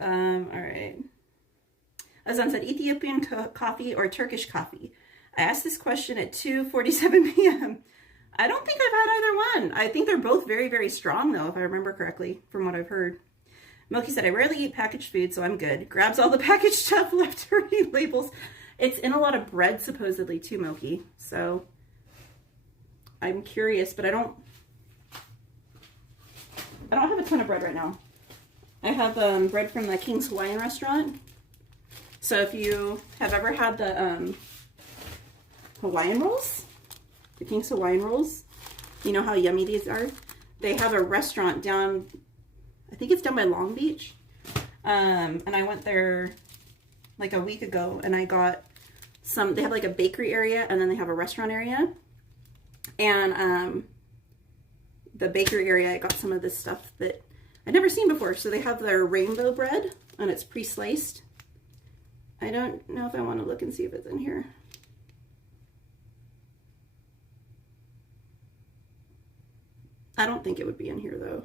All right. Azan said, Ethiopian coffee or Turkish coffee? I asked this question at 2:47 p.m. I don't think I've had either one. I think they're both very, very strong, though, if I remember correctly, from what I've heard. Milky said, I rarely eat packaged food, so I'm good. Grabs all the packaged stuff left to read labels. It's in a lot of bread, supposedly, too, Milky. So I'm curious, but I don't have a ton of bread right now. I have bread from the King's Hawaiian restaurant. So if you have ever had the Hawaiian rolls, the King's Hawaiian rolls, you know how yummy these are? They have a restaurant down, I think it's down by Long Beach. And I went there like a week ago and I got some, they have like a bakery area and then they have a restaurant area. And the bakery area, I got some of this stuff that I'd never seen before. So they have their rainbow bread and it's pre-sliced. I don't know if I want to look and see if it's in here. I don't think it would be in here though.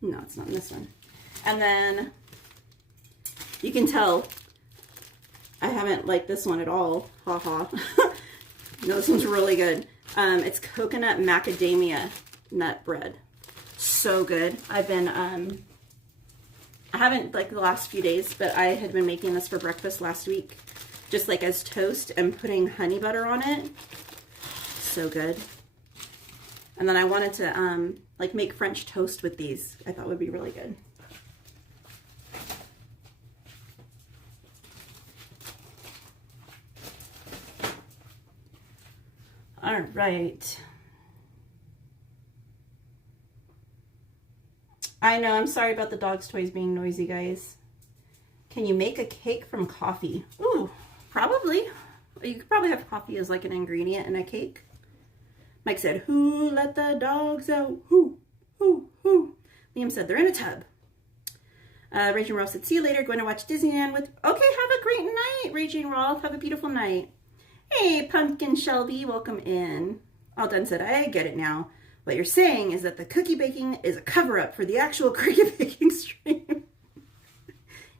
No, it's not in this one. And then you can tell I haven't liked this one at all. Ha ha. No, this one's really good. It's coconut macadamia nut bread. So good. I've been, I haven't like the last few days, but I had been making this for breakfast last week. Just like as toast and putting honey butter on it. So good. And then I wanted to like make French toast with these. I thought would be really good. All right. I know, I'm sorry about the dog's toys being noisy, guys. Can you make a cake from coffee? Ooh, probably. You could probably have coffee as like an ingredient in a cake. Mike said, who let the dogs out? Who? Liam said, they're in a tub. Raging Rolf said, see you later. Going to watch Disneyland with... Okay, have a great night, Raging Rolf. Have a beautiful night. Hey, Pumpkin Shelby, welcome in. All Done said, I get it now. What you're saying is that the cookie baking is a cover-up for the actual cookie baking stream.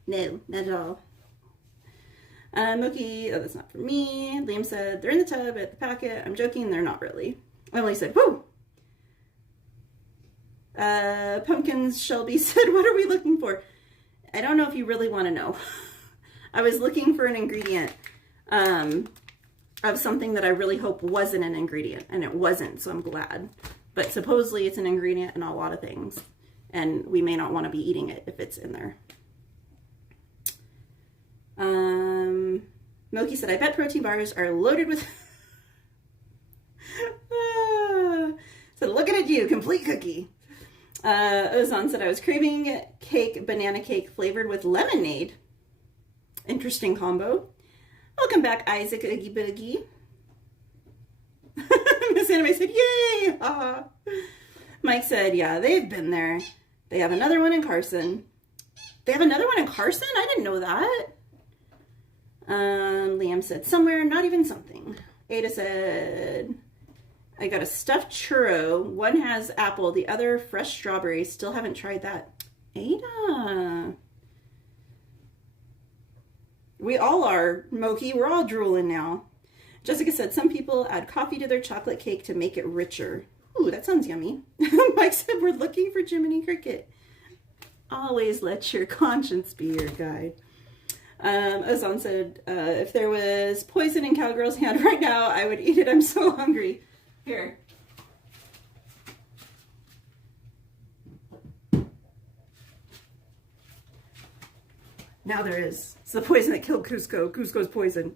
No, not at all. Mookie, oh, that's not for me. Liam said, they're in the tub at the packet. I'm joking, they're not really. Emily said, whoo! Pumpkins Shelby said, what are we looking for? I don't know if you really want to know. I was looking for an ingredient of something that I really hope wasn't an ingredient, and it wasn't, so I'm glad. But supposedly it's an ingredient in a lot of things, and we may not want to be eating it if it's in there. Moki said, I bet protein bars are loaded with... So looking at you, complete cookie. Ozan said, I was craving cake, banana cake flavored with lemonade. Interesting combo. Welcome back, Isaac Oogie Boogie. Miss Anime said, yay! Mike said, yeah, they've been there. They have another one in Carson. They have another one in Carson? I didn't know that. Liam said, somewhere, not even something. Ada said, I got a stuffed churro. One has apple, the other fresh strawberry. Still haven't tried that. Ada. We all are, Moki. We're all drooling now. Jessica said, some people add coffee to their chocolate cake to make it richer. Ooh, that sounds yummy. Mike said, we're looking for Jiminy Cricket. Always let your conscience be your guide. Ozan said, if there was poison in Cowgirl's hand right now, I would eat it. I'm so hungry. Here. Now there is. It's the poison that killed Cusco. Cusco's poison.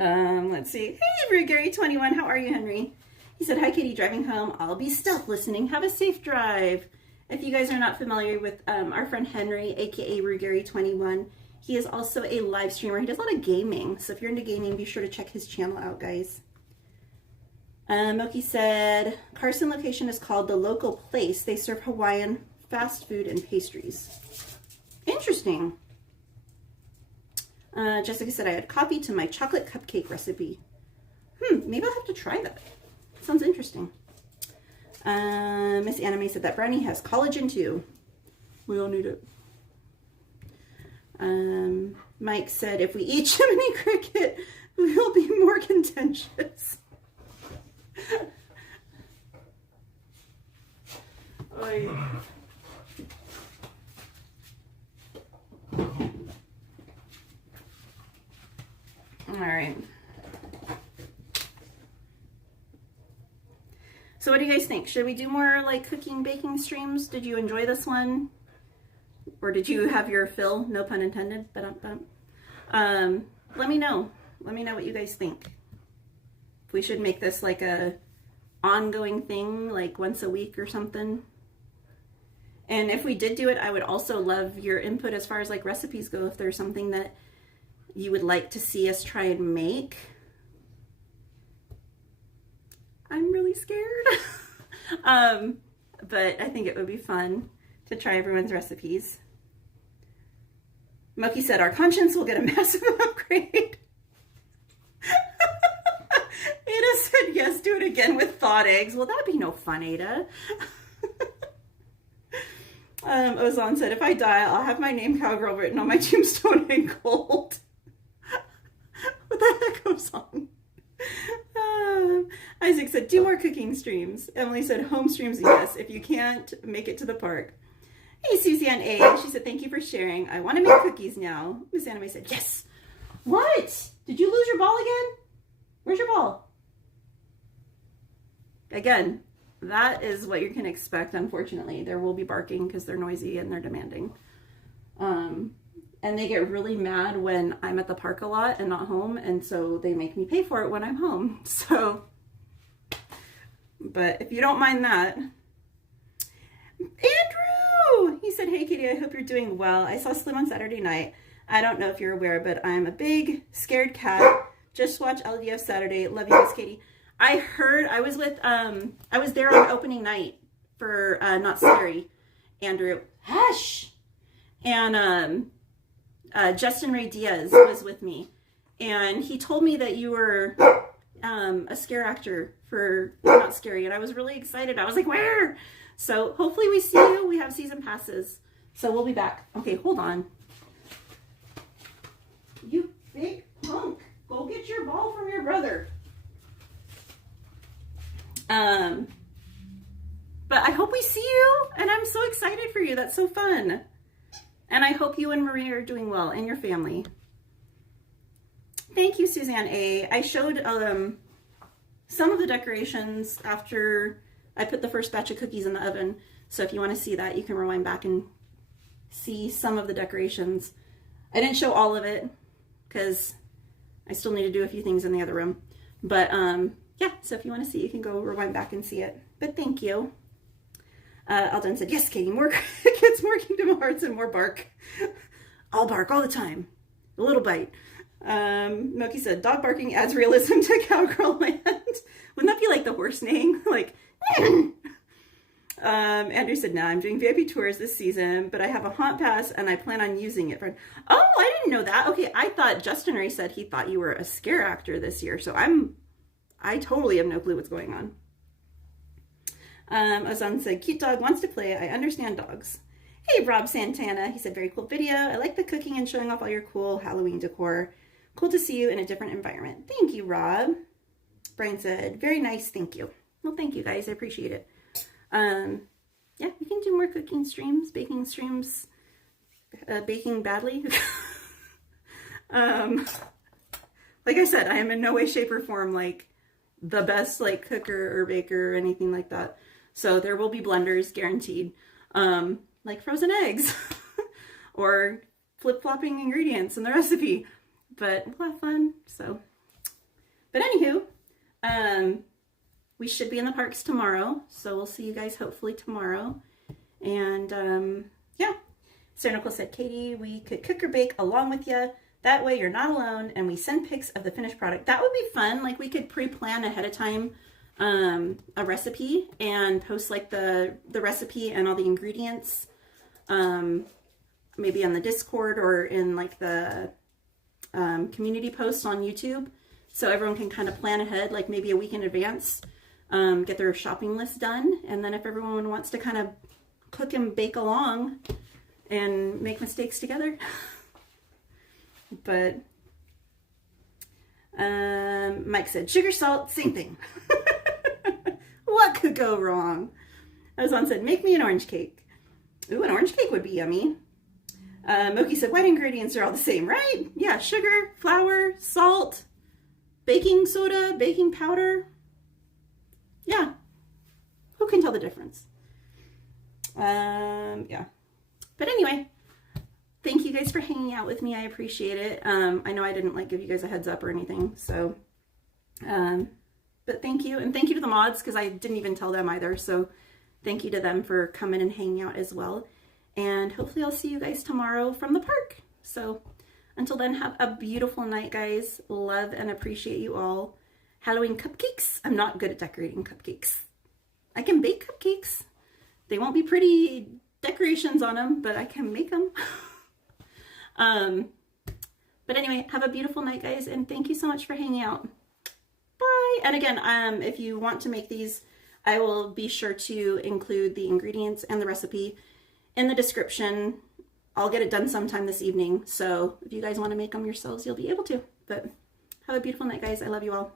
Let's see. Hey, Rugary21. How are you, Henry? He said, hi, Katie. Driving home. I'll be stealth listening. Have a safe drive. If you guys are not familiar with our friend Henry, aka Rugary21, he is also a live streamer. He does a lot of gaming. So if you're into gaming, be sure to check his channel out, guys. Moki said, Carson location is called The Local Place. They serve Hawaiian fast food and pastries. Interesting. Jessica said I had coffee to my chocolate cupcake recipe. Maybe I'll have to try that. Sounds interesting. Miss Anime said that brownie has collagen too. We all need it. Mike said if we eat Jiminy Cricket, we'll be more contentious. Oy. All right. So what do you guys think? Should we do more like cooking, baking streams? Did you enjoy this one? Or did you have your fill? No pun intended. Let me know. Let me know what you guys think. If we should make this like a ongoing thing, like once a week or something. And if we did do it, I would also love your input as far as like recipes go. If there's something that you would like to see us try and make. I'm really scared. But I think it would be fun to try everyone's recipes. Moki said our conscience will get a massive upgrade. Ada said yes, do it again with thawed eggs. Well, that'd be no fun, Ada. Ozan said if I die, I'll have my name Cowgirl written on my tombstone in gold. What the heck goes on? Isaac said 2 more cooking streams. Emily said home streams, yes, if you can't make it to the park. Hey, Suzanne A. She said, thank you for sharing. I want to make cookies now. Miss Anime said, yes. What? Did you lose your ball again? Where's your ball? Again, that is what you can expect, unfortunately. There will be barking because they're noisy and they're demanding. And they get really mad when I'm at the park a lot and not home. And so they make me pay for it when I'm home. So, but if you don't mind that. Andrew! He said, hey, Katie, I hope you're doing well. I saw Slim on Saturday night. I don't know if you're aware, but I'm a big scared cat. Just watch LDF Saturday. Love you, Miss Katie. I heard, I was there on opening night for Not Scary, Andrew. Hush! And Justin Ray Diaz was with me. And he told me that you were a scare actor for Not Scary. And I was really excited. I was like, where? So hopefully we see you. We have season passes. So we'll be back. Okay, hold on. You big punk. Go get your ball from your brother. But I hope we see you. And I'm so excited for you. That's so fun. And I hope you and Marie are doing well and your family. Thank you, Suzanne A. I showed some of the decorations after I put the first batch of cookies in the oven. So if you want to see that, you can rewind back and see some of the decorations. I didn't show all of it because I still need to do a few things in the other room. But yeah, so if you want to see, you can go rewind back and see it. But thank you. Alden said, yes, Katie, more crickets, more Kingdom Hearts, and more bark. I'll bark all the time. A little bite. Moki said, dog barking adds realism to Cowgirl Land. Wouldn't that be like the horse neighing? Like, Andrew said, nah, I'm doing VIP tours this season, but I have a haunt pass and I plan on using it. Oh, I didn't know that. Okay, I thought Justin Ray said he thought you were a scare actor this year. So I totally have no clue what's going on. Ozan said, cute dog wants to play. I understand dogs. Hey, Rob Santana. He said, very cool video. I like the cooking and showing off all your cool Halloween decor. Cool to see you in a different environment. Thank you, Rob. Brian said, very nice. Thank you. Well, thank you guys. I appreciate it. Yeah, we can do more cooking streams, baking streams, baking badly. Like I said, I am in no way, shape, or form like the best like cooker or baker or anything like that. So there will be blunders guaranteed, like frozen eggs or flip-flopping ingredients in the recipe, but we'll have fun. So, but anywho, we should be in the parks tomorrow. So we'll see you guys hopefully tomorrow. And yeah, Sarah Nicole said, Katie, we could cook or bake along with you. That way you're not alone and we send pics of the finished product. That would be fun. Like we could pre-plan ahead of time a recipe and post like the recipe and all the ingredients, maybe on the Discord or in like the community post on YouTube, so everyone can kind of plan ahead, like maybe a week in advance, get their shopping list done, and then if everyone wants to kind of cook and bake along and make mistakes together. But Mike said sugar, salt, same thing. What could go wrong? Ozan said make me an orange cake. Ooh, an orange cake would be yummy. Moki said white ingredients are all the same, right? Yeah, sugar, flour, salt, baking soda, baking powder. Yeah, who can tell the difference? Yeah, but anyway, thank you guys for hanging out with me. I appreciate it. I know I didn't like give you guys a heads up or anything, so but thank you, and thank you to the mods, because I didn't even tell them either, so thank you to them for coming and hanging out as well. And hopefully I'll see you guys tomorrow from the park. So until then, have a beautiful night, guys. Love and appreciate you all. Halloween cupcakes. I'm not good at decorating cupcakes. I can bake cupcakes. They won't be pretty decorations on them, but I can make them. But anyway, have a beautiful night, guys, and thank you so much for hanging out. Bye. And again, if you want to make these, I will be sure to include the ingredients and the recipe in the description. I'll get it done sometime this evening, so if you guys want to make them yourselves, you'll be able to. But have a beautiful night, guys. I love you all.